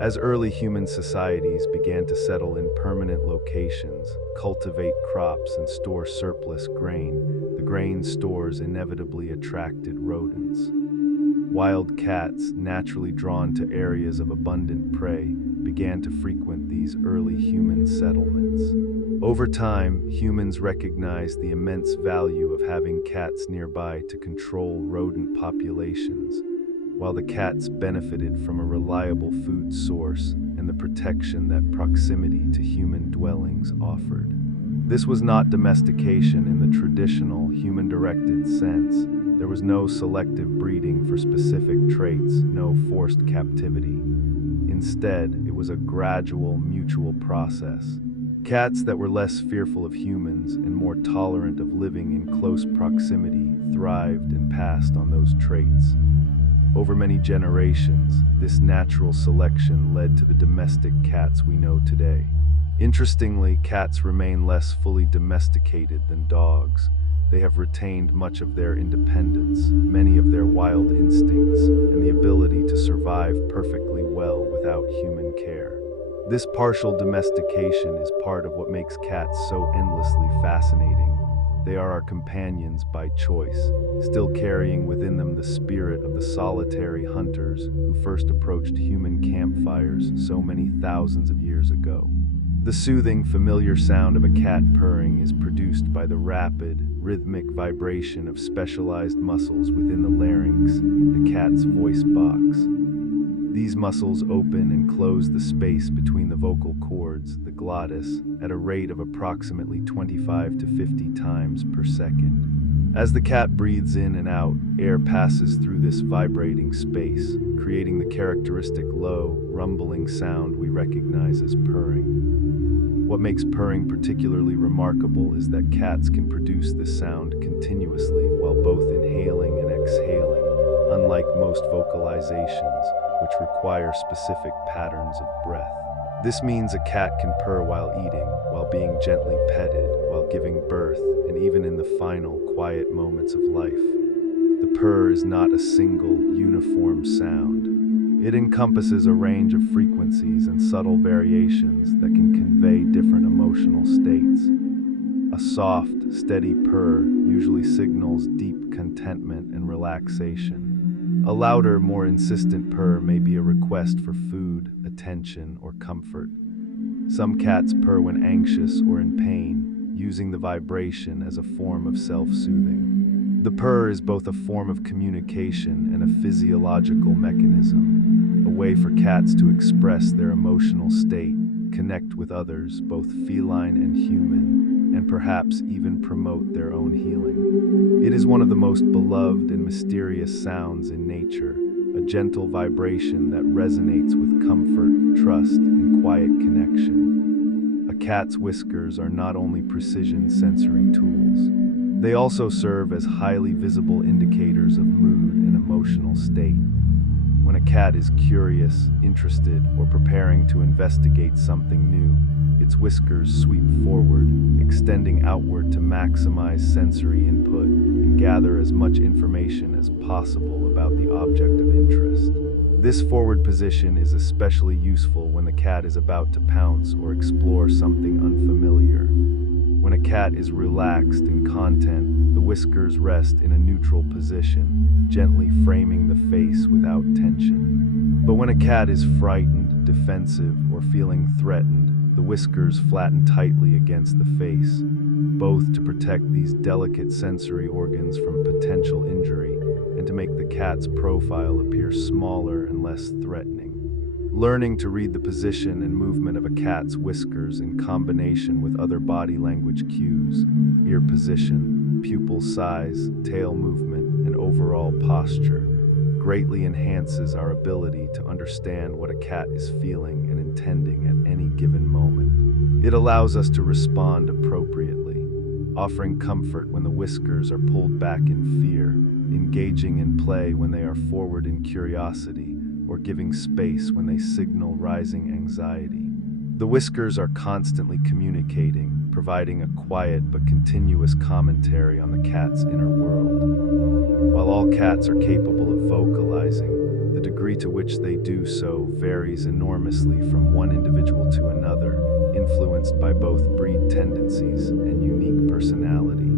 As early human societies began to settle in permanent locations, cultivate crops, and store surplus grain, the grain stores inevitably attracted rodents. Wild cats, naturally drawn to areas of abundant prey, began to frequent these early human settlements. Over time, humans recognized the immense value of having cats nearby to control rodent populations, while the cats benefited from a reliable food source and the protection that proximity to human dwellings offered. This was not domestication in the traditional, human-directed sense. There was no selective breeding for specific traits, no forced captivity. Instead, it was a gradual, mutual process. Cats that were less fearful of humans and more tolerant of living in close proximity thrived and passed on those traits. Over many generations, this natural selection led to the domestic cats we know today. Interestingly, cats remain less fully domesticated than dogs. They have retained much of their independence, many of their wild instincts, and the ability to survive perfectly well without human care. This partial domestication is part of what makes cats so endlessly fascinating. They are our companions by choice, still carrying within them the spirit of the solitary hunters who first approached human campfires so many thousands of years ago. The soothing, familiar sound of a cat purring is produced by the rapid, rhythmic vibration of specialized muscles within the larynx, the cat's voice box. These muscles open and close the space between the vocal cords, the glottis, at a rate of approximately 25 to 50 times per second. As the cat breathes in and out, air passes through this vibrating space, creating the characteristic low, rumbling sound we recognize as purring. What makes purring particularly remarkable is that cats can produce this sound continuously while both inhaling and exhaling, unlike most vocalizations, which require specific patterns of breath. This means a cat can purr while eating, while being gently petted, while giving birth, and even in the final, quiet moments of life. The purr is not a single, uniform sound. It encompasses a range of frequencies and subtle variations that can convey different emotional states. A soft, steady purr usually signals deep contentment and relaxation. A louder, more insistent purr may be a request for food, attention, or comfort. Some cats purr when anxious or in pain, using the vibration as a form of self-soothing. The purr is both a form of communication and a physiological mechanism, a way for cats to express their emotional state, connect with others, both feline and human, and perhaps even promote their own healing. It is one of the most beloved and mysterious sounds in nature, a gentle vibration that resonates with comfort, trust, and quiet connection. A cat's whiskers are not only precision sensory tools, they also serve as highly visible indicators of mood and emotional state. When a cat is curious, interested, or preparing to investigate something new, its whiskers sweep forward, extending outward to maximize sensory input and gather as much information as possible about the object of interest. This forward position is especially useful when the cat is about to pounce or explore something unfamiliar. When a cat is relaxed and content, the whiskers rest in a neutral position, gently framing the face without tension. But when a cat is frightened, defensive, or feeling threatened, the whiskers flatten tightly against the face, both to protect these delicate sensory organs from potential injury and to make the cat's profile appear smaller and less threatening. Learning to read the position and movement of a cat's whiskers in combination with other body language cues, ear position, pupil size, tail movement, and overall posture, greatly enhances our ability to understand what a cat is feeling and intending at any given moment. It allows us to respond appropriately, offering comfort when the whiskers are pulled back in fear, engaging in play when they are forward in curiosity, or giving space when they signal rising anxiety. The whiskers are constantly communicating, providing a quiet but continuous commentary on the cat's inner world. While all cats are capable of vocalizing, the degree to which they do so varies enormously from one individual to another, influenced by both breed tendencies and unique personality.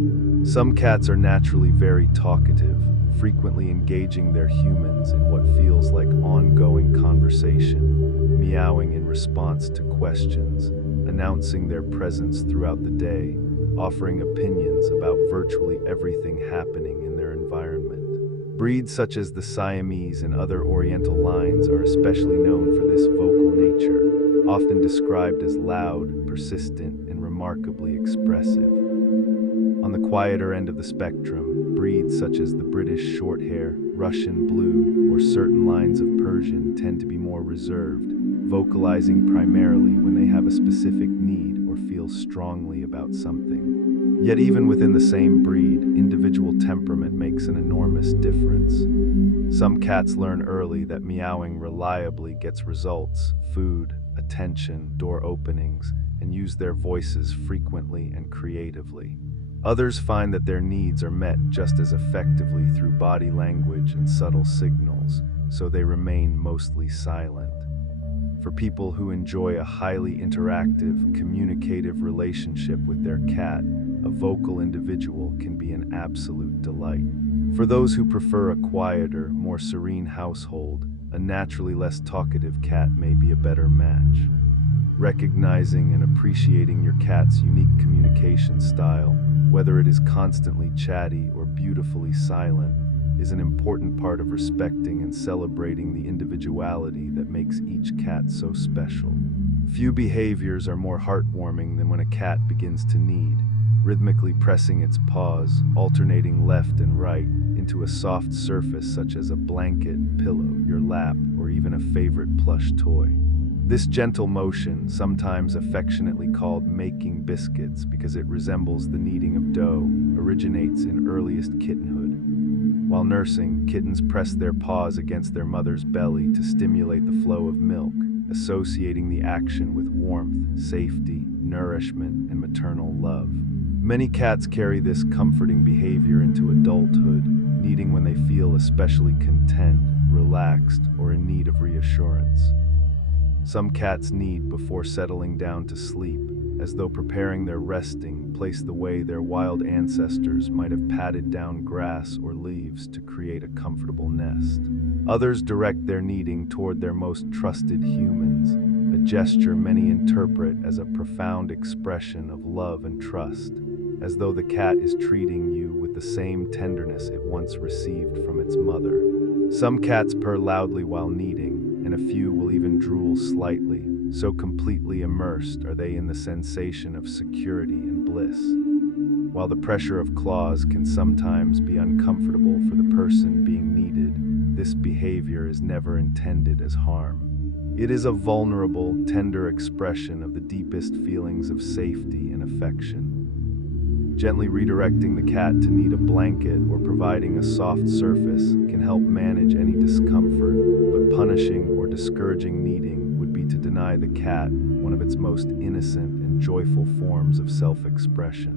Some cats are naturally very talkative, frequently engaging their humans in what feels like ongoing conversation, meowing in response to questions, announcing their presence throughout the day, offering opinions about virtually everything happening in their environment. Breeds such as the Siamese and other Oriental lines are especially known for this vocal nature, often described as loud, persistent, and remarkably expressive. On the quieter end of the spectrum, breeds such as the British Shorthair, Russian Blue, or certain lines of Persian tend to be more reserved, vocalizing primarily when they have a specific need or feel strongly about something. Yet even within the same breed, individual temperament makes an enormous difference. Some cats learn early that meowing reliably gets results, food, attention, door openings, and use their voices frequently and creatively. Others find that their needs are met just as effectively through body language and subtle signals, so they remain mostly silent. For people who enjoy a highly interactive, communicative relationship with their cat, a vocal individual can be an absolute delight. For those who prefer a quieter, more serene household, a naturally less talkative cat may be a better match. Recognizing and appreciating your cat's unique communication style, whether it is constantly chatty or beautifully silent, is an important part of respecting and celebrating the individuality that makes each cat so special. Few behaviors are more heartwarming than when a cat begins to knead, rhythmically pressing its paws, alternating left and right, into a soft surface such as a blanket, pillow, your lap, or even a favorite plush toy. This gentle motion, sometimes affectionately called making biscuits because it resembles the kneading of dough, originates in earliest kittenhood. While nursing, kittens press their paws against their mother's belly to stimulate the flow of milk, associating the action with warmth, safety, nourishment, and maternal love. Many cats carry this comforting behavior into adulthood, kneading when they feel especially content, relaxed, or in need of reassurance. Some cats knead before settling down to sleep, as though preparing their resting place the way their wild ancestors might have patted down grass or leaves to create a comfortable nest. Others direct their kneading toward their most trusted humans, a gesture many interpret as a profound expression of love and trust, as though the cat is treating you with the same tenderness it once received from its mother. Some cats purr loudly while kneading, and a few will even drool slightly, so completely immersed are they in the sensation of security and bliss. While the pressure of claws can sometimes be uncomfortable for the person being kneaded, this behavior is never intended as harm. It is a vulnerable, tender expression of the deepest feelings of safety and affection. Gently redirecting the cat to knead a blanket or providing a soft surface can help manage any discomfort, but punishing or discouraging kneading would be to deny the cat one of its most innocent and joyful forms of self-expression.